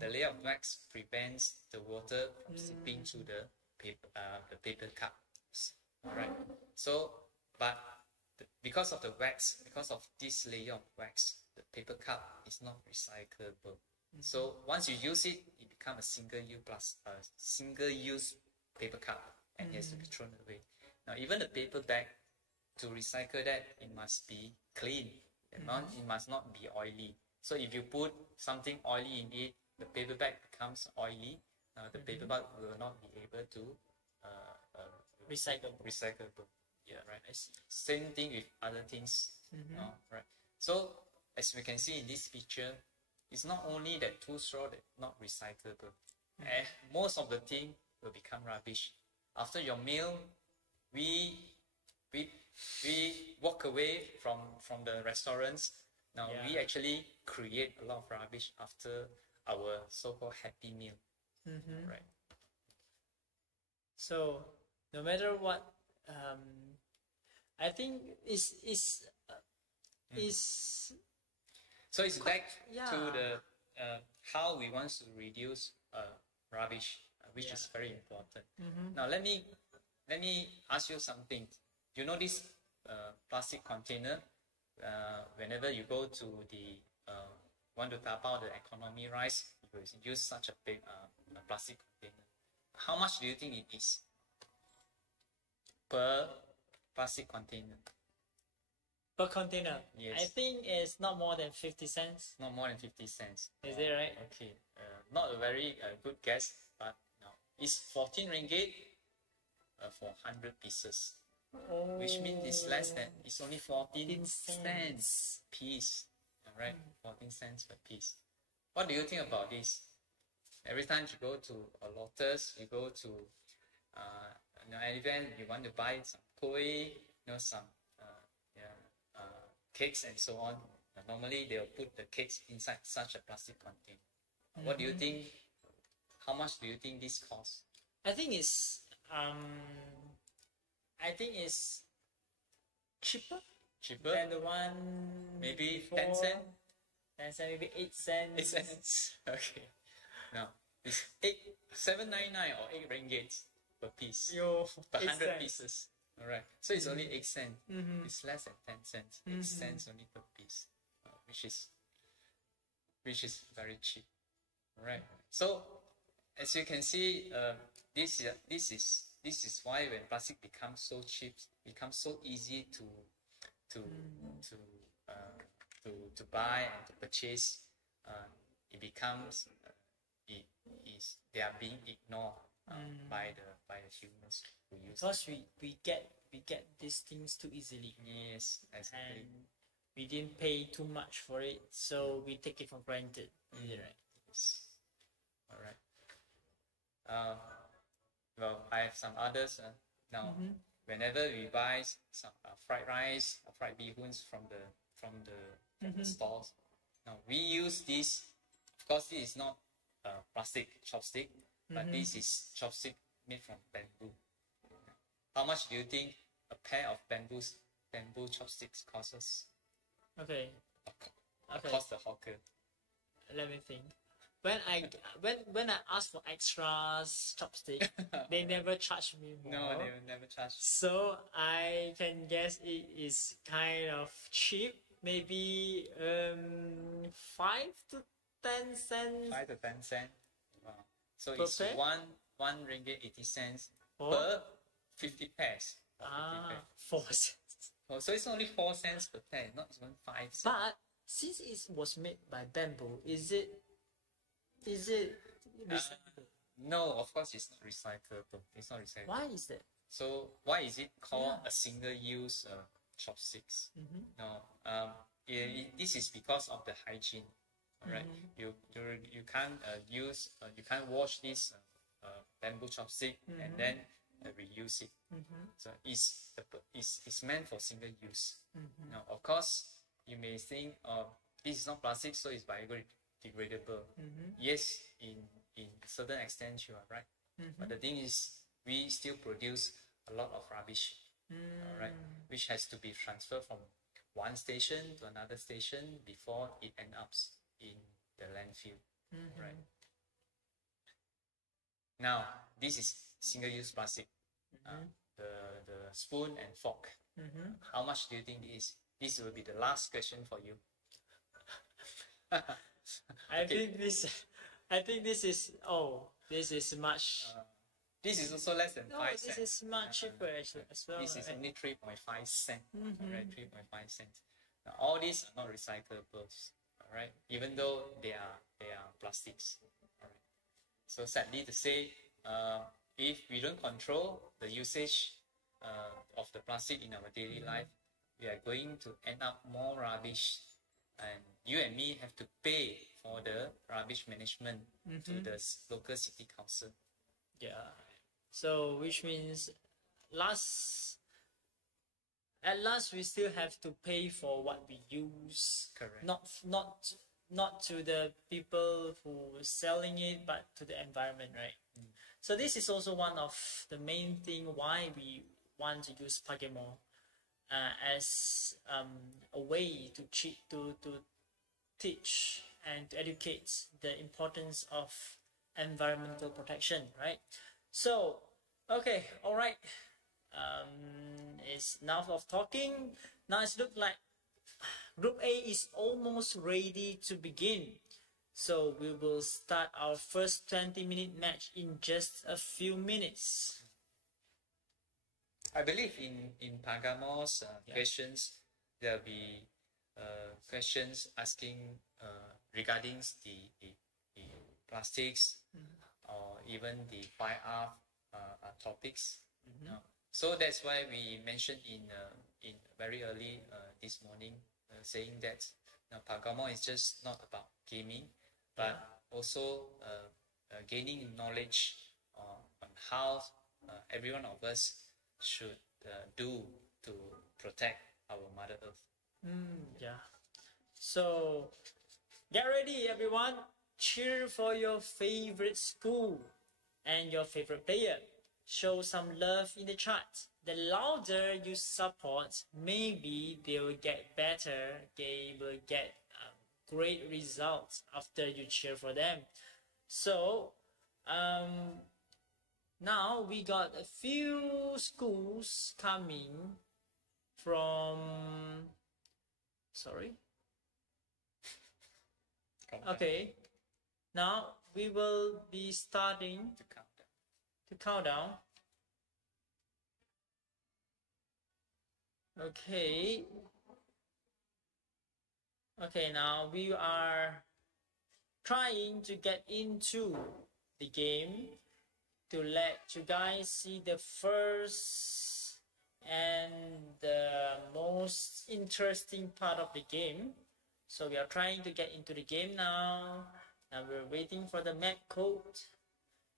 The layer of wax prevents the water from seeping through the paper cups. All right. So, but because of the wax, because of this layer of wax, the paper cup is not recyclable. So once you use it, it becomes a single-use paper cup and it has to be thrown away. Now, even the paper bag, to recycle that, it must be clean. It must not be oily. So if you put something oily in it, the paper bag becomes oily. The paper bag will not be able to recyclable. Yeah, right. I see. Same thing with other things. Right. So as we can see in this picture, it's not only that 2 straws that not recyclable. Most of the thing will become rubbish. After your meal, we walk away from the restaurants. Now we actually create a lot of rubbish after our so-called happy meal. Right. So no matter what, I think so it's back to the how we want to reduce rubbish, which is very important. Now let me ask you something. You know this plastic container? Whenever you go to the want to tapao the economy rice, you use such a big plastic container. How much do you think it is per plastic container? Per container? Yes. I think it's not more than 50 cents. Not more than 50 cents. Is it right? Okay. Not a very good guess, but no. It's 14 ringgit for 100 pieces. Which means it's only 14 cents piece. Alright, 14 cents per piece. What do you think about this? Every time you go to a Lotus, you go to an event, you want to buy some koi, some cakes and so on. Normally they'll put the cakes inside such a plastic container. What do you think? How much do you think this costs? I think it's cheaper than the one maybe before. 10 cents. 10 cents, maybe 8 cents. 8 cents. Okay. Now it's 7.99 or 8 ringgit per piece. Per 100 pieces. Alright. So it's only 8 cents. It's less than 10 cents. 8 cents only per piece. Which is very cheap. Alright. So as you can see, this is why when plastic becomes so cheap, becomes so easy to buy and to purchase, it becomes they are being ignored by the humans who use. Because we get these things too easily. Yes, exactly. And we didn't pay too much for it, so we take it for granted. Right? Yes. All right. Well, I have some others now. Whenever we buy some fried rice, fried beehoons from the stores, now we use this. Of course, this is not plastic chopstick, but this is chopstick made from bamboo. How much do you think a pair of bamboo chopsticks costs us? Okay. Cost the hawker. Let me think. When I ask for extras chopstick, they never charge me more. No, they will never charge. So I can guess it is kind of cheap. Maybe 5 to 10 cents. 5 to 10 cents. Wow. So Per it's pair? 1 ringgit 80 cents Oh. per 50 pairs. 4 cents. Oh, so it's only 4 cents per pair, not even 5 cents. But since it was made by bamboo, is it recyclable? No, of course it's not recyclable. It's not recyclable. Why is that? So why is it called a single-use chopsticks? No, this is because of the hygiene. All right, you can't you can't wash this bamboo chopstick and then reuse it. So it's meant for single use. Now, of course, you may think, this is not plastic, so it's biodegradable. Yes, in certain extent you are right. But the thing is, we still produce a lot of rubbish, right? Which has to be transferred from one station to another station before it ends up in the landfill, right? Now, this is single-use plastic. The spoon and fork. How much do you think this is? This will be the last question for you. I think this is much. This is also less than 5 cents. This is much cheaper actually as well. This is only 3.5 cents. Right, 3.5 cents. Now, all these are not recyclables. All right, even though they are plastics. All right. So sadly to say, if we don't control the usage of the plastic in our daily life, we are going to end up more rubbish, and you and me have to pay for the rubbish management to the local city council. Yeah. So which means at last we still have to pay for what we use. Correct. Not to the people who are selling it, but to the environment, right? So this is also one of the main thing why we want to use PaGamO as a way to teach and to educate the importance of environmental protection, right? So, okay, all right. It's enough of talking. Now it looks like Group A is almost ready to begin. So we will start our first 20-minute match in just a few minutes. I believe in PaGamO's questions, there'll be questions asking regarding the plastics or even the fire topics. So that's why we mentioned in very early this morning, saying that PaGamO is just not about gaming, but also gaining knowledge on how every one of us should do to protect our Mother Earth. Yeah. So get ready, everyone. Cheer for your favorite school and your favorite player. Show some love in the chat. The louder you support, maybe they will get better. They will get great results after you cheer for them. So now we got a few schools coming from, sorry. Okay, now we will be starting to count down. Okay. Okay, now we are trying to get into the game to let you guys see the first and the most interesting part of the game. So we are trying to get into the game now, and we're waiting for the map code.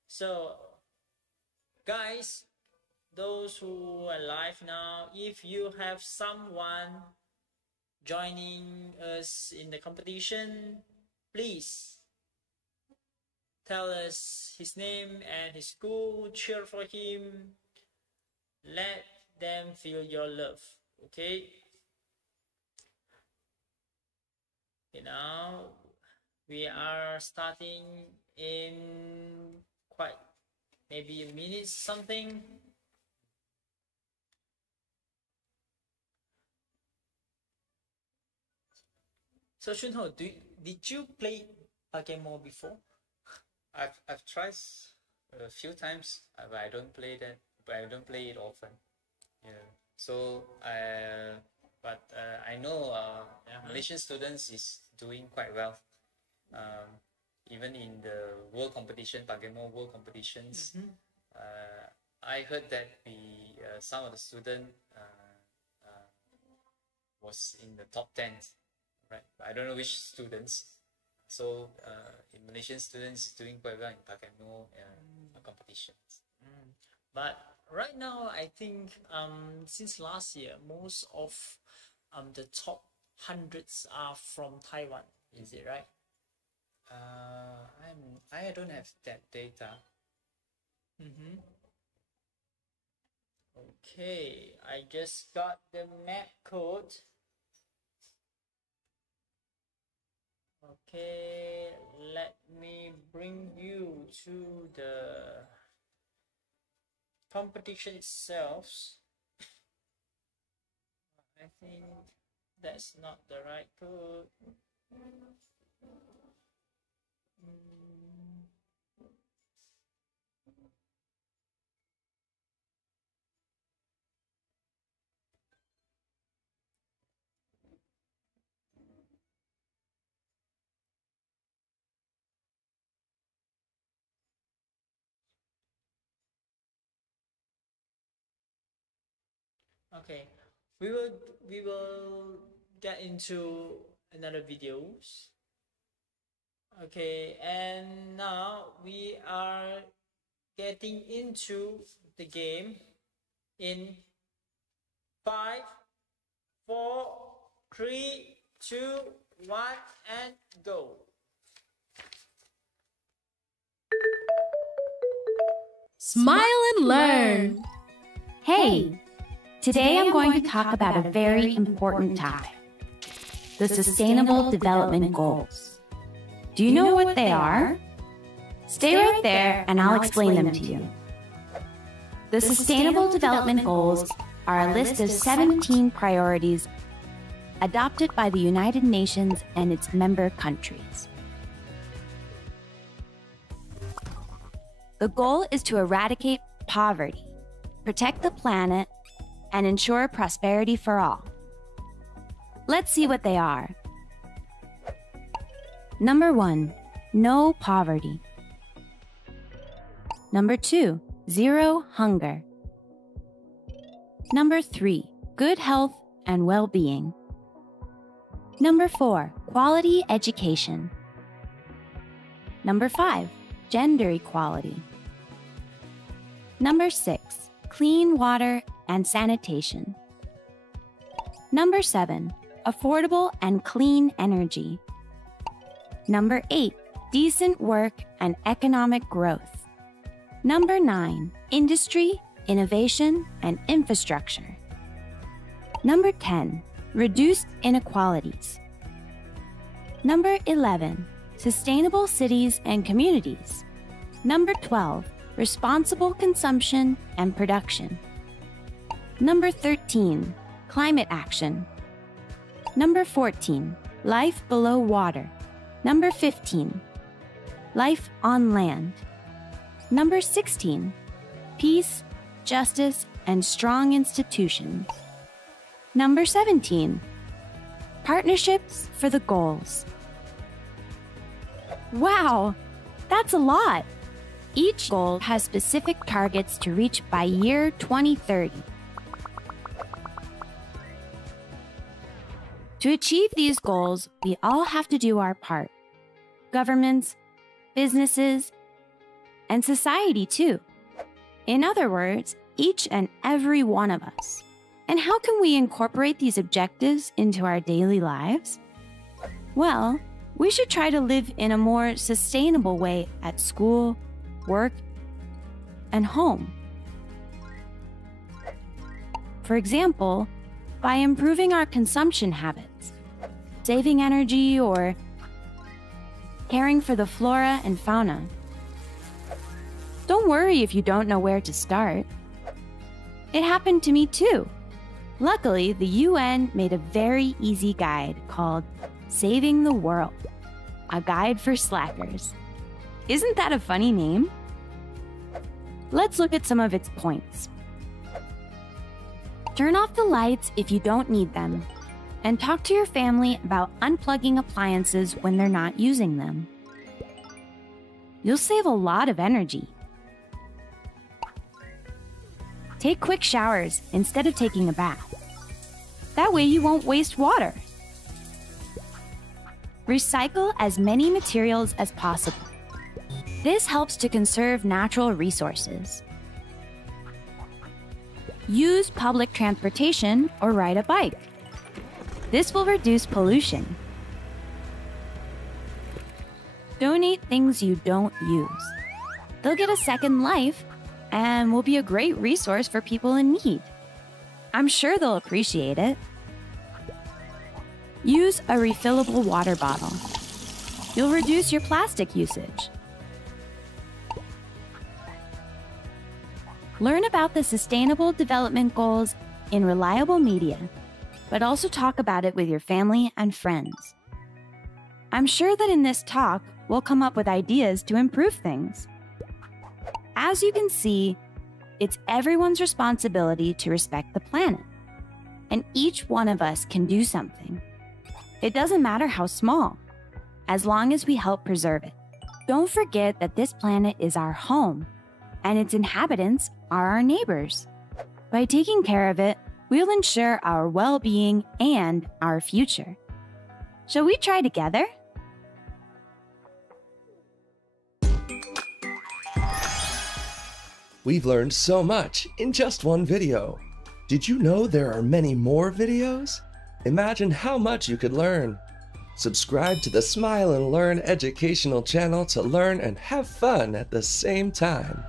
So guys, those who are live now, if you have someone joining us in the competition, please tell us his name and his school, cheer for him, let them feel your love, okay? Okay, now we are starting in quite maybe a minute something. So Shunho, did you play PaGamO before? I've tried a few times, but I don't play that. But I don't play it often. Yeah. So but I know Malaysian students is doing quite well. Even in the world competition, PaGamO world competitions, I heard that some of the students was in the top 10. Right, I don't know which students. So in Malaysian students doing quite well in PaGamO competitions. But right now, I think since last year, most of the top hundreds are from Taiwan. Is it right? I don't have that data. Okay, I just got the map code. Okay, let me bring you to the competition itself. I think that's not the right code. Okay, we will get into another videos. Okay, and now we are getting into the game in 5, 4, 3, 2, 1, and go. Smile and learn. Hey, today I'm going to talk about a very important topic, the Sustainable Development Goals. Do you know what they are? Stay right there and I'll explain them to you. The Sustainable Development Goals are a list of 17 priorities adopted by the United Nations and its member countries. The goal is to eradicate poverty, protect the planet, and ensure prosperity for all. Let's see what they are. Number 1, no poverty. Number 2, zero hunger. Number 3, good health and well-being. Number 4, quality education. Number 5, gender equality. Number 6, clean water and sanitation. Number 7, affordable and clean energy. Number 8, decent work and economic growth. Number 9, industry, innovation, and infrastructure. Number 10, reduced inequalities. Number 11, sustainable cities and communities. Number 12, responsible consumption and production. Number 13, climate action. Number 14, life below water. Number 15, life on land. Number 16, peace, justice, and strong institutions. Number 17, partnerships for the goals. Wow, that's a lot. Each goal has specific targets to reach by year 2030. To achieve these goals, we all have to do our part. Governments, businesses, and society too. In other words, each and every one of us. And how can we incorporate these objectives into our daily lives? Well, we should try to live in a more sustainable way at school, work, and home. For example, by improving our consumption habits, saving energy, or caring for the flora and fauna. Don't worry if you don't know where to start. It happened to me too. Luckily, the UN made a very easy guide called Saving the World, a guide for slackers. Isn't that a funny name? Let's look at some of its points. Turn off the lights if you don't need them, and talk to your family about unplugging appliances when they're not using them. You'll save a lot of energy. Take quick showers instead of taking a bath. That way you won't waste water. Recycle as many materials as possible. This helps to conserve natural resources. Use public transportation or ride a bike. This will reduce pollution. Donate things you don't use. They'll get a second life and will be a great resource for people in need. I'm sure they'll appreciate it. Use a refillable water bottle. You'll reduce your plastic usage. Learn about the Sustainable Development Goals in reliable media, but also talk about it with your family and friends. I'm sure that in this talk, we'll come up with ideas to improve things. As you can see, it's everyone's responsibility to respect the planet, and each one of us can do something. It doesn't matter how small, as long as we help preserve it. Don't forget that this planet is our home, and its inhabitants are our neighbors. By taking care of it, we'll ensure our well-being and our future. Shall we try together? We've learned so much in just one video. Did you know there are many more videos? Imagine how much you could learn. Subscribe to the Smile and Learn educational channel to learn and have fun at the same time.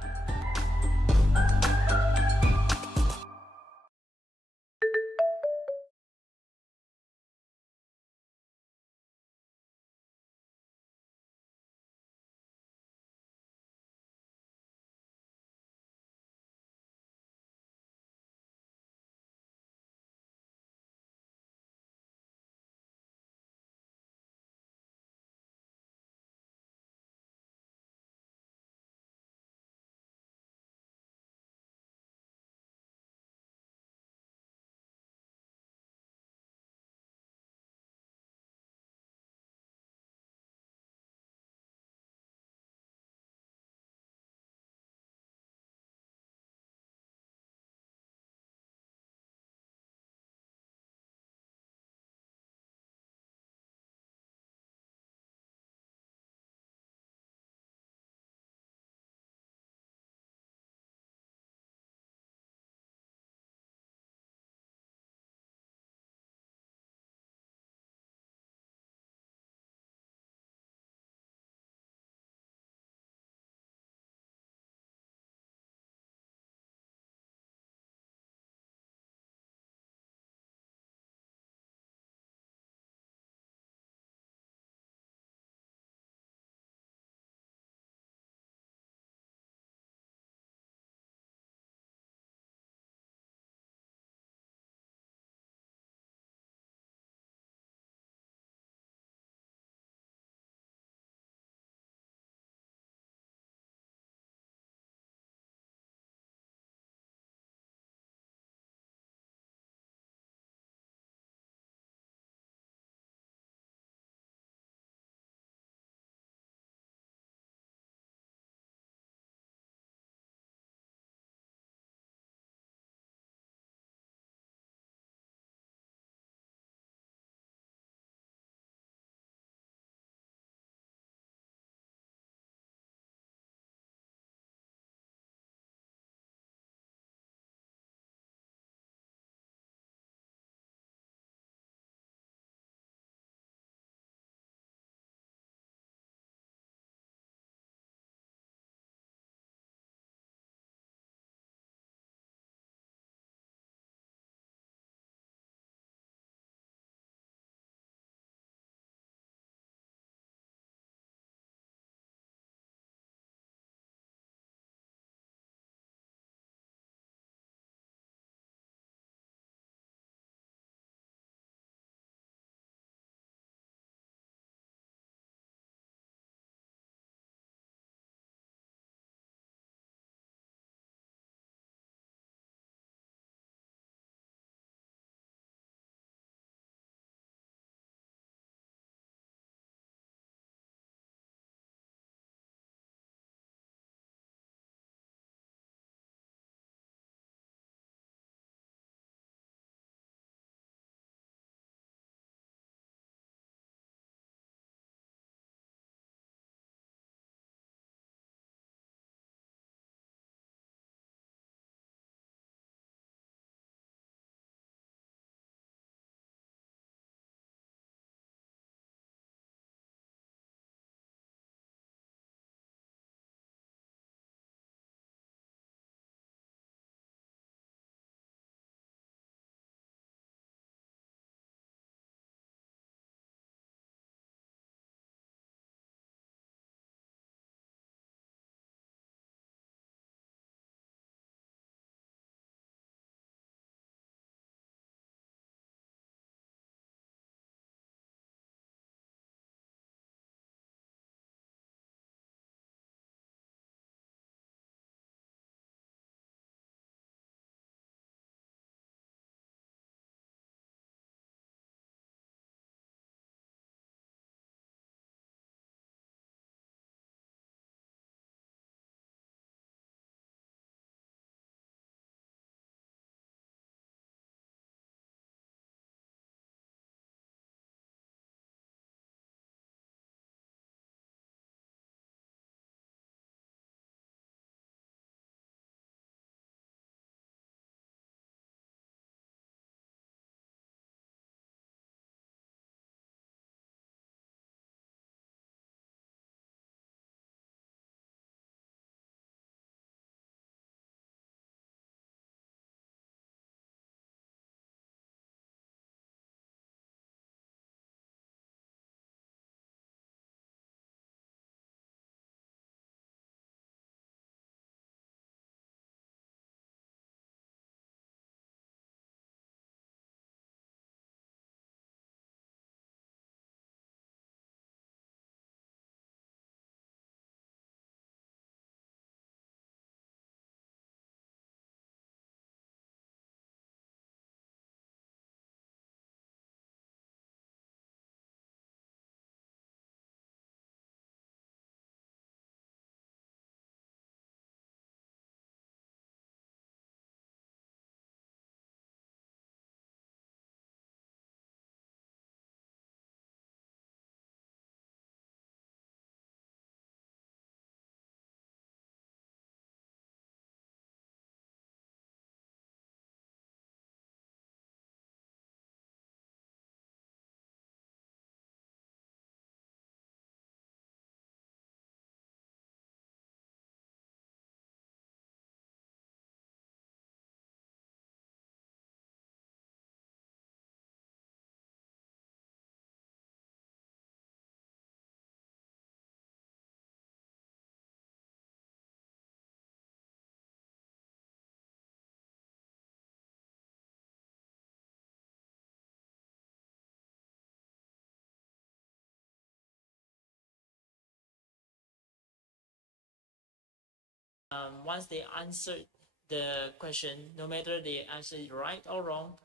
once they answered the question, no matter they answer it right or wrong,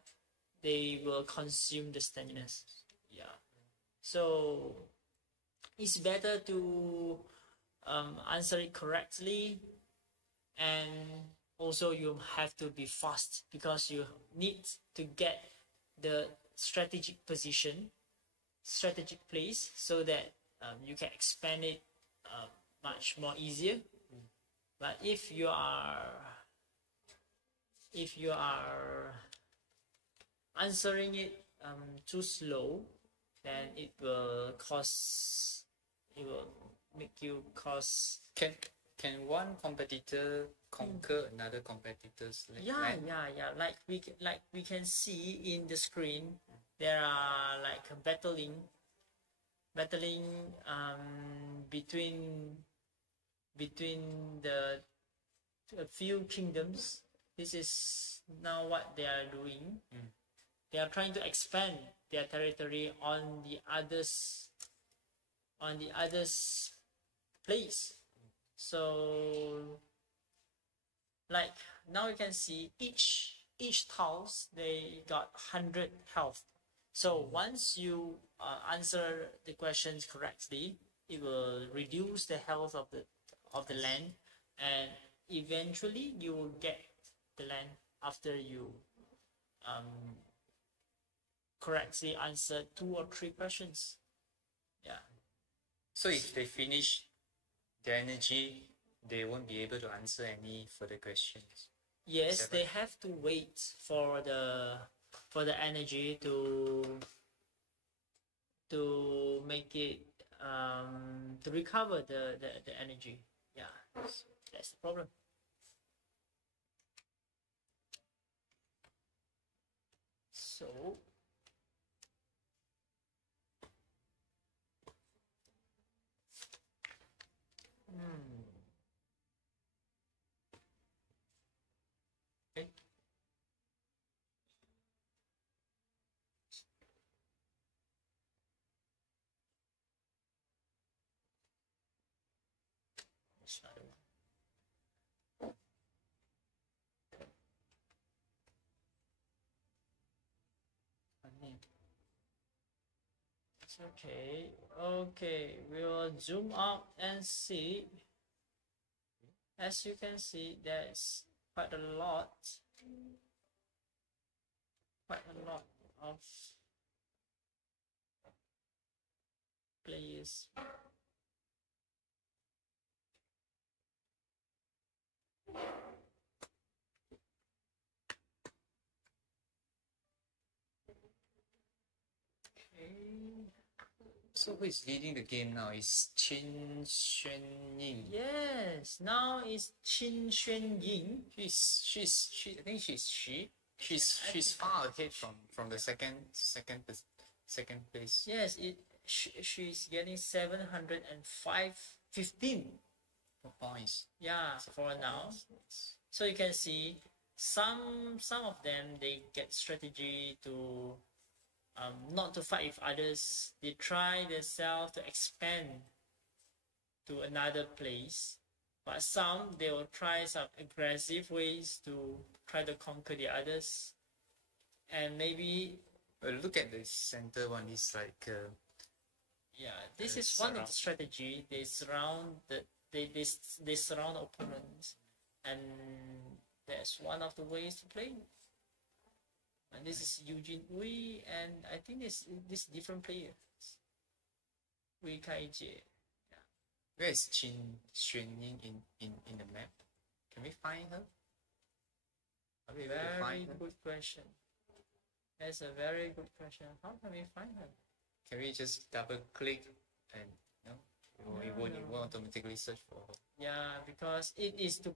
they will consume the stimulus. Yeah. So it's better to answer it correctly, and also you have to be fast because you need to get the strategic position, strategic place, so that you can expand it much more easier. But if you are answering it too slow, then it will make you cause. Can one competitor conquer another competitor's land? Yeah. Like we can see in the screen, there are like battling between the few kingdoms. This is now what they are doing. They are trying to expand their territory on the others place. So like now you can see each tiles, they got 100 health. So once you answer the questions correctly, it will reduce the health of the land, and eventually you will get the land after you correctly answer 2 or 3 questions. Yeah. So if they finish the energy, they won't be able to answer any further questions. Yes, they have to wait for the energy to make it to recover the energy. Yeah, that's the problem. So okay. It's okay. Okay, we'll zoom out and see. As you can see, there's quite a lot of players. So who is leading the game now? Is Qin Xuan Ying? Yes, now it's Qin Xuan Ying. I think she's far ahead from the second place. Yes, she's getting 715 points. Yeah, for now. So you can see some of them, they get strategy to not to fight with others. They try themselves to expand to another place, but some they will try some aggressive ways to try to conquer the others. And maybe look at the center one. It's like this is one of the strategy. They surround they surround opponents, and that's one of the ways to play. And this is Eugene Wei, and I think this different players. Wei Kai-jie. Yeah. Where is Qin Xuan Ying in the map? Can we find her? Very good question. That's a very good question. How can we find her? Can we just double click and it won't automatically search for her? Yeah, because it is to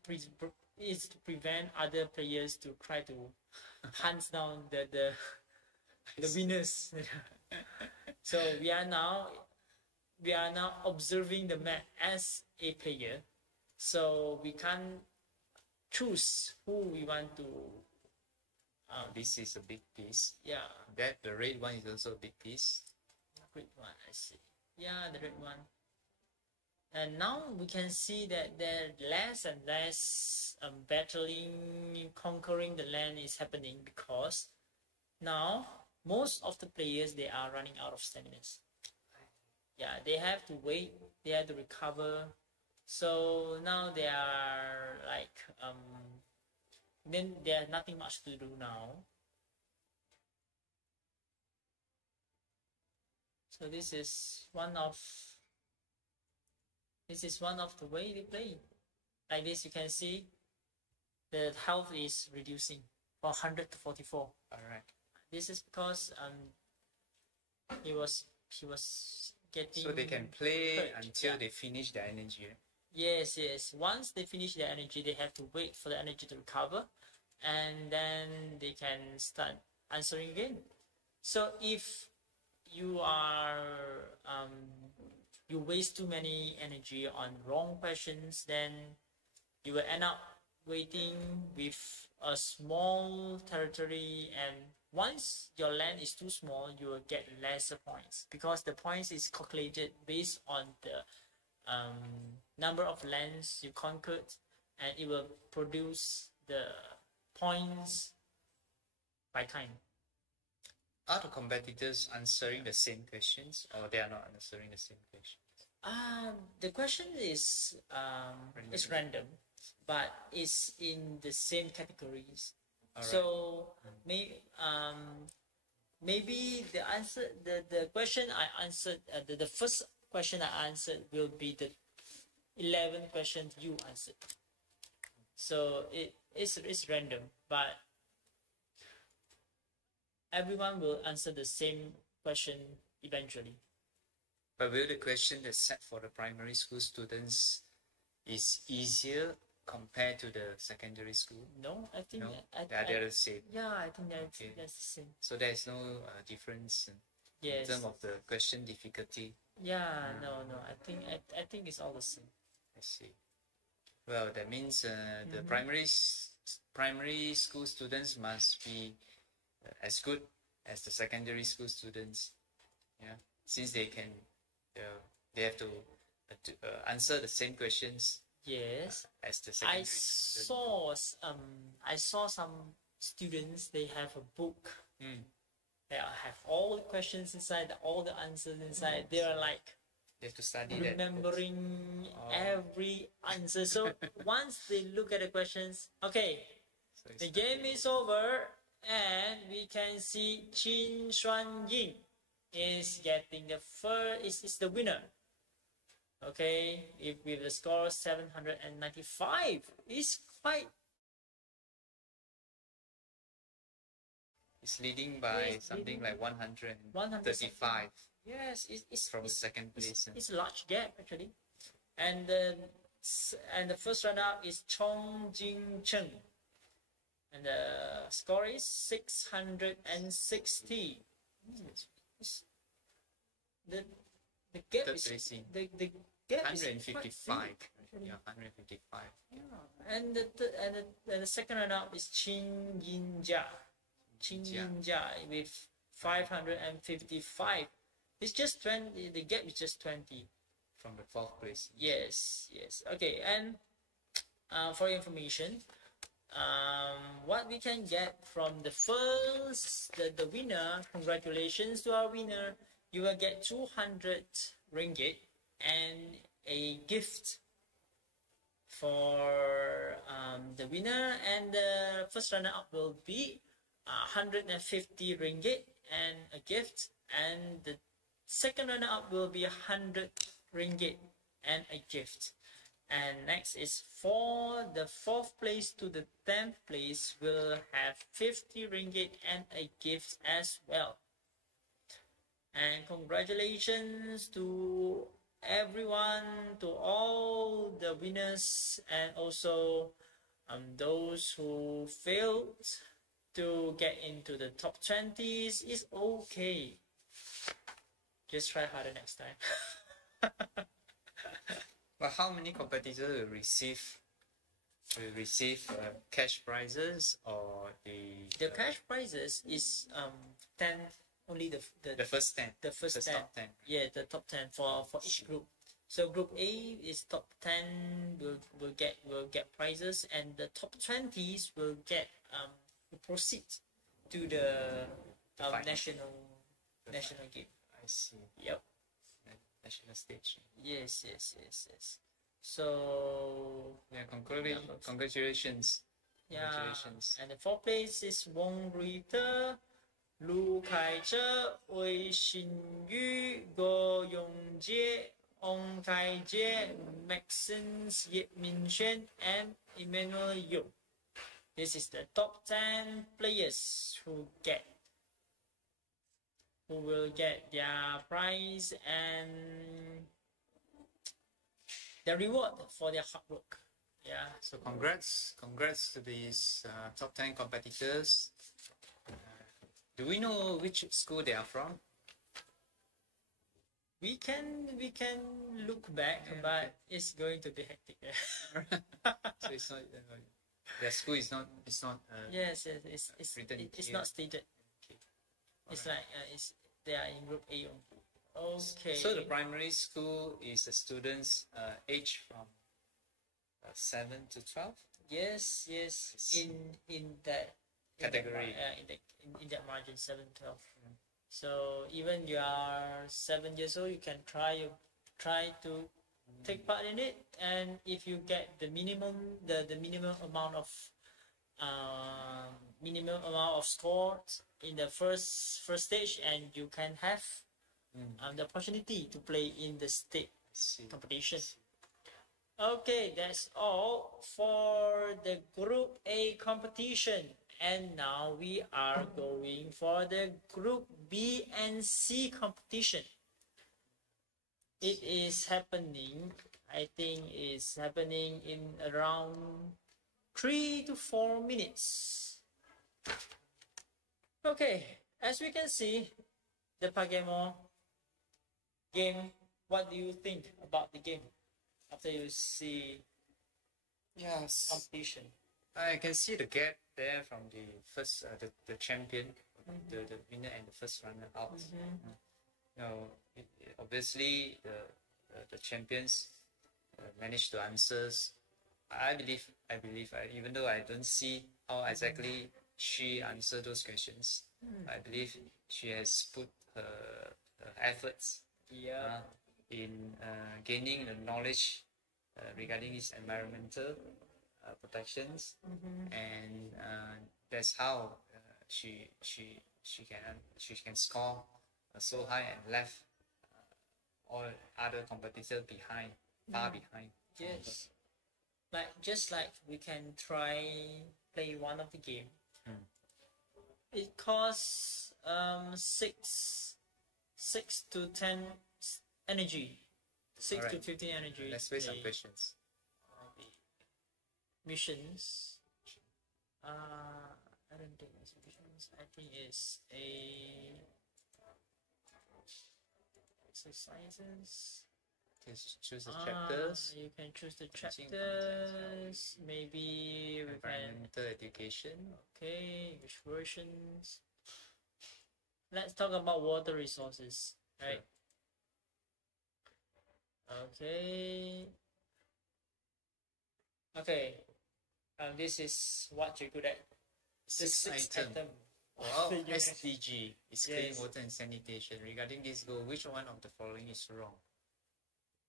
prevent other players to try to hunt down the winners. So we are now observing the map as a player, so we can choose who we want to. This is a big piece. Yeah. The red one is also a big piece. Red one, I see. Yeah, the red one. And now we can see that there less and less battling, conquering the land is happening, because now most of the players, they are running out of stamina. Yeah, they have to wait, they have to recover. So now they are like, then there's nothing much to do now. So this is one of the way they play. Like this, you can see the health is reducing from 100 to 44. All right. This is because he was getting. So they can play hurt. until they finish their energy. Yes, yes. Once they finish their energy, they have to wait for the energy to recover, and then they can start answering again. So if you are you waste too many energy on wrong questions, then you will end up waiting with a small territory, and once your land is too small, you will get lesser points, because the points is calculated based on the number of lands you conquered, and it will produce the points by time. Are the competitors answering the same questions, or they are not answering the same questions? The question is it's random, but it's in the same categories. All right. So maybe the answer, the question I answered, the first question I answered will be the 11th question you answered. So it's random, but everyone will answer the same question eventually. But will the question that's set for the primary school students is easier compared to the secondary school? No, I think no? They're the same. Yeah, I think that's the same. So there's no difference in terms of the question difficulty. Yeah, no. I think it's all the same. I see. Well, that means the primary school students must be as good as the secondary school students. Yeah, since they can, they have to answer the same questions. Yes. As the secondary students. I saw some students, they have a book. They have all the questions inside, all the answers inside. They are like, they have to study remembering every answer. So once they look at the questions, okay, so the game is over, and we can see Chin Xuan Ying is getting the first, is the winner. Okay, with the score 795, it's quite. It's leading by something like 135. Yes, it's from second place. It's a large gap actually, and the first runner-up is Chong Jing Cheng, and the score is 660. The gap is the gap 155. Yeah, 155. Yeah, and the second runner-up is Chin Yin Jia. Chin Yin Jia with 555. It's just 20. The gap is just 20 from the 4th place. Yes. Okay, and for your information, what we can get from the first, the winner. Congratulations to our winner. You will get 200 ringgit and a gift for the winner, and the first runner-up will be 150 ringgit and a gift, and the second runner-up will be 100 ringgit and a gift. And next is for the 4th place to the 10th place will have 50 ringgit and a gift as well. And congratulations to everyone, to all the winners, and also those who failed to get into the top 20s. Is okay. Just try harder next time. Well, how many competitors will receive cash prizes, or the cash prizes is 10, only the first 10. The first 10. Top 10. Yeah, the top 10 for each group. So group A is top 10 will get prizes, and the top 20s will get proceed to the national game. I see. Yep. National stage. Yes. So yeah, congratulations. Yeah. Congratulations. And the fourth place is Wong Rui Te, Lu Kai Zhe, Wei Xin Yu, Go Yong Jie, Ong Tai Jie, Maxence Yip Min Xuan, and Emmanuel Yu. This is the top 10 players who will get their prize and the reward for their hard work. Yeah. So congrats to these top 10 competitors. Do we know which school they are from? We can look back, but it's going to be hectic. So it's not their school is not yes, it's written. It's not stated. Okay. It's right. Like they are in group A. Okay. So the primary school is the students age from 7 to 12. Yes. In that category. In that margin, 7 to 12. So even you are 7 years old, you can try to take part in it, and if you get the minimum amount of scores in the first stage, and you can have the opportunity to play in the state competition. Okay, that's all for the Group A competition. And now we are going for the Group B and C competition. It is happening, I think it's happening in around 3 to 4 minutes. Okay, as we can see, the PaGamO game, what do you think about the game after you see competition? I can see the gap there from the first, the champion, the winner and the first runner out. Obviously the champions managed to answer. I believe, even though I don't see how exactly she answered those questions, I believe she has put her efforts in gaining the knowledge regarding its environmental protections, and that's how she can score so high and left all other competitors far behind. Yes, just like we can play one of the game. It costs 6 to 10 energy, 6 to 15 energy. Let's play some questions. Missions. I don't think it's missions. I think it's exercises. Choose the chapters. You can choose the chapters. Maybe we environmental education. Okay, which versions? Let's talk about water resources, right? Okay. Okay. This is what you're good at. Sixth item. Wow, SDG is clean water and sanitation. Regarding this goal, which one of the following is wrong?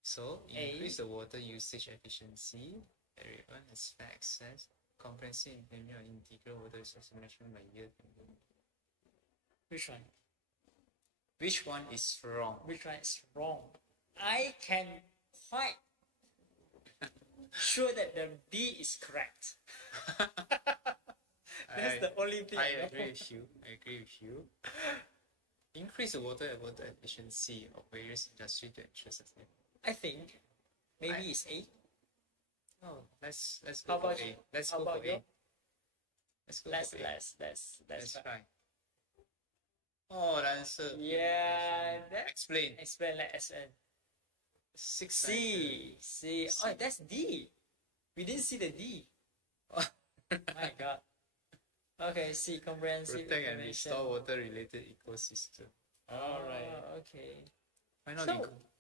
So, increase the water usage efficiency. Everyone has fair access. Comprehensive integral water resource management by year. Which one? Which one is wrong? Which one is wrong? I can quite sure that the B is correct. That's the only thing. I agree with you. Increase the water efficiency of various industries to ensure sustainability. I think maybe it's A. Oh, let's go for A. Let's go for A. Let's try. Oh, the answer. Yeah. Explain. Let's C. Oh, that's D. We didn't see the D. Oh my God. Okay, C, comprehensive. Protect and restore water-related ecosystem. All right. Okay.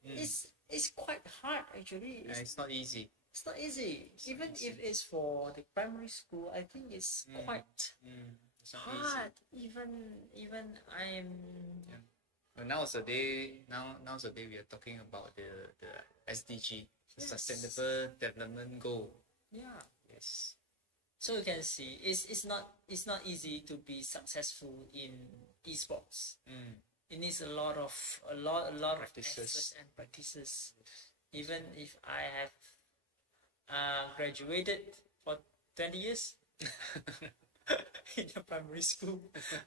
it's quite hard actually. It's not easy. It's not easy. Even if it's for the primary school, I think it's quite hard. Even I'm. Well, nowadays we are talking about the SDG, the Sustainable Development Goal. Yeah. Yes. So you can see, it's not easy to be successful in esports. It needs a lot of practices and practices. Even if I have graduated for 20 years in the primary school,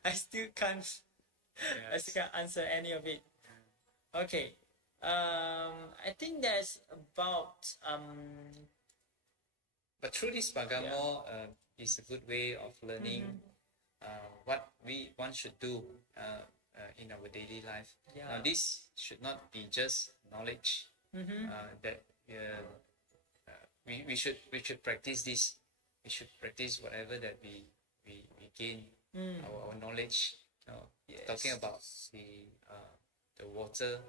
I still can't answer any of it. Okay. I think that's about But through this PaGamO is a good way of learning what one should do in our daily life. Now this should not be just knowledge that we should practice this. We should practice whatever that we gain, our knowledge. Talking about the water,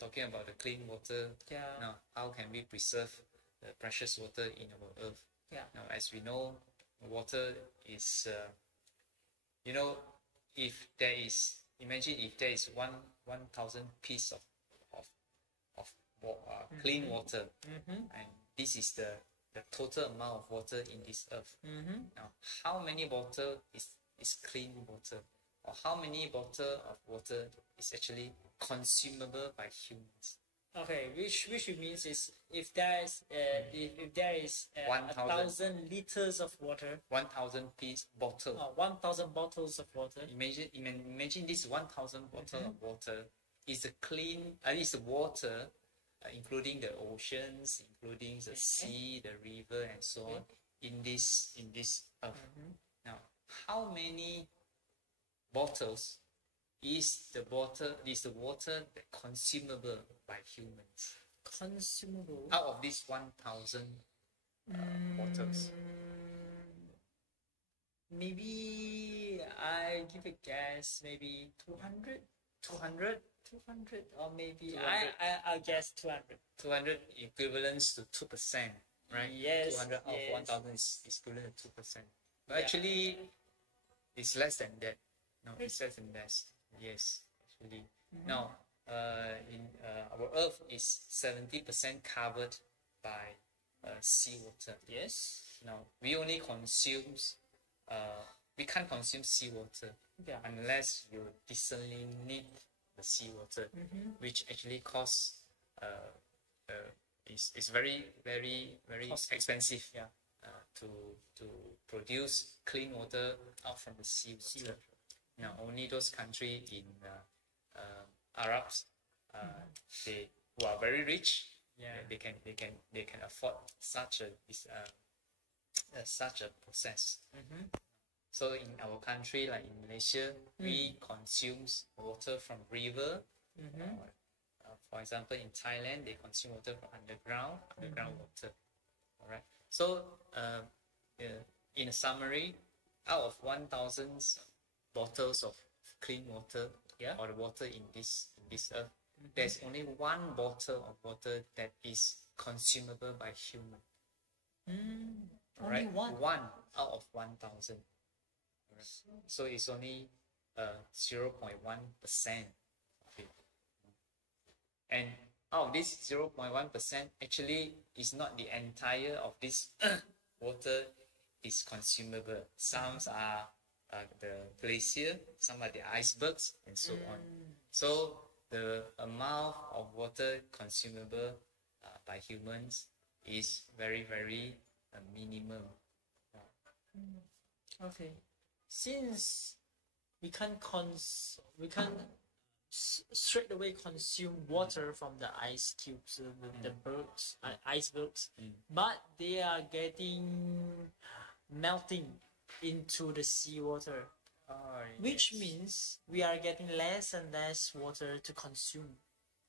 talking about the clean water. Now how can we preserve the precious water in our earth? Now as we know, water is if there is, imagine if there is 1,000 piece of clean water, and this is the total amount of water in this earth. Now how many water is clean water, or how many bottle of water is actually consumable by humans? Okay, which means is if there is 1,000 liters of water, 1,000 piece bottle, 1,000 bottles of water. Imagine this 1,000 bottle of water is the clean, is the water, including the oceans, including the sea, the river, and so on, in this earth. Now, how many bottles is the water that consumable by humans? Consumable out of these 1,000 bottles. Maybe I give a guess. Maybe 200. 200, or maybe 200. I'll guess 200. 200 equivalents to 2%, right? Yes. 200 out of 1,000 is equivalent to 2%. But actually, it's less than that. No, it's less than that. Yes, actually. Now, our Earth is 70% covered by seawater. Yes. Now, we only we can't consume seawater unless you desalinate the seawater, which actually costs is very expensive to produce clean water out from the seawater. Now, only those countries in Arabs, who are very rich, they can afford such a process. So in our country, like in Malaysia, we consume water from river. For example, in Thailand, they consume water from underground water. All right. So in a summary, out of 1,000 bottles of clean water, or the water in this earth, there's only one bottle of water that is consumable by human. Only one out of 1,000. So it's only 0.1% of it. And out of this 0.1%, actually is not the entire of this water is consumable. Some are the glacier, some are the icebergs, and so on. So the amount of water consumable by humans is very minimal. Okay. Since we can't straight away consume water from the ice cubes, the bergs, icebergs, but they are melting into the seawater, which means we are getting less and less water to consume.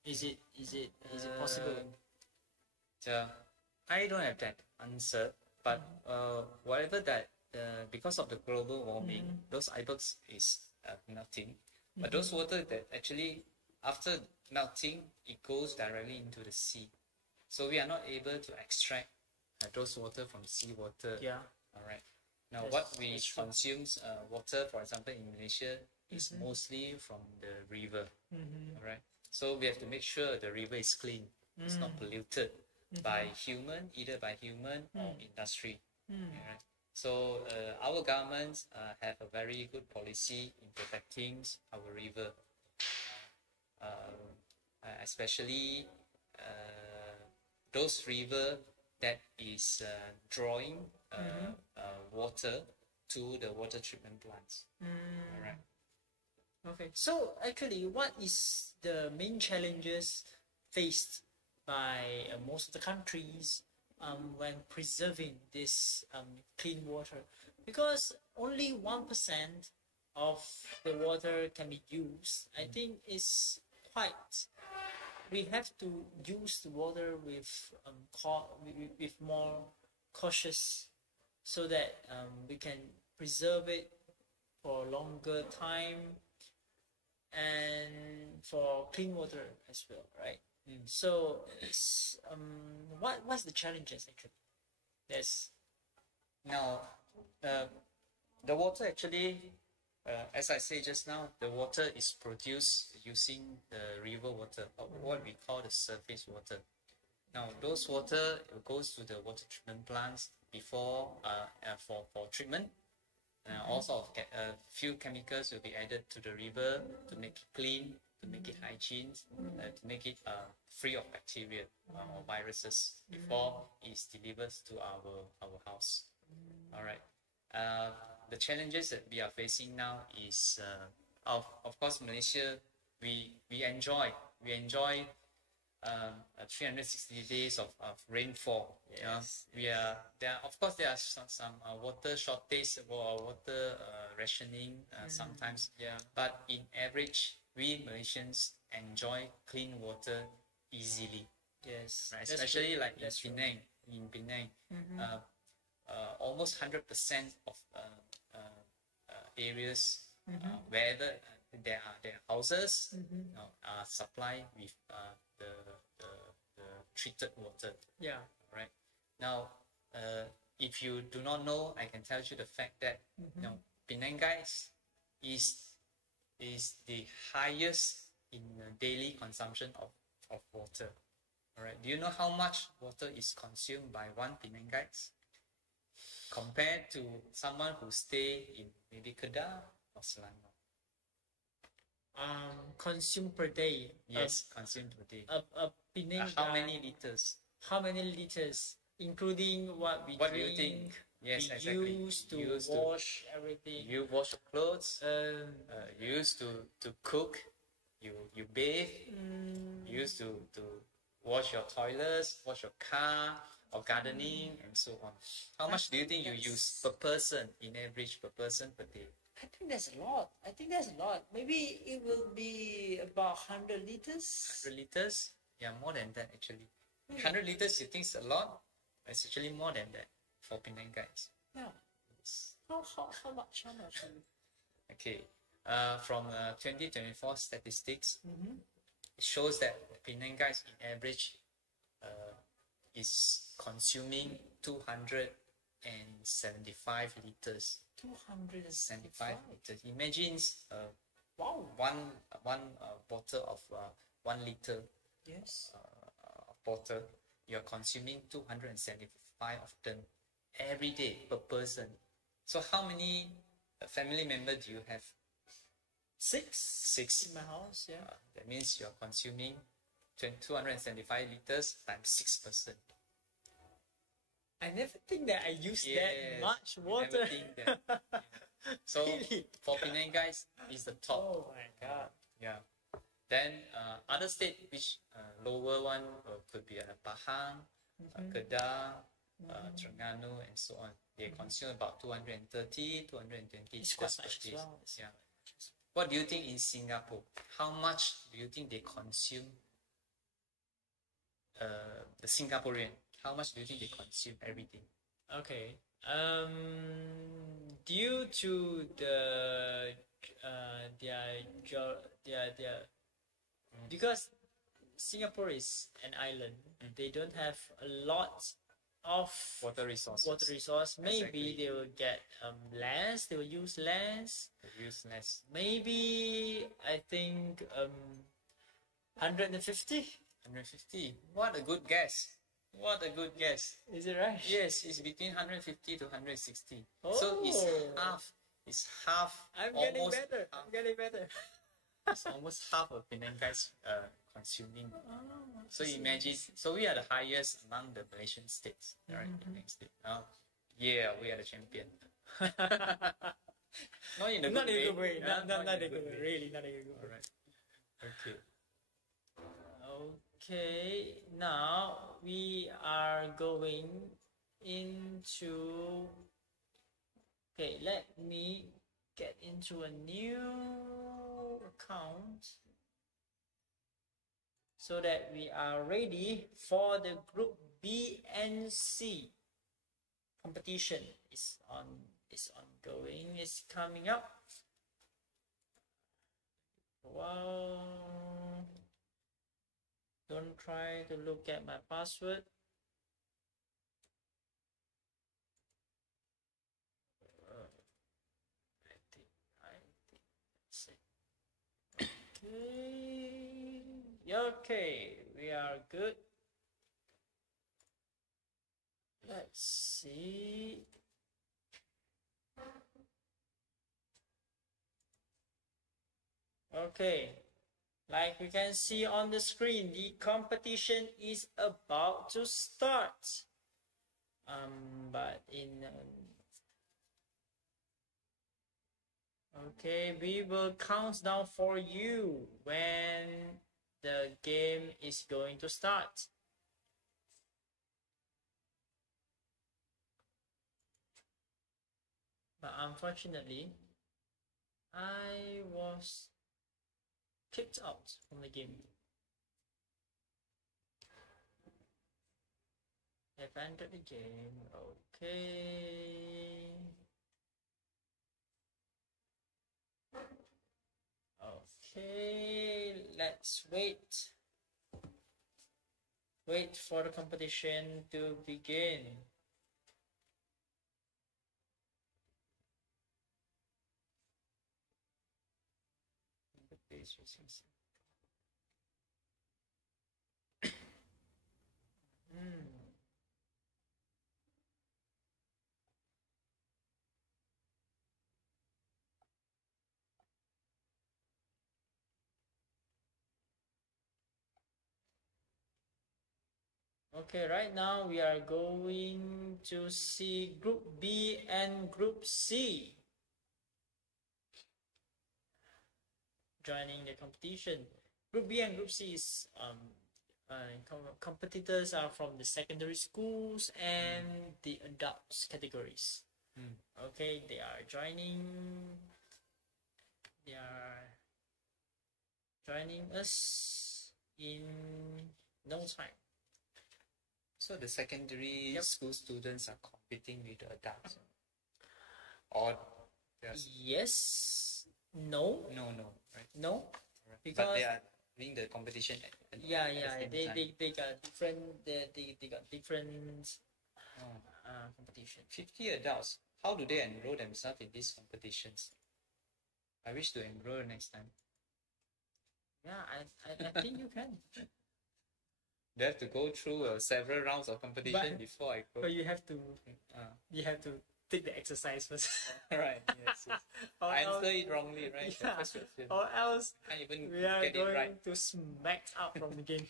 Is it possible? I don't have that answer, but whatever that, because of the global warming, those icebergs is melting, but those water that actually after melting, it goes directly into the sea. So we are not able to extract those water from seawater. Yeah. All right. Now, what we consume water, for example, in Malaysia, is mostly from the river. All right. So we have to make sure the river is clean. It's not polluted by human, either by human or industry. All right. So our government have a very good policy in protecting our river, especially those river that is drawing water to the water treatment plants. All right. Okay. So actually, what is the main challenges faced by most of the countries when preserving this clean water? Because only 1% of the water can be used. I think it's quite. We have to use the water with more cautious, so that we can preserve it for a longer time and for clean water as well, right? So it's, what's the challenges actually? Yes. Now, the water actually, as I said just now, the water is produced using the river water, or what we call the surface water. Now, those water goes to the water treatment plants before for treatment. Also, a few chemicals will be added to the river to make it clean, to make it hygiene, to make it free of bacteria or viruses before it's delivered to our house. All right. The challenges that we are facing now is, of course, Malaysia. We enjoy 360 days of rainfall. Yes. There are some water shortage or water rationing sometimes. Yeah. But in average, we Malaysians enjoy clean water easily. Yes. Right? Especially like in Penang. Almost 100% of areas wherever there are houses are supplied with the treated water. Yeah. Right. Now, if you do not know, I can tell you the fact that Penang guys is the highest in daily consumption of water. All right. Do you know how much water is consumed by one Penang guys compared to someone who stay in maybe Kedah or Selangor? Consumed per day. Yes, consumed per day. Penang, how many liters? How many liters, including what we What drink, do you think? Yes, we exactly. use to wash everything. You wash your clothes. You used to cook. You bathe. You used to wash your toilets, wash your car, or gardening, and so on. How much do you think you use per person, in average per person per day? I think that's a lot. Maybe it will be about 100 liters. 100 liters? Yeah, more than that actually. 100 liters you think is a lot? It's actually more than that for Penang guys. Yeah. How much? Okay. From 2024 statistics, it shows that Penang guys in average is consuming 275 liters. 275 liters. Imagine one bottle of 1 liter. Yes. Water. You're consuming 275 of them every day per person. So how many family members do you have? Six in my house. Yeah. That means you're consuming 275 liters times 6 person. I never think that I use that much water. Never think that. So Really? for Penang guys, is the top. Oh my god. Yeah. Then other state which lower one could be Pahang, Kedah, Terengganu, and so on. They consume about 230, 220 It's quite liters per much as day. well. Yeah. What do you think in Singapore? How much do you think they consume? The Singaporean, how much do you think they consume everything? Okay. Due to their because Singapore is an island. They don't have a lot of water resources. Maybe they will get lands. They will use lands. Maybe I think 150. 150. What a good guess. What a good guess. Is it right? Yes, it's between 150 to 160. Oh. So it's half. It's half. I'm getting better. I'm getting better. It's almost half of Penang guys consuming. So imagine. So we are the highest among the Malaysian states. Right? Penang State. Yeah, we are the champion. Not in a good way. Not in a good way. Really, not in a good way. Alright. Okay. Okay, now we are going into. Okay, let me get into a new account so that we are ready for the Group B and C competition. Is ongoing. It's coming up. Wow. Don't try to look at my password. Okay, we are good. Let's see. Okay, like we can see on the screen, the competition is about to start. Okay, we will count down for you when the game is going to start. But unfortunately, I was kicked out from the game. I've entered the game. Okay. Okay, let's wait. Wait for the competition to begin. Okay, right now we are going to see Group B and Group C joining the competition. Group B and Group C is competitors are from the secondary schools and the adults categories. Okay, they are joining us in no time. So the secondary school students are competing with the adults? Or yes, no, right? No, right. Because but they are doing the competition at they got different competition. 50 adults. How do they enroll themselves in these competitions? I wish to enroll next time. Yeah, I think you can. They have to go through several rounds of competition before I go. But you have to take the exercise first. Right, yes. I answer it wrongly, right? Yeah. Or else can't even we are get going it right. to smack out from the game.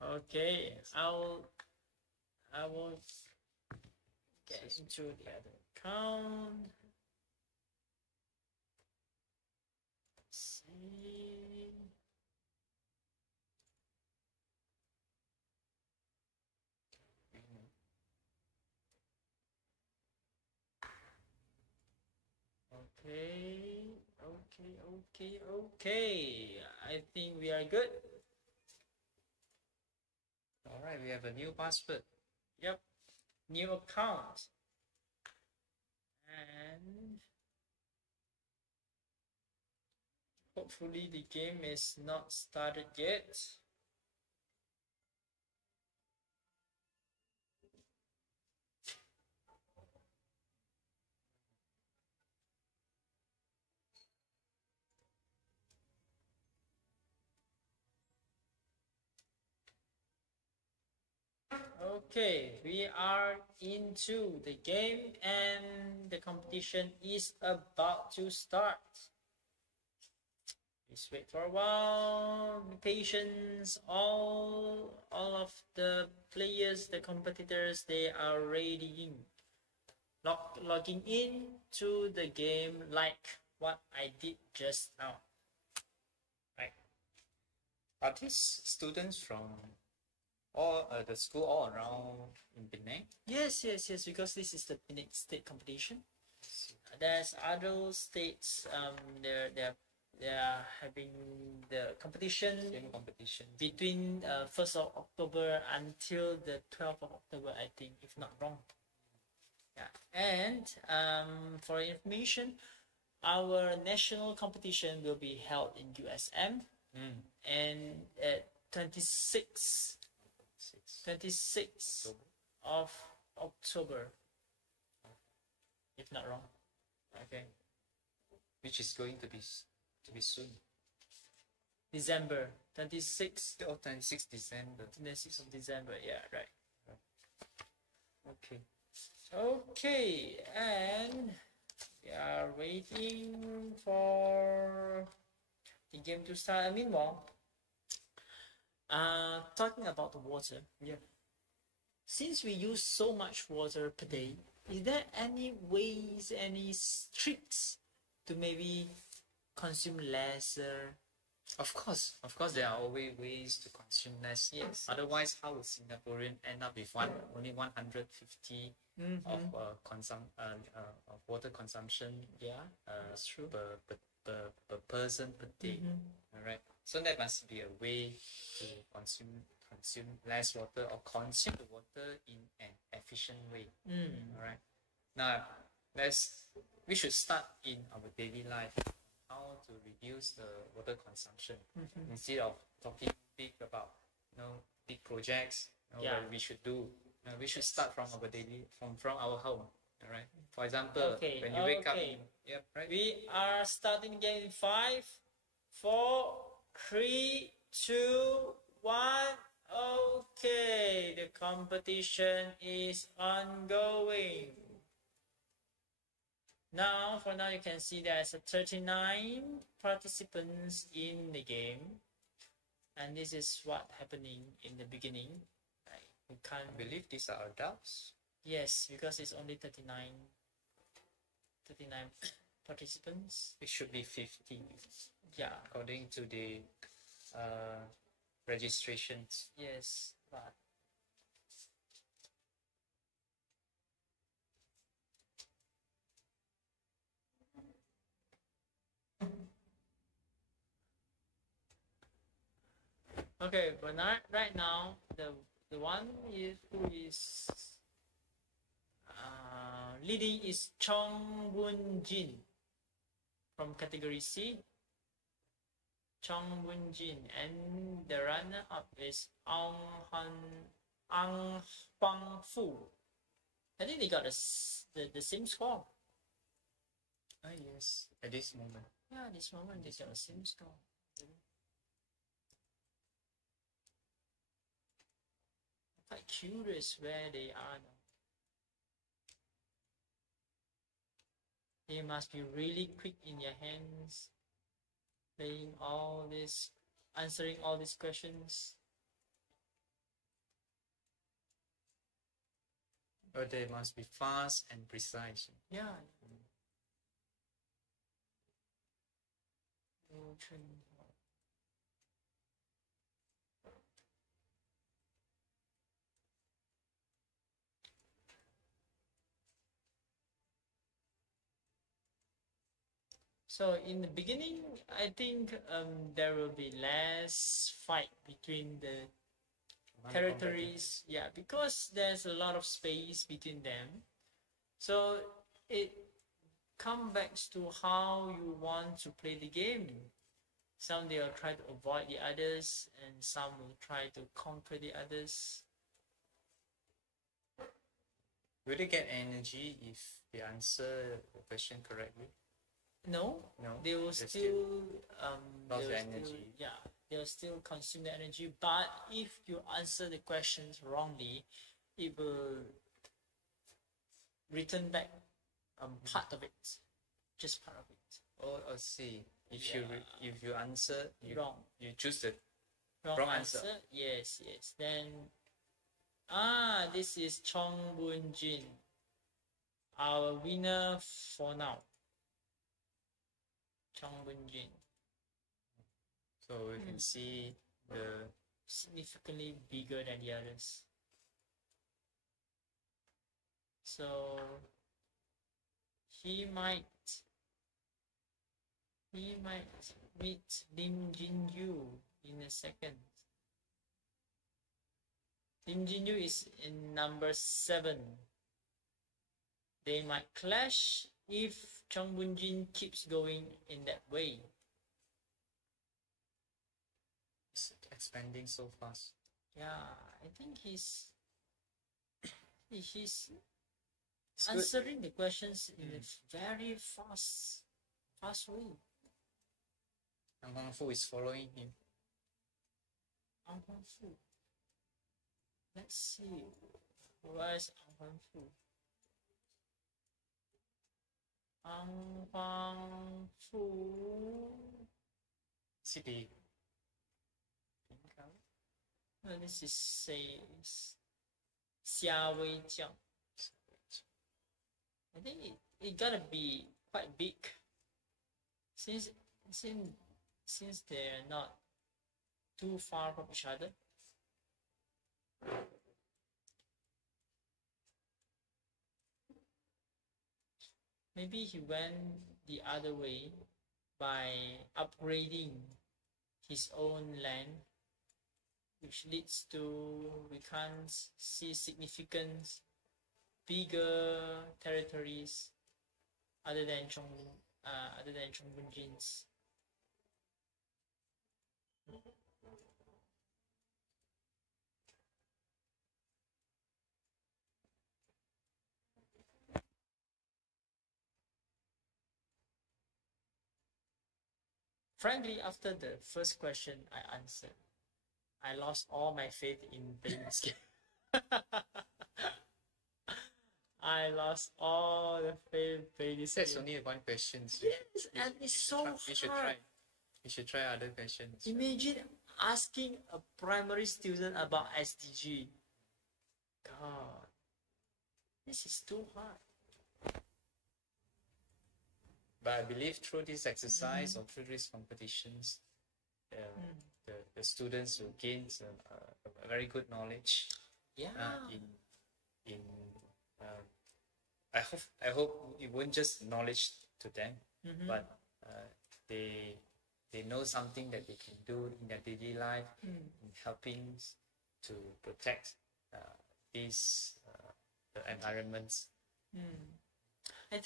Okay, I will get into the other account. Let's see. Okay. I think we are good. All right, we have a new password. Yep, new account. And Hopefully the game is not started yet. Okay, we are into the game and the competition is about to start. Please wait for a while. Be patient. All of the players, the competitors, they are ready. Logging in to the game like what I did just now. Right. Are these students from all the school all around in Penang? Yes, because this is the Penang State competition. There's other states, they are having the competition between 1st of October until the 12th of October, I think, if not wrong. Yeah. And for information, our national competition will be held in USM and at 26th of October, if not wrong. Okay. Which is going to be soon. December 26th. Oh, 26th December. 26th of December. Yeah, right. Okay. Okay, and we are waiting for the game to start. And meanwhile, talking about the water. Yeah. Since we use so much water per day, is there any ways, any tricks to maybe consume lesser? Of course, there are always ways to consume less. Yes. Otherwise, how would Singaporean end up with only 150 of water consumption? Yeah, that's true. Per person per day. All right. So there must be a way to consume less water or consume the water in an efficient way. All right. Now, we should start in our daily life. How to reduce the water consumption instead of talking big about big projects what we should do. We should start from our from our home. All right. For example, when you wake up, right. We are starting again in 5, 4, 3, 2, 1. Okay, the competition is ongoing. Now, for now, you can see there's 39 participants in the game, and this is what happening in the beginning. We can't believe these are adults. Yes, because it's only 39 participants. It should be 50. Yeah, according to the registrations. Yes, but okay, but not right now. The one who is leading is Chong Woon Jin from category C. Chong Woon Jin, and the runner-up is Ang Huang Fu. I think they got the same score. Yes, at this moment. Yeah, at this moment they got the same score. I'm quite curious where they are now. They must be really quick in your hands, playing all this, answering all these questions. But they must be fast and precise. Yeah. So in the beginning, I think there will be less fight between the territories. Yeah, because there's a lot of space between them. So it comes back to how you want to play the game. Some they will try to avoid the others, and some will try to conquer the others. Will they get energy if they answer the question correctly? No, No. they will They still lose they will energy. still, yeah, they will still consume the energy. But if you answer the questions wrongly, it will return back part of it, just part of it. Oh, I see. If Yeah. if you answer Wrong. you choose the Wrong answer. Yes, yes. Then, this is Chong Boon Jin, our winner for now. Chong Boon Jin. So we can see the Significantly bigger than the others. So he might meet Lim Jin Yu in a second. Lim Jin Yu is in number 7. They might clash if Chong Boon Jin keeps going in that way. it's expanding so fast. Yeah, I think he's It's answering the questions in a very fast way. Ang Hong Fu is following him. Ang Hong Fu. Let's see. Where's Ang Hong Fu? Ang Hong Fu. City. This is says Xia Wei Jiang. I think it gotta be quite big since they're not too far from each other. Maybe he went the other way by upgrading his own land, which leads to we can't see significant bigger territories other than Chong Boon Jin's. Frankly, after the first question I answered, I lost all my faith in playing this game. I lost all the faith in playing this That's game. only one question. Yes, and it's so hard. We should try other questions. Imagine asking a primary student about SDG. God, this is too hard. But I believe through this exercise or through these competitions, the students will gain a very good knowledge. Yeah. I hope it won't just knowledge to them, but they know something that they can do in their daily life in helping to protect these the environments. I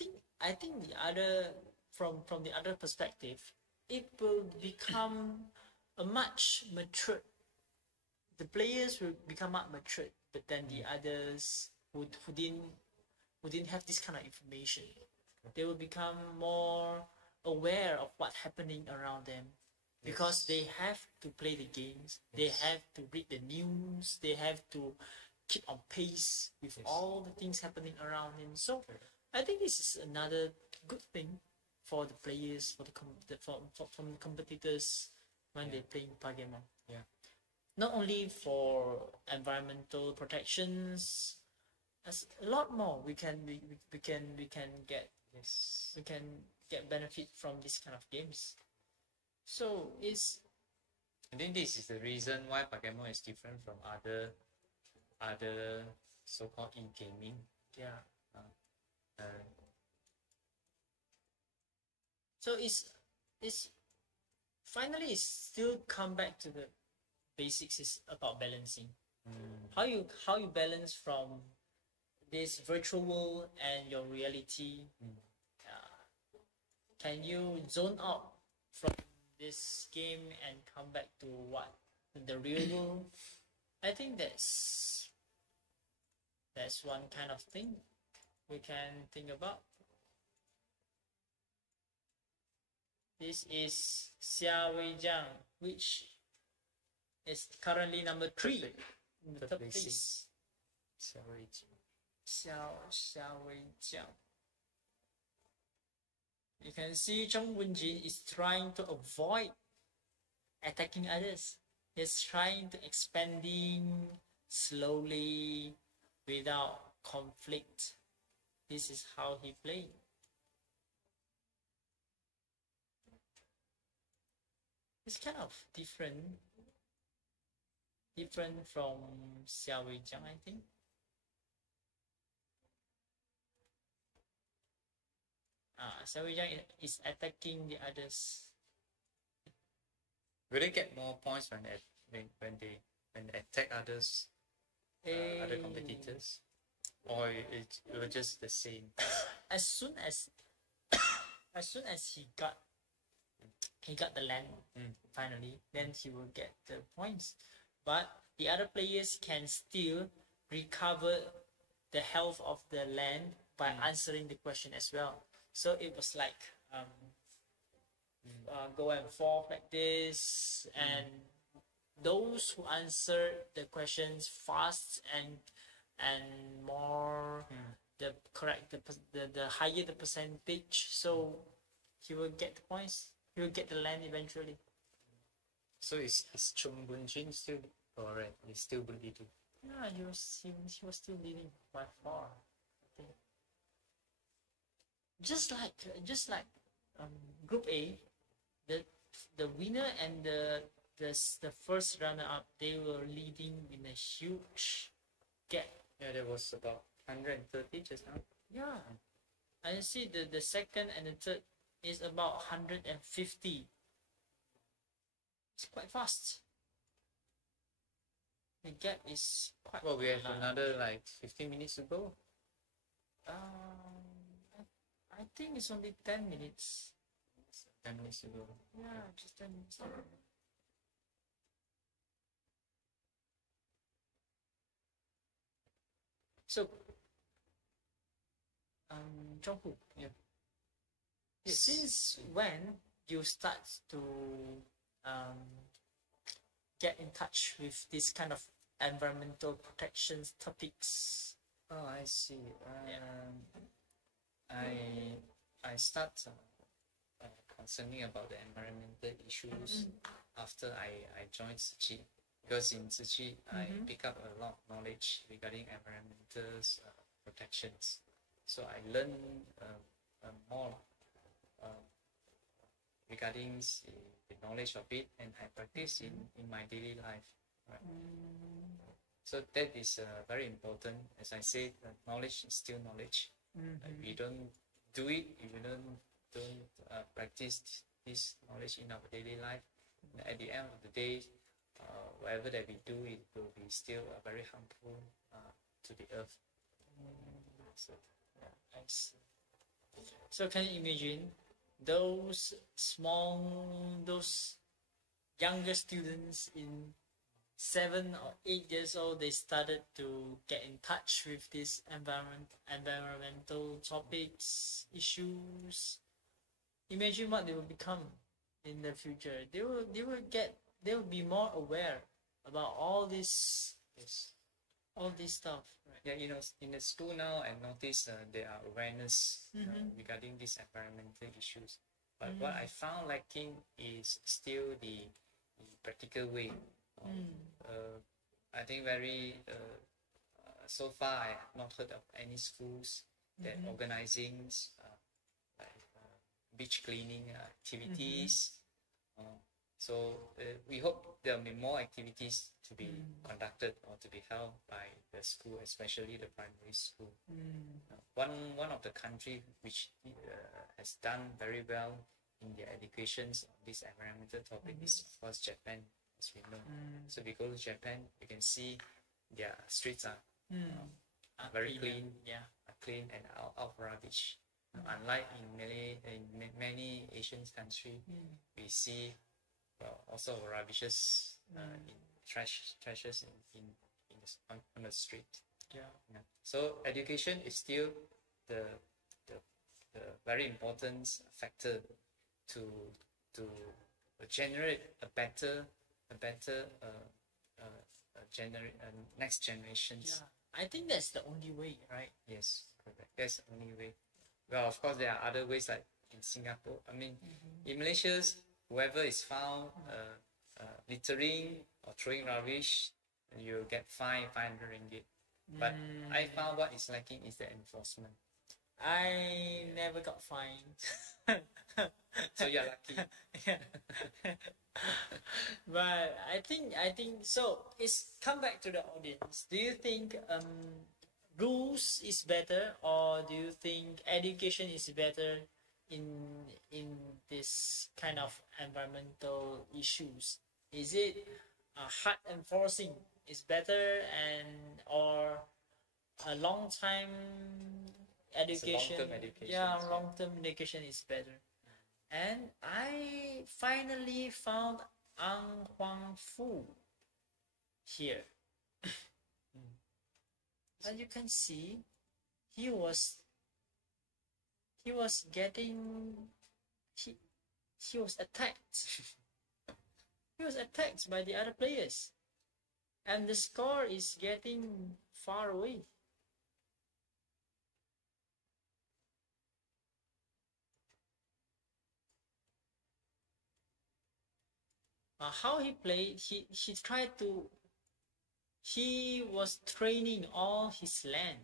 think the other from the other perspective, it will become a much matured. The players will become much matured, but then the others who didn't have this kind of information, they will become more aware of what's happening around them, because they have to play the games, they have to read the news, they have to keep on pace with all the things happening around him. So I think this is another good thing for the players, for from the competitors when they play PaGamO. Yeah. Not only for environmental protections, as a lot more we can get. Yes. We can get benefit from this kind of games. So I think this is the reason why PaGamO is different from other so-called e-gaming. Yeah. So it's finally it's still come back to the basics. Is about balancing. How you balance from this virtual world and your reality. Can you zone out from this game and come back to what the real world. I think that's one kind of thing we can think about. This is Xia Weijiang, which is currently number 3 in the third place. Xia Weijiang. You can see Zhong Wenjin is trying to avoid attacking others. He's trying to expanding slowly without conflict. This is how he played. It's kind of different from Xia Weijiang, I think. Xia Weijiang is attacking the others. Will they get more points when they attack others, other competitors, or it was just the same? As soon as he got the land finally, then he will get the points. But the other players can still recover the health of the land by answering the question as well. So it was like go and forth like this, and those who answer the questions fast and more the higher the percentage, so he will get the points. He will get the land eventually. So is Zhong Wenjin still alright? He's still leading. Yeah, he was still leading by far, I think. Just like Group A, the winner and the first runner up, they were leading in a huge gap. Yeah, there was about 130 just now. Yeah, and you see the second and the third is about 150. It's quite fast. The gap is quite. Well, we have another like 15 minutes to go. I think it's only 10 minutes. 10 minutes to go. Yeah, just 10 minutes. So, Zhonghu, yeah. Since when you start to get in touch with this kind of environmental protection topics? Oh, I see. I start concerning about the environmental issues after I joined TzuChi, because in TzuChi I pick up a lot of knowledge regarding environmental protections. So I learn more regarding the knowledge of it, and I practice in my daily life. Right? So that is very important. As I said, knowledge is still knowledge. If you don't do it, if you don't practice this knowledge in our daily life, at the end of the day, whatever that we do, it will be still very harmful to the earth. So, yeah, I see. So can you imagine those younger students in 7 or 8 years old, they started to get in touch with these environmental topics, issues. Imagine what they will become in the future. They will be more aware about all this stuff. Right? Yeah, you know, in the school now, I noticed there are awareness regarding these environmental issues. But what I found lacking is still the practical way. I think so far I have not heard of any schools that organizing beach cleaning activities. So we hope there will be more activities to be conducted or to be held by the school, especially the primary school. One of the countries which has done very well in their educations on this environmental topic is, of course, Japan, as we know. So we go to Japan, you can see their streets are very clean, clean and out of rubbish. Unlike in many Asian countries, we see also rubbishes in trashes on the street. Yeah. So education is still the very important factor to generate a better next generations. Yeah, I think that's the only way, right? Yes, correct. That's the only way. Well, of course, there are other ways, like in Singapore. I mean, in Malaysia, whoever is found littering or throwing rubbish, you get fined 500 ringgit. But I found what is lacking is the enforcement. I never got fined. So you're lucky. Yeah. But I think so. It's come back to the audience. Do you think rules is better, or do you think education is better in this kind of environmental issues? Is it hard enforcing is better, or a long time education? Long-term education. Yeah, long-term education is better. And I finally found Ang Huang Fu here. As you can see, he was getting he was attacked. He was attacked by the other players, and the score is getting far away. How he played, he was training all his land,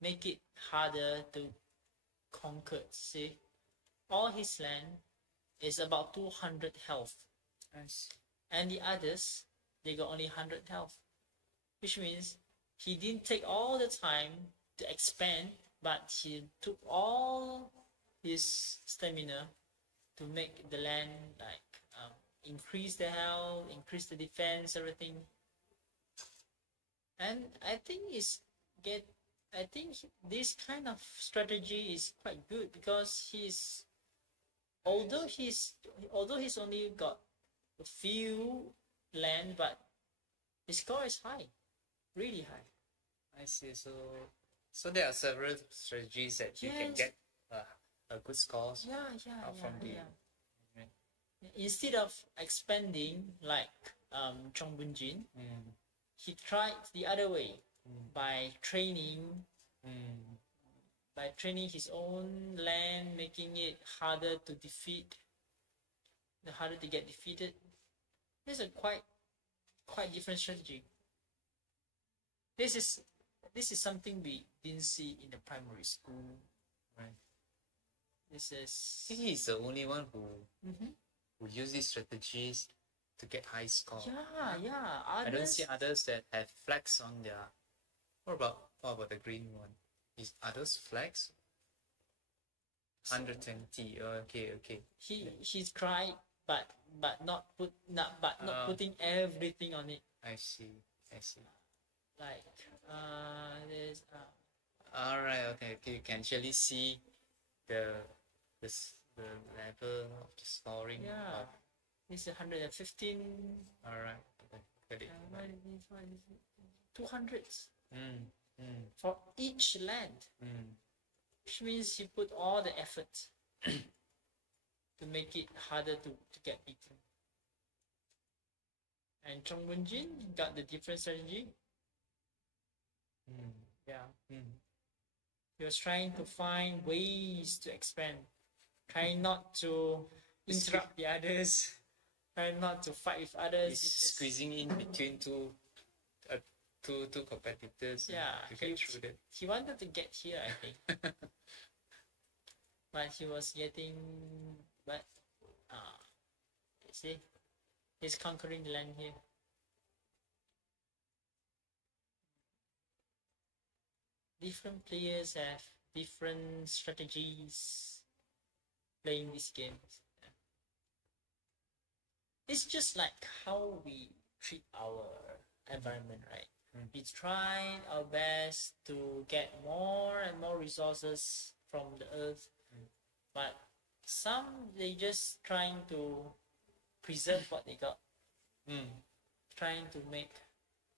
make it harder to conquer. See, all his land is about 200 health. Nice. And the others, they got only 100 health, which means he didn't take all the time to expand, but he took all his stamina to make the land like increase the health, increase the defense, everything. And I think this kind of strategy is quite good, because although he's only got a few land, but his score is high, really high. I see. So there are several strategies that you can get a good scores. From the. Instead of expanding like Chong Bun-jin, he tried the other way by training his own land, making it harder to get defeated. This is a quite different strategy. This is something we didn't see in the primary school. Right. This is. I think he's the only one who use these strategies to get high score. Yeah. I don't see others that have flags on their. What about the green one? Are those flags? 120. Okay. He tried, but not putting everything on it. I see. Like there's. All right. Okay. You can actually see the level of the scoring. Yeah. This is 115. All right. Got it. 200s. For each land. Which means you put all the effort to make it harder to get beaten. And Chong Bun-jin got the different strategy. Yeah. He was trying to find ways to expand, trying not to interrupt the others, trying not to fight with others. He's squeezing in between two competitors. Yeah, to get through that. He wanted to get here, I think. But he was getting, you see, he's conquering the land here. Different players have different strategies playing these games. It's just like how we treat our environment, right? We try our best to get more and more resources from the earth, but some they just trying to preserve what they got. Trying to make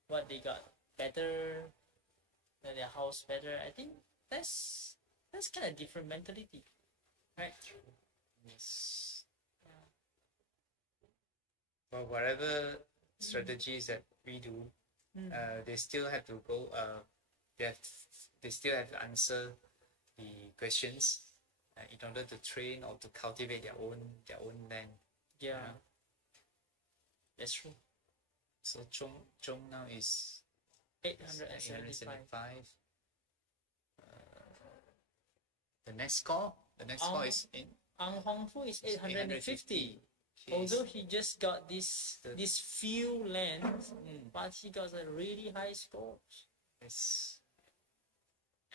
what they got better, their house better. I think that's kind of different mentality, right? Yes. Well, whatever strategies that we do, they still have to go. They still have to answer the questions in order to train or to cultivate their own land. Yeah, that's true. So Zhong now is 875. The next score is in. Ang Hongfu is 850. Although he just got this few lands, but he got a really high score. Yes.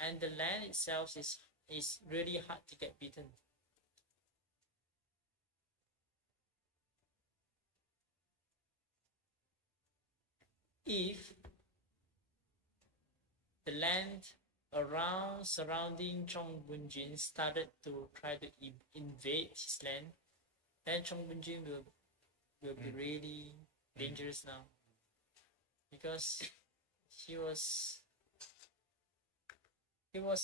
And the land itself is really hard to get beaten. If the land surrounding Chong Bunjin started to try to invade his land, then Chong Bunjin will be really dangerous now, because he was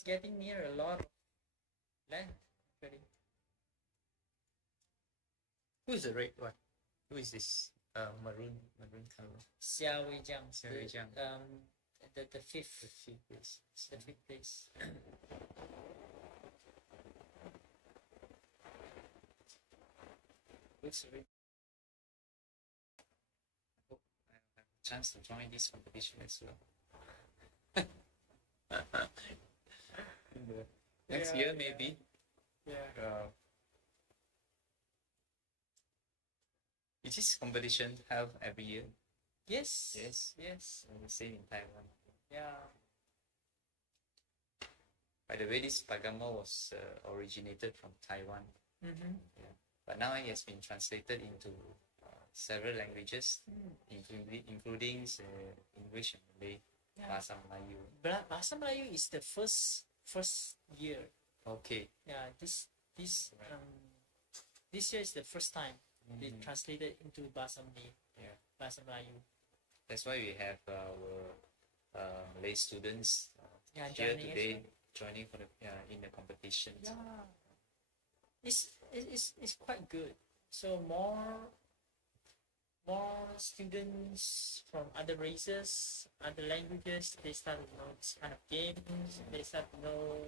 getting near a lot of land already. Who is the red one? Who is this maroon color? Xia Weijiang. The fifth place. The fifth place. Who's the red? I hope I have a chance to join this competition as well. Next year, maybe. Yeah. Is this competition held every year? Yes. Yes. The same in Taiwan. Yeah. By the way, this PaGamO was originated from Taiwan. Yeah. But now it has been translated into several languages, including English and Malay. Bahasa Melayu. Bahasa Melayu is the first year. Okay. Yeah, this year is the first time they translated into Bahasa Malay. Yeah. Bahasa Melayu. That's why we have our Malay students here joining today, joining for in the competition. Yeah. It's quite good. So more students from other races, other languages, they start to know this kind of games. They start to know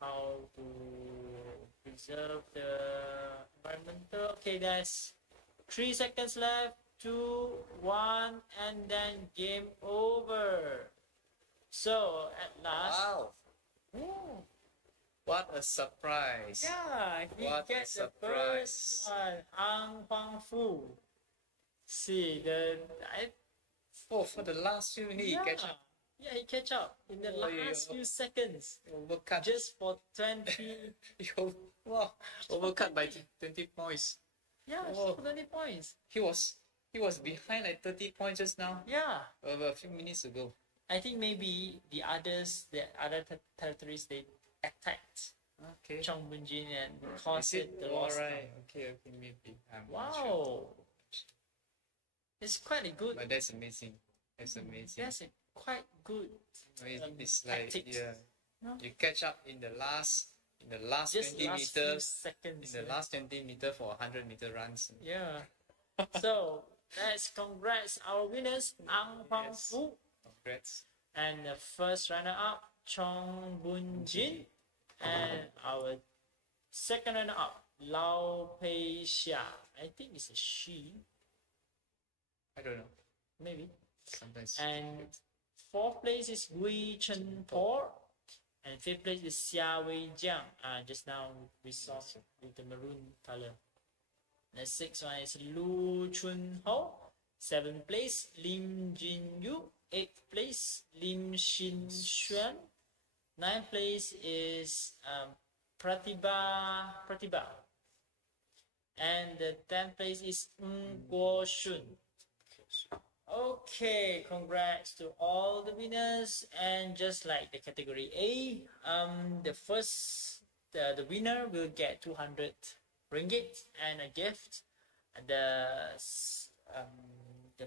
how to preserve the environmental. Okay, guys, 3 seconds left. 2, 1, and then game over. So at last. Wow! Ooh. What a surprise! Yeah, he gets the first one. Ang Huang Fu. See for the last few minutes, he catch up. Yeah, he catch up in the last few seconds. Overcut. Just for 20. Wow! Overcut by 20 points. Yeah, just for 20 points. He was behind like 30 points just now. Yeah. A few minutes ago. I think maybe the other territories, they attacked Chong Bunjin and caused it the loss. Alright, okay, maybe. Wow. Sure. It's quite a good. But that's amazing. That's amazing. That's a quite good. It's like tactics. You catch up in the last just 20 last meters. Seconds, in the last 20 meters for 100-meter runs. Yeah. So let's congrats our winners, Ang Huang Fu. Congrats. And the first runner-up, Chong Bunjin. And our second runner-up, Lau Pei Xia. I think it's a she. I don't know. Maybe. Sometimes. And fourth place is Gui Chen Por. And fifth place is Xia Wei Jiang. Just now we saw with the maroon color. The sixth one is Lu Chun Ho. Seventh place, Lim Jin Yu. Eighth place, Lim Xin Xuan. Ninth place is Pratibha. And the 10th place is Guo Shun. Okay, congrats to all the winners. And just like the category A, the winner will get 200 ringgit and a gift. The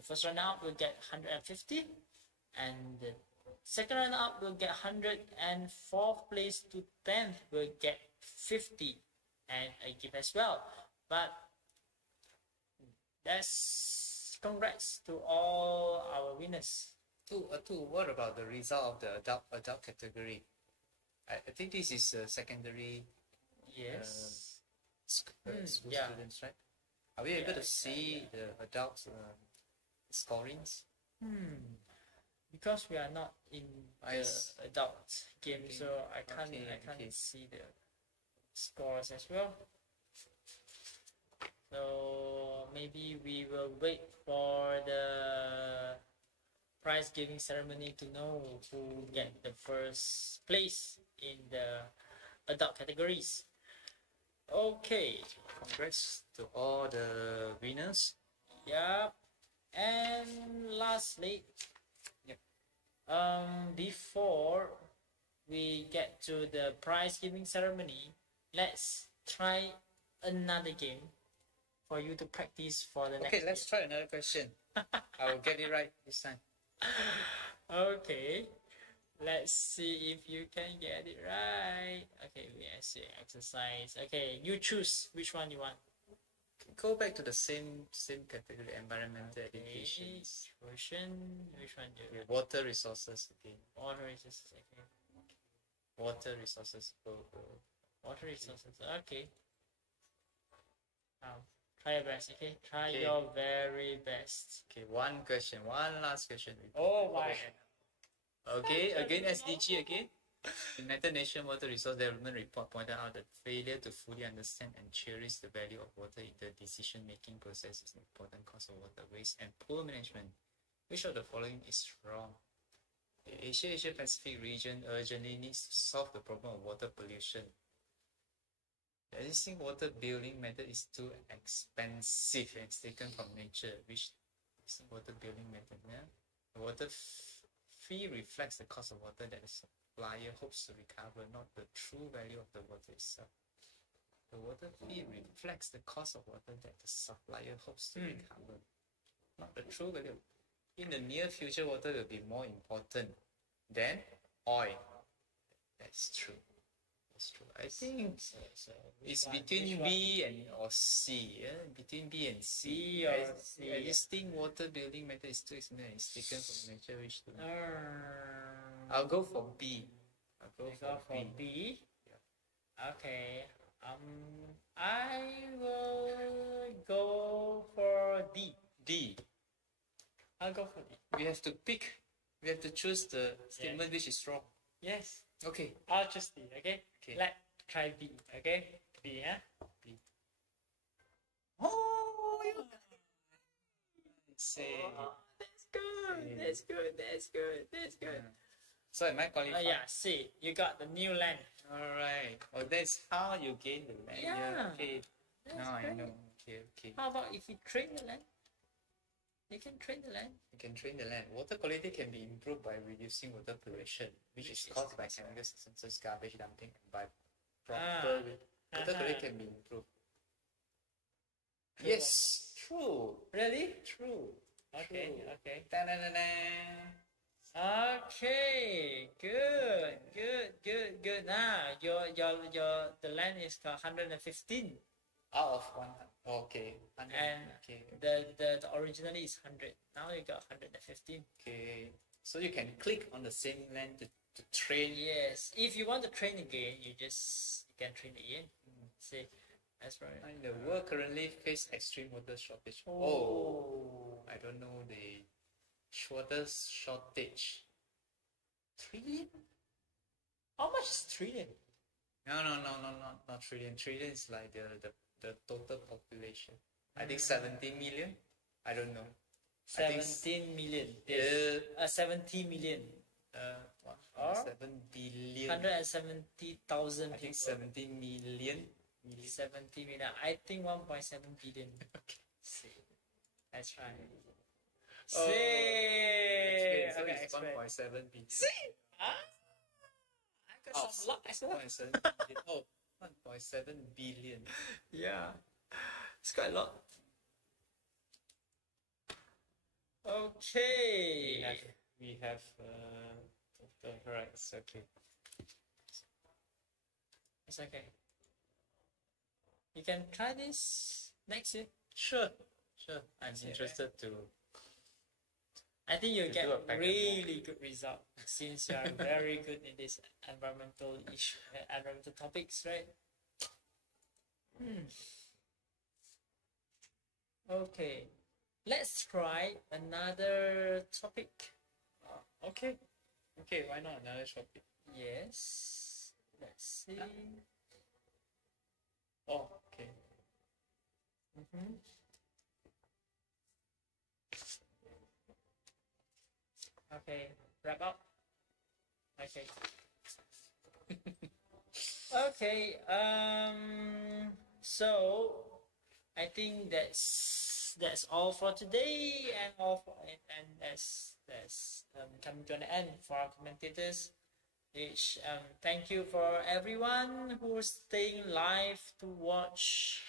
first runner-up will get 150, and the second runner-up will get 100, and 4th place to 10th will get 50 and a gift as well. But that's congrats to all our winners. What about the result of the adult category? I think this is secondary. Yes. School students, right? Are we able to see the adults scorings? Because we are not in the adult game, so I can't see the scores as well. So maybe we will wait for the prize giving ceremony to know who get the first place in the adult categories. Okay. Congrats to all the winners. Yep. And lastly, before we get to the prize giving ceremony, let's try another game for you to practice for the next. Okay, let's try another question. I will get it right this time. Okay, let's see if you can get it right. Okay, we see exercise. Okay, you choose which one you want. Go back to the same category, environmental education. Which one do you? Water resources again. Water resources again. Water resources. Water resources. Okay. Now try your best. Okay. Try your very best. Okay. One last question. Oh my. Okay. Again, SDG again. The United Nations Water Resource Development Report pointed out that failure to fully understand and cherish the value of water in the decision-making process is an important cause of water waste and poor management. Which of the following is wrong? The Asia-Pacific region urgently needs to solve the problem of water pollution. The existing water billing method is too expensive and it's taken from nature. Which is the water billing method? Yeah? The water fee reflects the cost of water that is supplier hopes to recover, not the true value of the water itself. The water fee reflects the cost of water that the supplier hopes to recover, not the true value. In the near future, water will be more important than oil. That's true. That's true. I think it's between B or C. Yeah? Between B and C. The existing water building method is too expensive and it's taken from nature. Which to I'll go for B. I'll go for B. Yeah. Okay. I will go for D. D. I'll go for D. We have to pick. We have to choose the statement which is wrong. Yes. Okay. I'll choose D. Okay. Let's try B. Okay. B. Huh? B. Oh, you say. That's good. That's good. That's good. That's good. So am I qualified? Yeah, see, you got the new land. Alright. Oh, that's how you gain the land. Yeah. Okay. Now I know. Okay. How about if you train the land? You can train the land. You can train the land. Water quality can be improved by reducing water pollution, which is caused by chemical substances, garbage dumping, and by proper water quality can be improved. True. Yes, true. Really? True. Okay. True. Okay. Da-da-da-da. Okay. Good. Now the land is 115. Out of 100. Okay. 100. And the originally is 100. Now you got 115. Okay. So you can click on the same land to train. Yes. If you want to train again, you can train again. See, that's right. And the world currently face extreme water shortage. I don't know the water shortage. Trillion? How much is trillion? No, not trillion. Trillion is like the total population. I think 17 million. I don't know. 17 million. Yes. 70 million. 7 billion. 170,000 people. I think 17 million. 70 million. I think 1.7 billion. Okay. See. That's right. So Okay, it's 1.7 billion. See? I got some luck as well. 1.7 billion. 1.7 billion. Yeah. It's quite a lot. Okay. We have correct. Okay. It's okay. You can try this next year. Sure. I'm interested to. I think you'll get really good result since you are very good in this environmental topics, right? Okay, let's try another topic. Okay, why not another topic? Yes, let's see. Oh, okay. Okay, wrap up. Okay. Okay. So I think that's all for today, and that's coming to an end for our commentators. Thank you for everyone who's staying live to watch.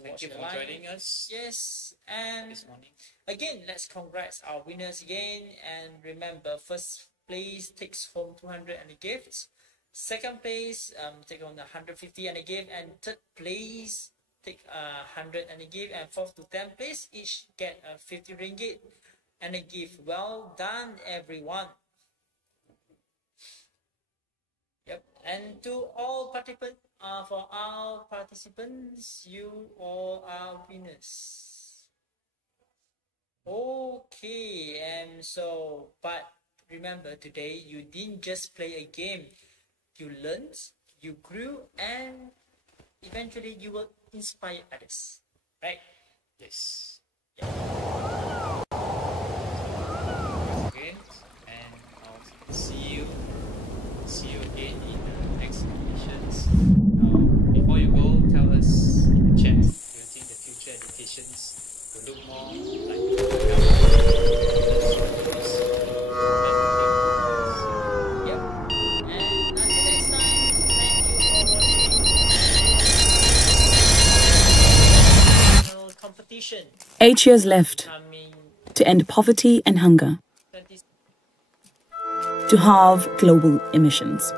Thank you for joining us. Yes, and this morning. Again, let's congrats our winners again. And remember, first place takes home 200 and a gift. Second place take home 150 and a gift, and third place take 100 and a gift, and fourth to 10th place each get 50 ringgit and a gift. Well done, everyone. Yep, and to all participants, for our participants, you all are winners. Okay, and so, but remember, today you didn't just play a game. You learned, you grew, and eventually you will inspire others, right? Yes. Yeah. Okay, and I'll see you again in the next editions. Before you go, tell us in the chat, do you think the future educations will look more like competition. 8 years left to end poverty and hunger, to halve global emissions.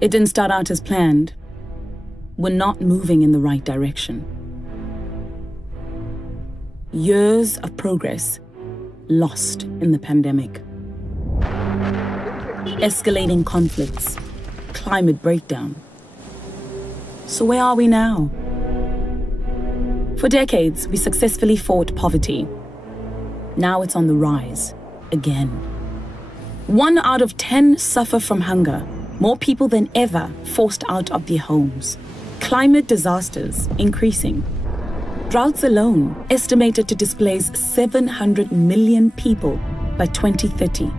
It didn't start out as planned. We're not moving in the right direction. Years of progress lost in the pandemic. Escalating conflicts, climate breakdown. So where are we now? For decades, we successfully fought poverty. Now it's on the rise, again. 1 out of 10 suffer from hunger, more people than ever forced out of their homes. Climate disasters increasing. Droughts alone estimated to displace 700 million people by 2030.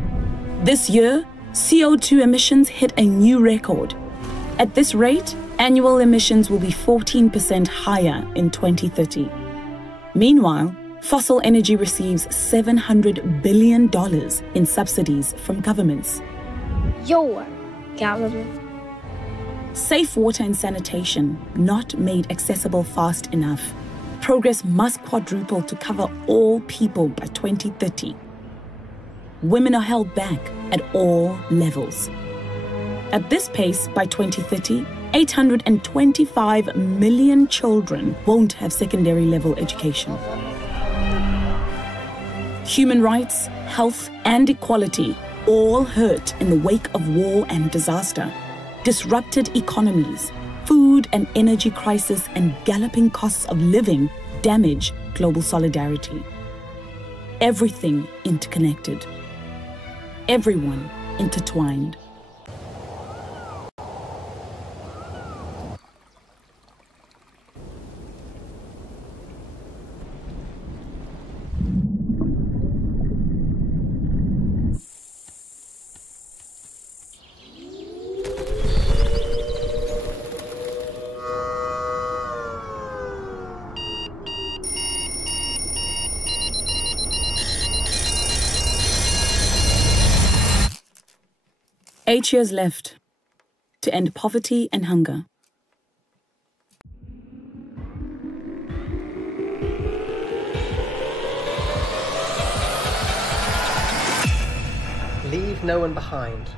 This year, CO2 emissions hit a new record. At this rate, annual emissions will be 14% higher in 2030. Meanwhile, fossil energy receives $700 billion in subsidies from governments. Your government. Safe water and sanitation not made accessible fast enough. Progress must quadruple to cover all people by 2030. Women are held back at all levels. At this pace, by 2030, 825 million children won't have secondary level education. Human rights, health, and equality all hurt in the wake of war and disaster. Disrupted economies, food and energy crisis, and galloping costs of living damage global solidarity. Everything interconnected. Everyone intertwined. Eight years left to end poverty and hunger, leave no one behind.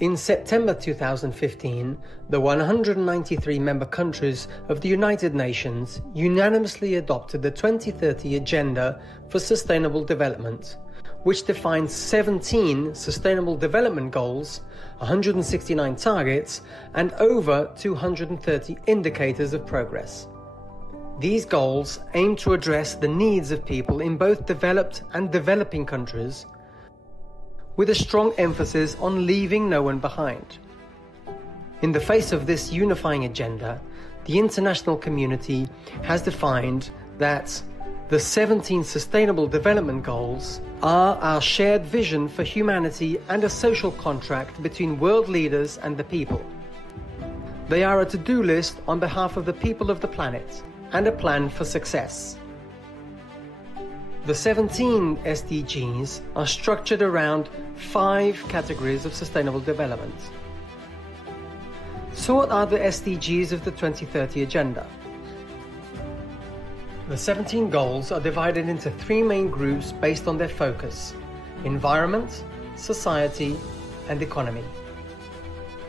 In September 2015, the 193 member countries of the United Nations unanimously adopted the 2030 Agenda for Sustainable Development, which defines 17 Sustainable Development Goals, 169 targets, and over 230 indicators of progress. These goals aim to address the needs of people in both developed and developing countries, with a strong emphasis on leaving no one behind. In the face of this unifying agenda, the international community has defined that the 17 Sustainable Development Goals are our shared vision for humanity and a social contract between world leaders and the people. They are a to-do list on behalf of the people of the planet and a plan for success. The 17 SDGs are structured around 5 categories of sustainable development. So what are the SDGs of the 2030 Agenda? The 17 goals are divided into 3 main groups based on their focus: environment, society, and economy.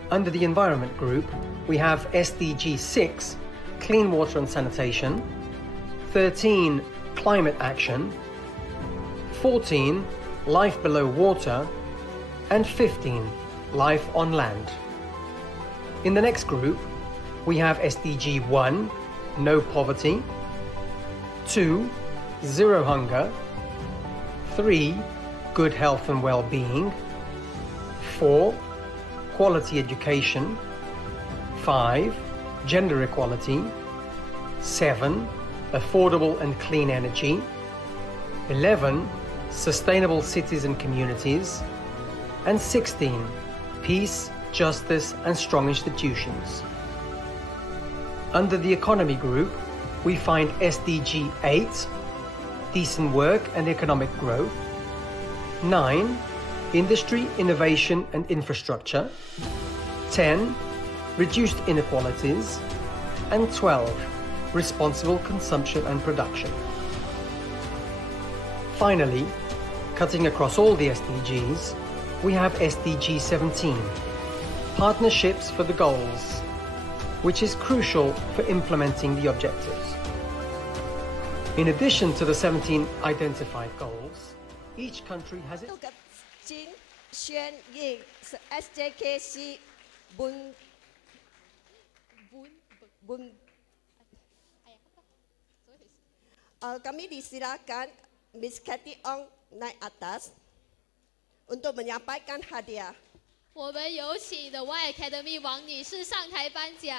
Under the environment group, we have SDG 6, clean water and sanitation, 13, climate action, 14, life below water, and 15, life on land. In the next group, we have SDG 1, no poverty, 2, zero hunger, 3, good health and well-being, 4, quality education, 5, gender equality, 7, affordable and clean energy, 11, sustainable cities and communities, and 16, peace, justice, and strong institutions. Under the economy group, we find SDG 8, decent work and economic growth, 9, industry, innovation and infrastructure, 10, reduced inequalities, and 12, responsible consumption and production. Finally, cutting across all the SDGs, we have SDG 17, partnerships for the goals, which is crucial for implementing the objectives. In addition to the 17 identified goals, each country has its... Kami disilakan Miss Cathy Ong naik atas untuk menyampaikan hadiah. 我们有请的 Y Academy 王女士上台颁奖。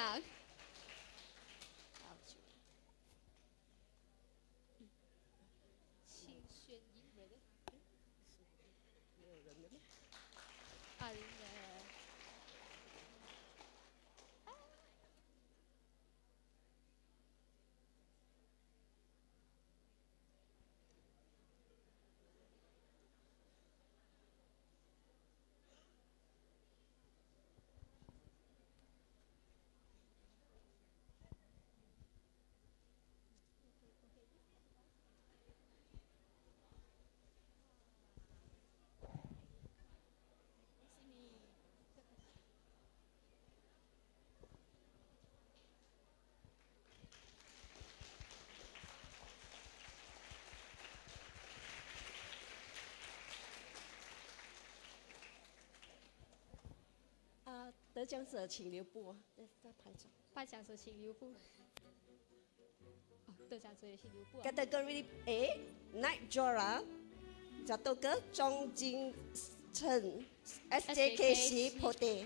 得奖者请留步，在台上。颁奖者请留步。得奖者也请留步。Category A Night Jora jatuh ke Chong Jing Chen SJKC Pote.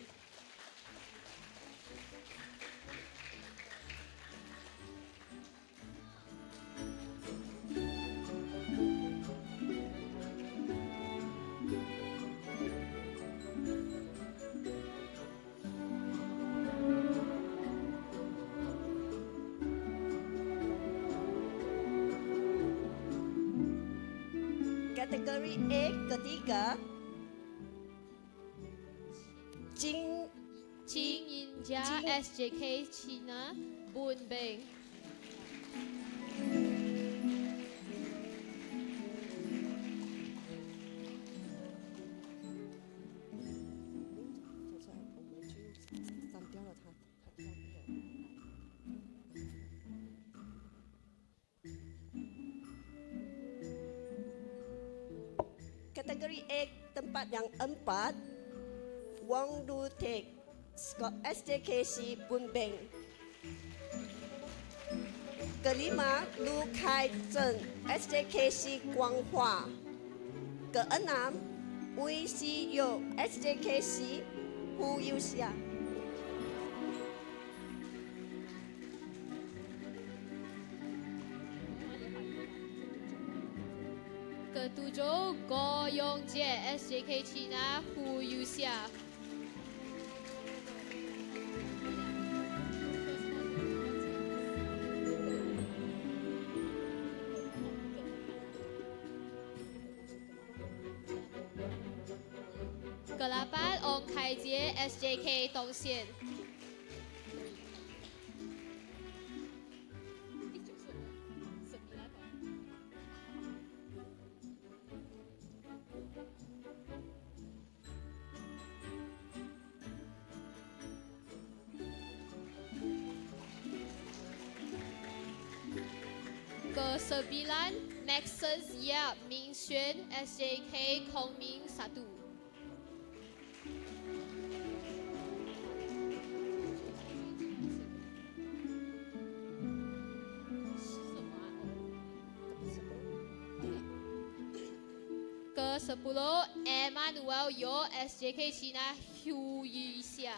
Kategori A ketiga Jing Yinjia SJK China Bun Beng. 3A tempat yang 4, Wong Du Tek, SJKC Bunbeng. Kelima, Lu Kai Zheng, SJKC Guanghua. Keenam, Wei Si Yo, SJKC Hu Yuxia. Ketujuh, Go Yong Jie, SJK China Hu Yuxia. Ke-8, Ong Kai Jie, SJK Dongxian. Ke-9, Maxence Yap Ming Xuan, SJK Kongming 1. Ke-10, Emmanuel Yo, SJK China Hu Yuxia.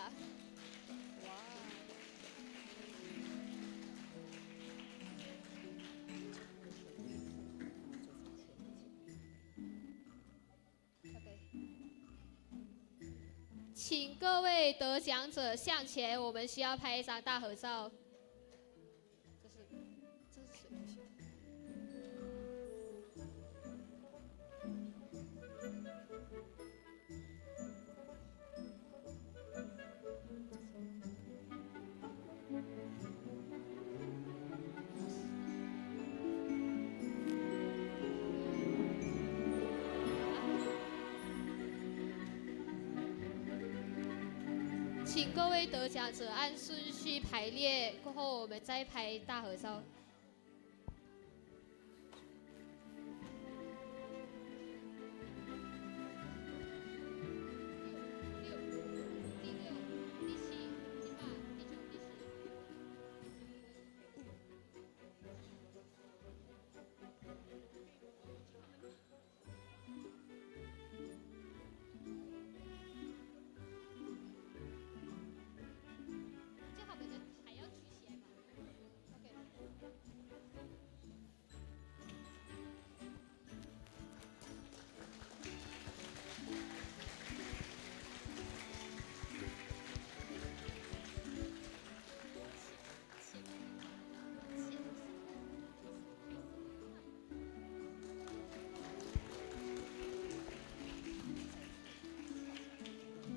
请各位得奖者向前，我们需要拍一张大合照。这是谁？请各位得奖者按顺序排列，过后我们再拍大合照。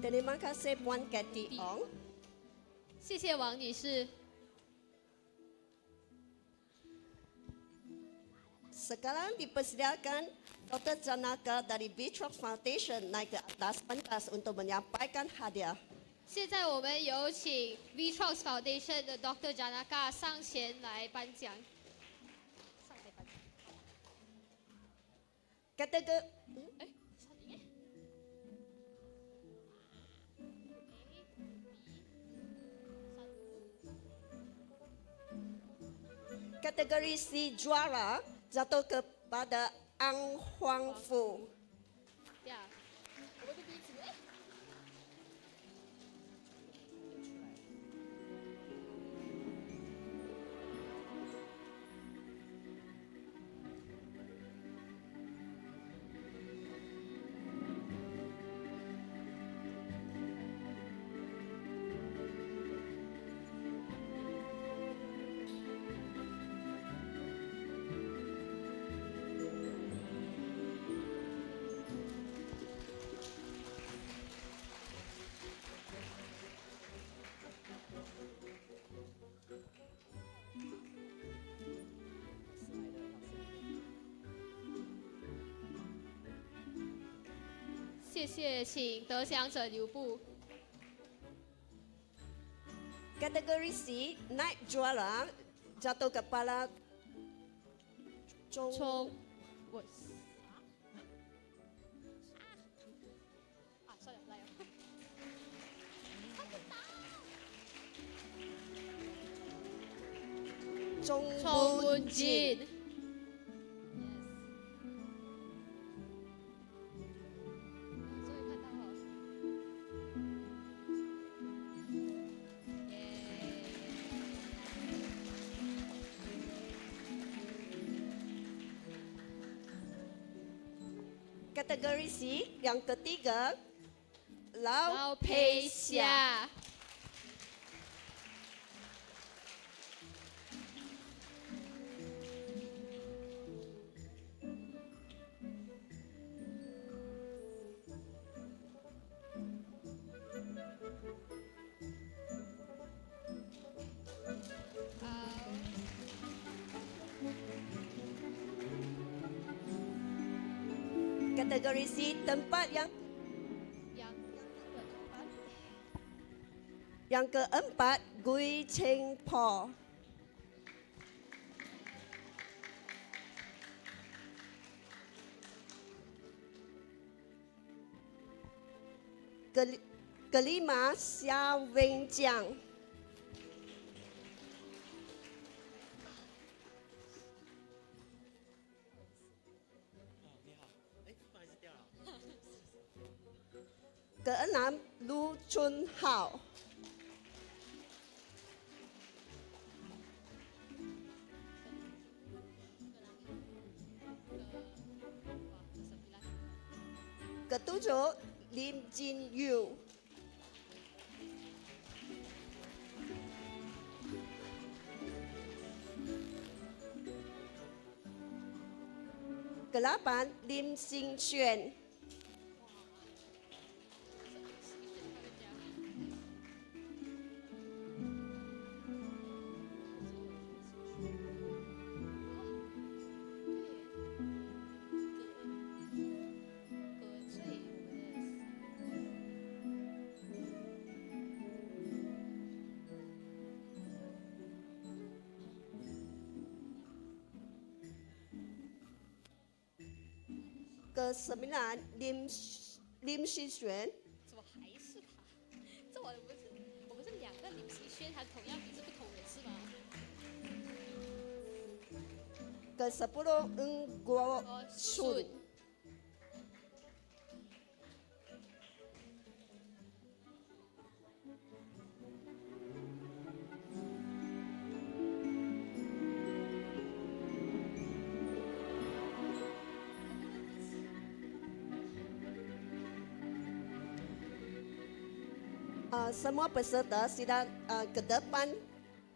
Terima kasih Puan Cathy Ong. 谢谢王女士。Sekarang dipersilakan Dr. Janaka dari Beachrock Foundation naik ke atas pentas untuk menyampaikan hadiah. 现在我们有请 VTROX Foundation 的 Dr. Janaka 上前来颁奖。Kategori Kategori C juara jatuh kepada Ang Huang Fu. Ya, 我们的鼻子哎。谢谢，请得奖者留步。Kategori C naik juara jatuh kepala Chong. 中文进。Kategori C yang ketiga,老陪下。Kategori C tempat yang keempat, Gui Cheng Po. Kelima, Xia Wenjiang. Keenam, Lu Chun Hao. Ketujuh, Lim Jin Yu. Kelapan, Lim Xing Xuan. Ke-9 Lim Xi Xuan， 怎么还是他？这我们是两个林喜轩，还同样名字不同人是吗？ke-10 Ng Guo Sun。Semua peserta sidang ke depan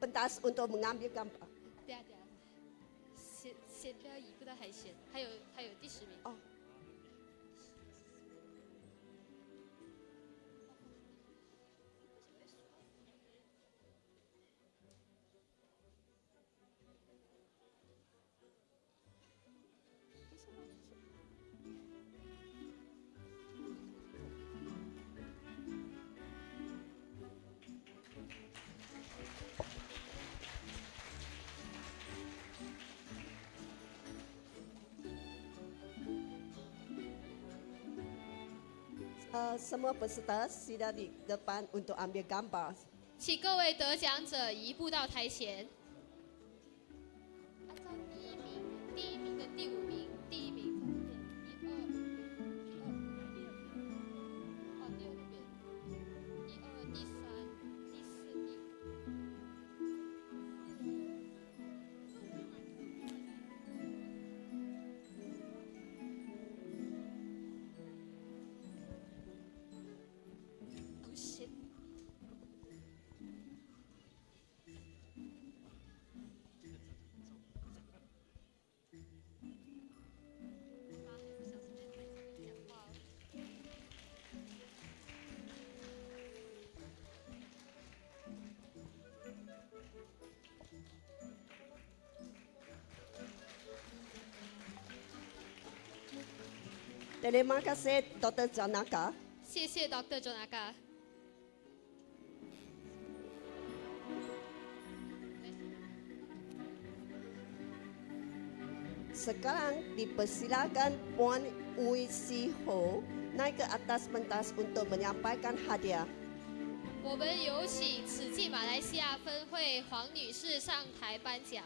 pentas untuk mengambil gambar. 对啊，先不要移步到海鲜，还有第10名。哦。Semua peserta sudah di depan untuk ambil gambar. 请各位得奖者移步到台前。按照第一名的第5名，第1名在这边，第2边，第2、第3、第4、第5。Terima kasih Dr. Janaka. 谢谢 Dr. Janaka。Sekarang dipersilakan Puan Ui Si Ho naik ke atas pentas untuk menyampaikan hadiah. 我们有请慈济马来西亚分会黄女士上台颁奖。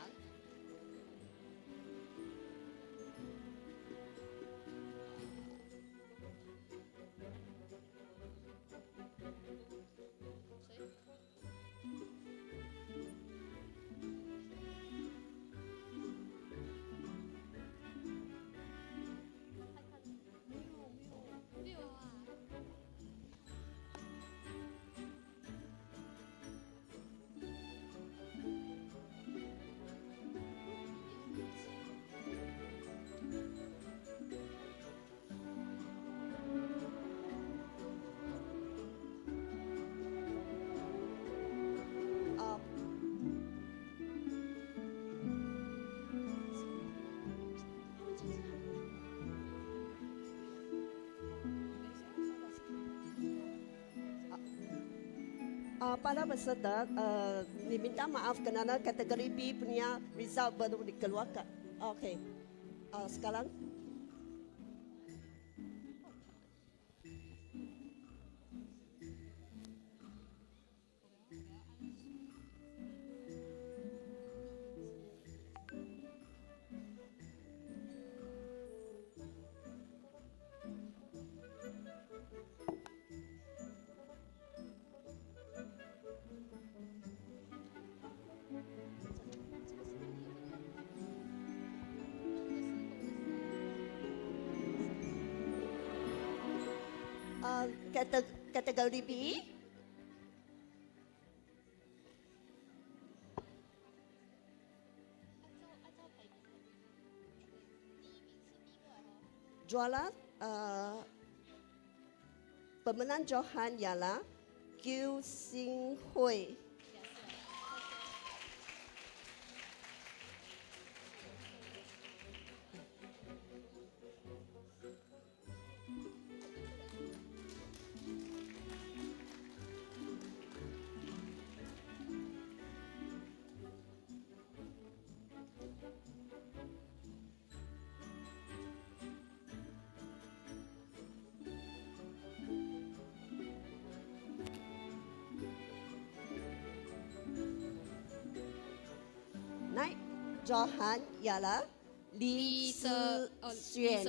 Para peserta, diminta maaf kerana kategori B punya result baru dikeluarkan. Okey. Sekarang kategori B. Juara pemenang Johan ialah Kiu Sing Hui. Naik Johan ialah Li Xuan.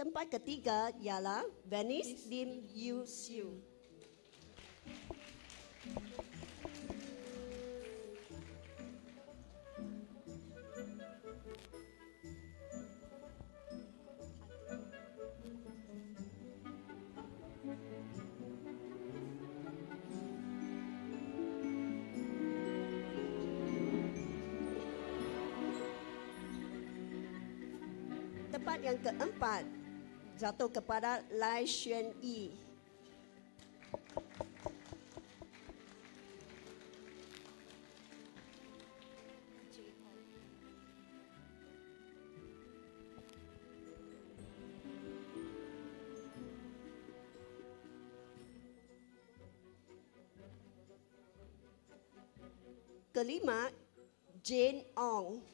Tempat ketiga ialah Venice Lim Yu Siu. Tempat yang keempat jatuh kepada Lai Xuan Yi. Kelima, Jane Ong.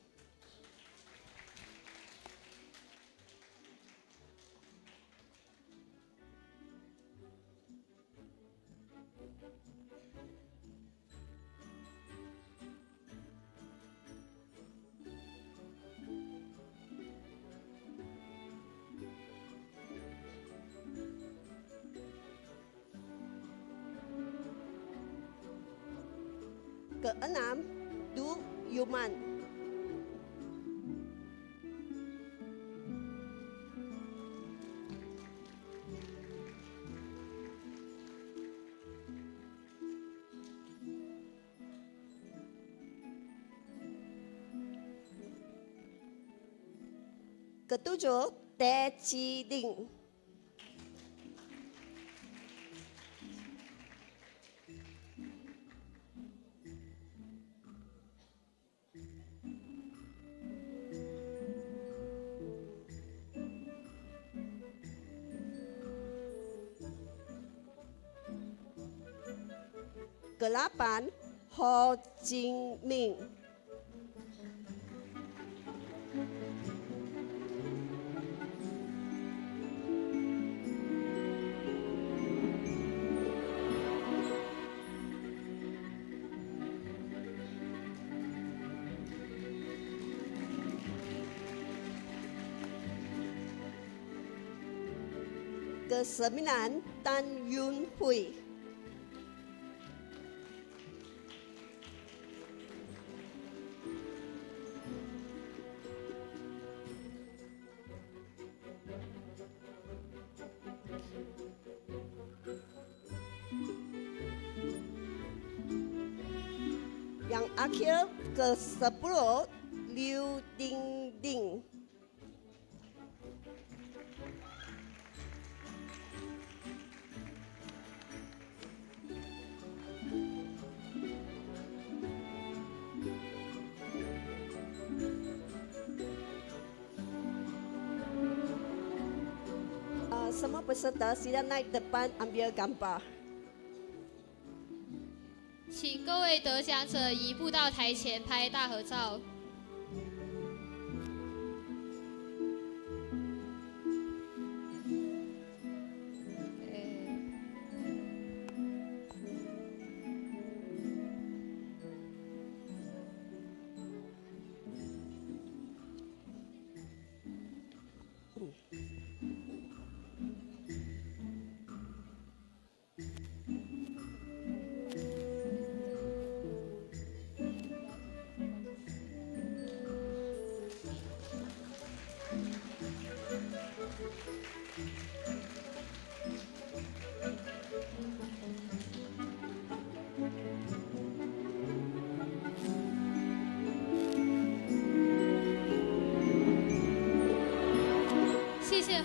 Keenam, Du Yuman. Ketujuh, Te Chi Ding. Ke-8, Ho Jing Ming. Ke-9, Tan Yun Hui. akhir ke-10 Liu Ding Ding. Semua peserta sila naik depan ambil gambar。请各位得奖者移步到台前拍大合照。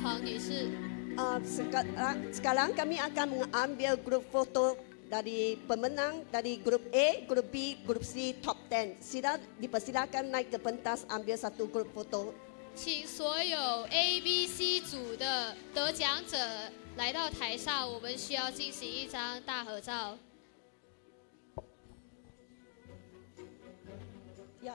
黄女士。Sekarang kami akan mengambil grup foto dari pemenang dari grup A, grup B, grup C, top 10. Sila dipersilakan naik ke pentas ambil satu grup foto. 请所有 A、B、C 组的得奖者来到台上，我们需要进行一张大合照。Ya,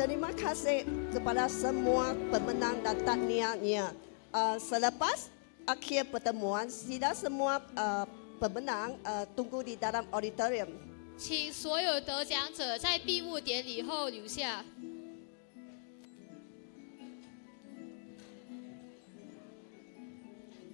Terima kasih kepada semua pemenang dan tahniahnya. Selepas akhir pertemuan, sila semua pemenang tunggu di dalam auditorium. 请所有得奖者在闭幕典礼后留下。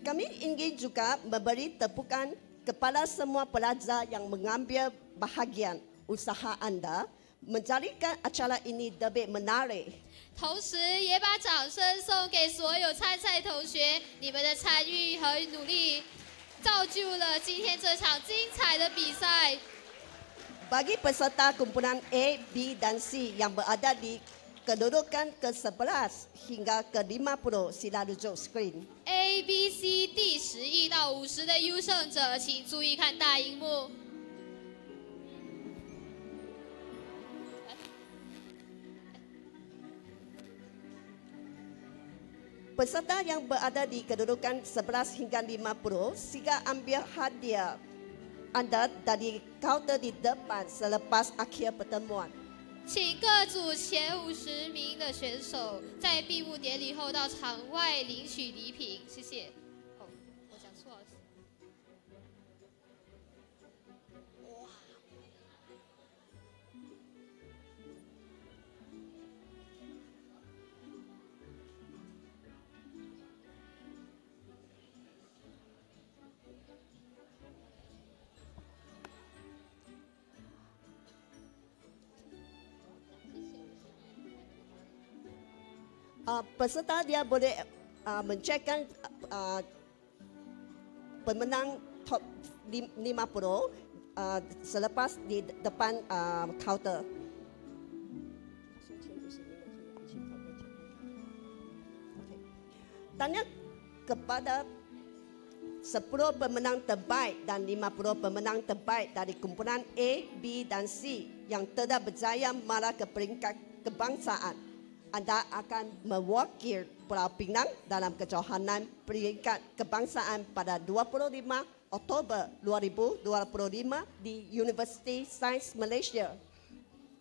Kami ingin juga memberi tepukan kepada semua pelajar yang mengambil bahagian usaha anda menjadikan acara ini lebih menarik. 同时，也把掌声送给所有参赛同学，你们的参与和努力，造就了今天这场精彩的比赛。Bagi peserta kumpulan A, B dan C yang berada di kedudukan ke-11 hingga ke-50 sila rujuk screen. A、B、C 第11到50的优胜者，请注意看大荧幕。Peserta yang berada di kedudukan 11 hingga 50, sila ambil hadiah anda dari kaunter di depan selepas akhir pertemuan. 请各组前50名的选手在闭幕典礼后到场外领取礼品，谢谢。哦，我讲错了。Peserta dia boleh mencekkan pemenang top 50 selepas di depan kaunter. Tanya kepada 10 pemenang terbaik dan 50 pemenang terbaik dari kumpulan A, B dan C yang tidak berjaya marah ke peringkat kebangsaan. Anda akan mewakili Pulau Penang dalam kejohanan peringkat kebangsaan pada 25 Oktober 2025 di University Science Malaysia.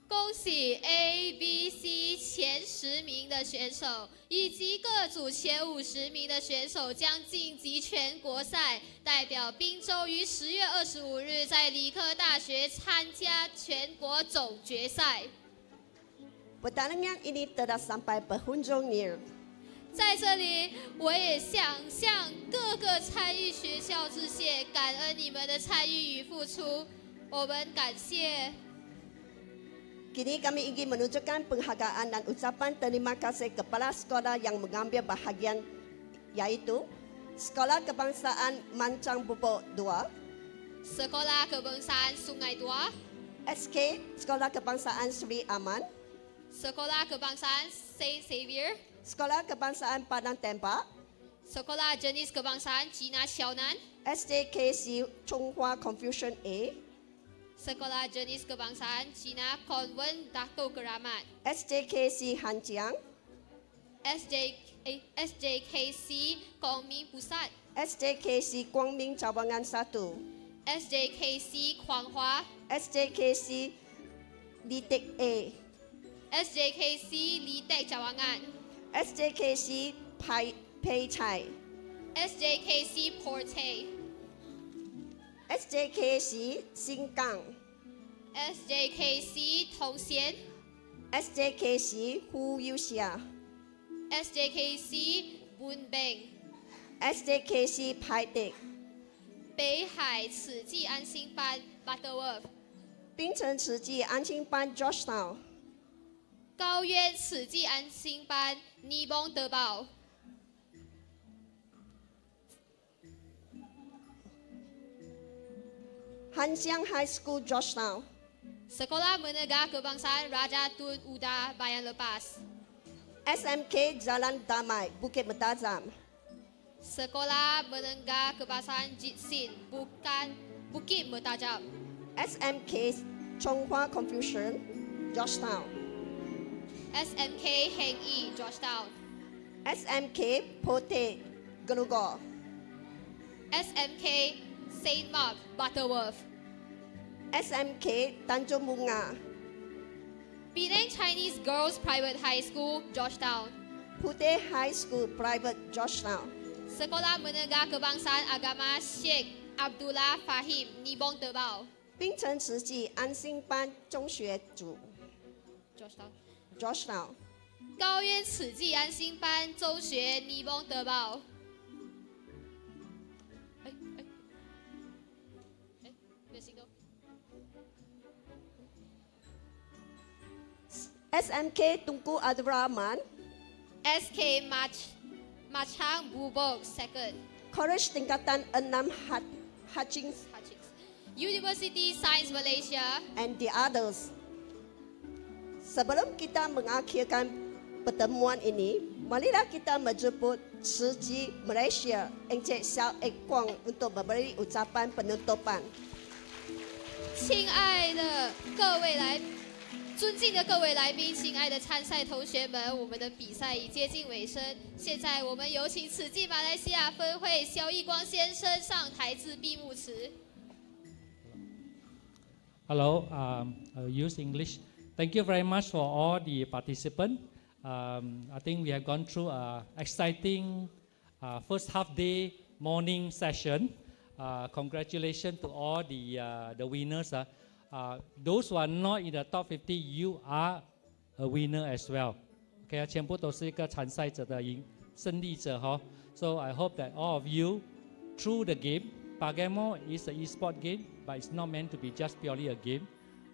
恭喜 A、B、C 前10名的选手以及各组前50名的选手将晋级全国赛，代表滨州于10月25日在理科大学参加全国总决赛。 Pertandingan ini telah sampai penghujungnya. 在这里，我也想向各个参与学校致谢，感恩你们的参与与付出，我们感谢。 Kini kami ingin menunjukkan penghargaan dan ucapan terima kasih kepada sekolah yang mengambil bahagian, yaitu Sekolah Kebangsaan Mancang Bubuk 2, Sekolah Kebangsaan Sungai Dua, SK Sekolah Kebangsaan Sri Aman, Sekolah Kebangsaan Saint Xavier, Sekolah Kebangsaan Padang Tembak, Sekolah Jenis Kebangsaan Cina Xiaonan, SJKC Chonghua Confucian A, Sekolah Jenis Kebangsaan Cina Konwen Dato Keramat, SJKC Hanjiang, SJKC Guangming Pusat, SJKC Guangming Cawangan 1, SJKC Kuanghua, SJKC Litek A, SJKC Litek Cawangan, SJKC Pei Chai, SJKC Porte, SJKC Singkang, SJKC Tongxian, SJKC Hu Yuxia, SJKC Bunbeng, SJKC Pai Dek, 北海慈济安心班 Butterworth， 槟城慈济安心班 Georgetown， 高渊慈济安心班尼蒙德堡，Hanjiang High School Georgetown, Sekolah Menengah Kebangsaan Raja Tun Uda Bayan Lepas, SMK Jalan Damai Bukit Metazam, Sekolah Menengah Kebangsaan Jitsin Bukit Metajam, SMK Chonghua Confucian Georgetown, SMK Heng Yi Georgetown, SMK Pote Gelugor, SMK Saint Mark Butterworth, SMK Tanjung Bunga, Penang Chinese Girls Private High School Georgetown, Puteh High School Private Georgetown, Sekolah Menengah Kebangsaan Agama Sheikh Abdullah Fahim Nibong Tebau, 槟城慈济安心班中学组 Georgetown， 高渊慈济安心班中学尼蒙德堡。SMK Tunku Abdul Rahman, SK Machang Bubok 2nd, College Tingkatan 6 Hutchings, University Science Malaysia, and the others. Sebelum kita mengakhirkan pertemuan ini, marilah kita menjemput TzuChi Malaysia Encik Xiao Ek Kwang untuk memberi ucapan penutupan. 亲爱的各位尊敬的各位来宾，亲爱的参赛同学们，我们的比赛已接近尾声。现在我们有请TzuChi马来西亚分会萧奕光先生上台致闭幕词。Hello, use English. Thank you very much for all the participants. I think we have gone through an exciting first half day morning session. Congratulations to all the winners. Those who are not in the top 50, you are a winner as well. Okay, 全部都是一个参赛者的胜利者哈。So I hope that all of you, through the game, PaGamO is an e-sport game, but it's not meant to be just purely a game.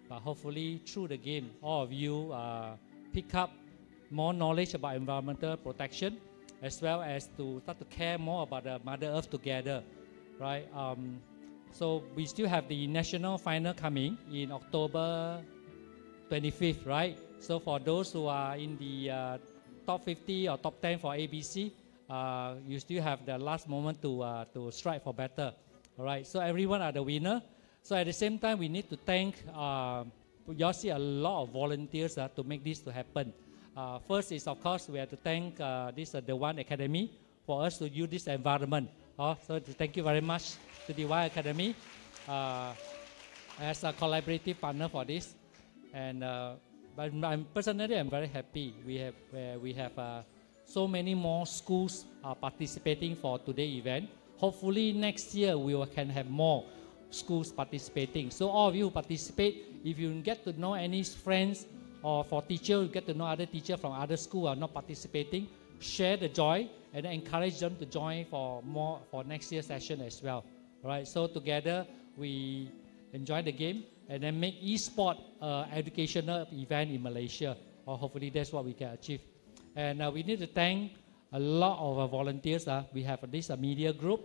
But hopefully, through the game, all of you pick up more knowledge about environmental protection, as well as to start to care more about the Mother Earth together, right? So we still have the national final coming in October 25th, right? So for those who are in the top 50 or top 10 for ABC, you still have the last moment to strive for better, all right? So everyone are the winner. So at the same time, we need to thank, you all see a lot of volunteers to make this to happen. First is, of course, we have to thank the One Academy for us to use this environment. So thank you very much to the One Academy as a collaborative partner for this. And but personally, I'm very happy. We have so many more schools participating for today's event. Hopefully next year we can have more schools participating. So all of you who participate, if you get to know any friends or for teachers, you get to know other teachers from other schools who are not participating, share the joy and encourage them to join for next year's session as well. All right, so together we enjoy the game and then make e-sport educational event in Malaysia. Or hopefully that's what we can achieve. And we need to thank a lot of volunteers. We have this media group.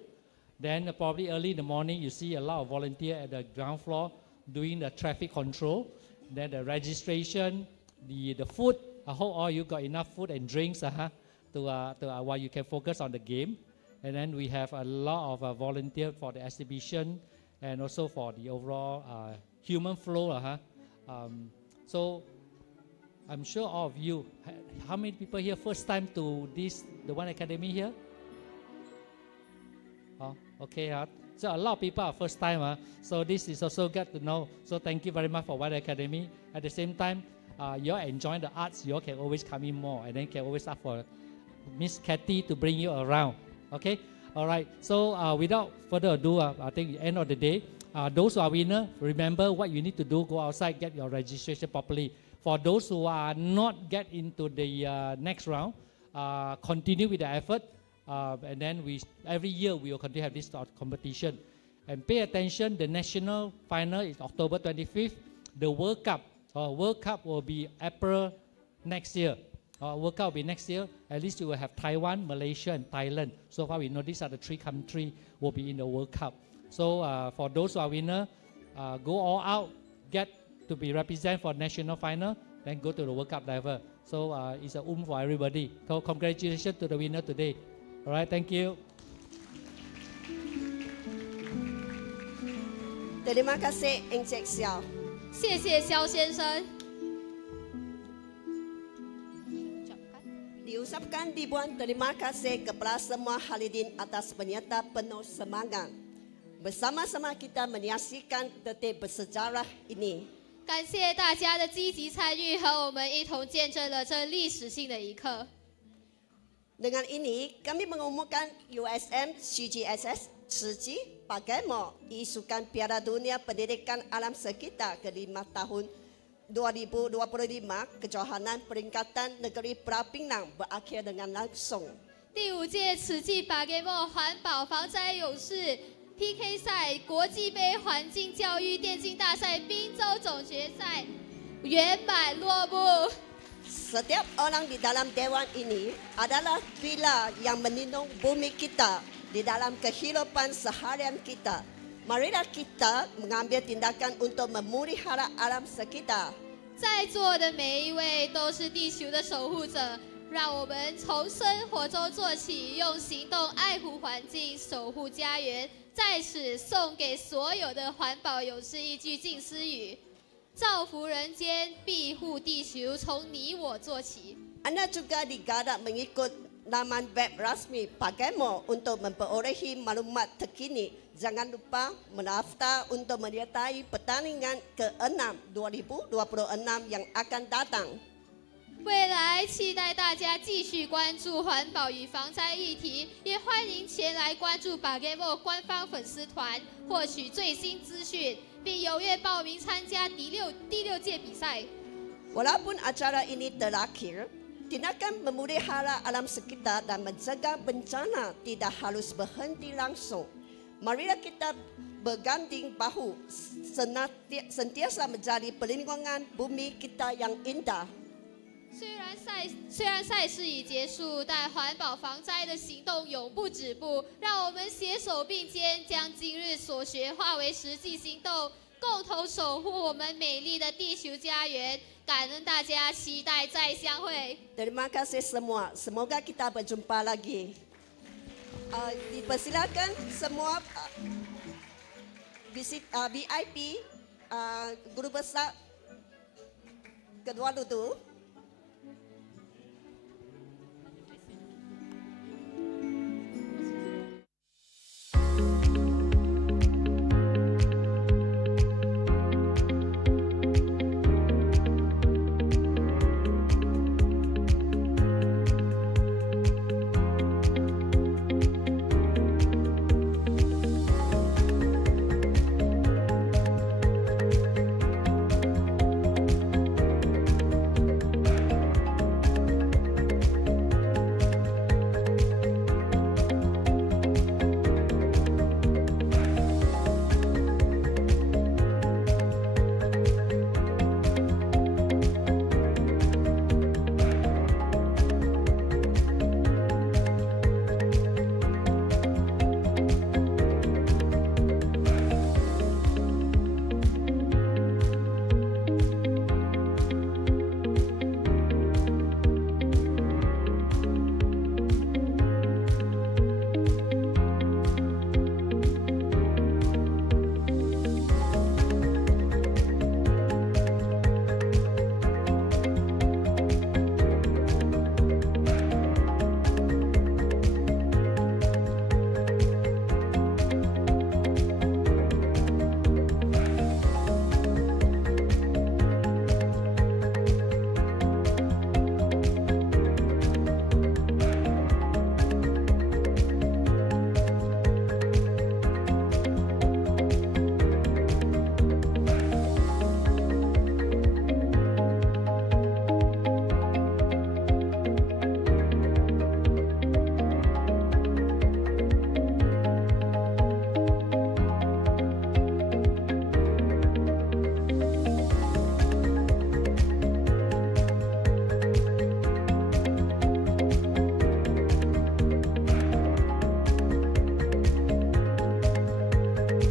Then probably early in the morning, you see a lot of volunteers at the ground floor doing the traffic control. Then the registration, the food. I hope all you got enough food and drinks while you can focus on the game. And then we have a lot of volunteers for the exhibition and also for the overall human flow. So I'm sure all of you, how many people here first time to the One Academy here? Oh, okay. So a lot of people are first time. So this is also good to know. So thank you very much for One Academy. At the same time, you're enjoying the arts. You can always come in more and then can always ask for Miss Kathy to bring you around. Okay. All right. So without further ado, I think at the end of the day, those who are winners, remember what you need to do. Go outside, get your registration properly. For those who are not get into the next round, continue with the effort. And then every year we will continue to have this competition. And pay attention, the national final is October 25th. The World Cup will be April next year. World Cup will be next year. At least you will have Taiwan, Malaysia, and Thailand. So far we know these are the 3 countries will be in the World Cup. So for those who are winners, go all out, get to be represented for national final, then go to the World Cup level. So it's a for everybody. So congratulations to the winner today. All right, thank you. Terima kasih, Encik Xiao. 谢谢萧先生。 Diucapkan ribuan terima kasih kepada semua hadirin atas penyerta penuh semangat. Bersama-sama kita menyaksikan detik bersejarah ini. 感谢大家的积极参与，和我们一同见证了这历史性的一刻。 Dengan ini, kami mengumumkan USM CGSS TzuChi PaGamO isukan Piala Dunia Pendidikan Alam Sekitar ke-5 tahun 2025 kejohanan peringkatan negeri Penang berakhir dengan langsung. 第5届慈济PaGamO环保防灾勇士 PK 赛国际杯环境教育电竞大赛滨州总决赛圆满落幕。 Setiap orang di dalam dewan ini adalah pilar yang melindungi bumi kita di dalam kehidupan seharian kita. Marilah kita mengambil tindakan untuk memelihara alam sekitar. 在座的每一位都是地球的守护者，让我们从生活中做起，用行动爱护环境，守护家园。在此送给所有的环保勇士一句近思语：造福人间，庇护地球，从你我做起。Anda juga digarap mengikut laman web rasmi PaGamO untuk memperolehi maklumat terkini. Jangan lupa mendaftar untuk menyertai pertandingan ke-6 2026 yang akan datang. 未来期待大家继续关注环保与防灾议题，也欢迎前来关注PaGamO官方粉丝团，获取最新资讯，并踊跃报名参加第六届比赛。Walaupun acara ini terakhir, tindakan memelihara alam sekitar dan mencegah bencana tidak harus berhenti langsung. Marilah kita berganding bahu sentiasa menjadi perlindungan bumi kita yang indah. 虽然赛事已结束，但环保防灾的行动永不止步。让我们携手并肩，将今日所学化为实际行动，共同守护我们美丽的地球家园。感恩大家，期待再相会。Terima kasih semua. Semoga kita berjumpa lagi. Dipersilakan semua VIP guru besar kedua duduk.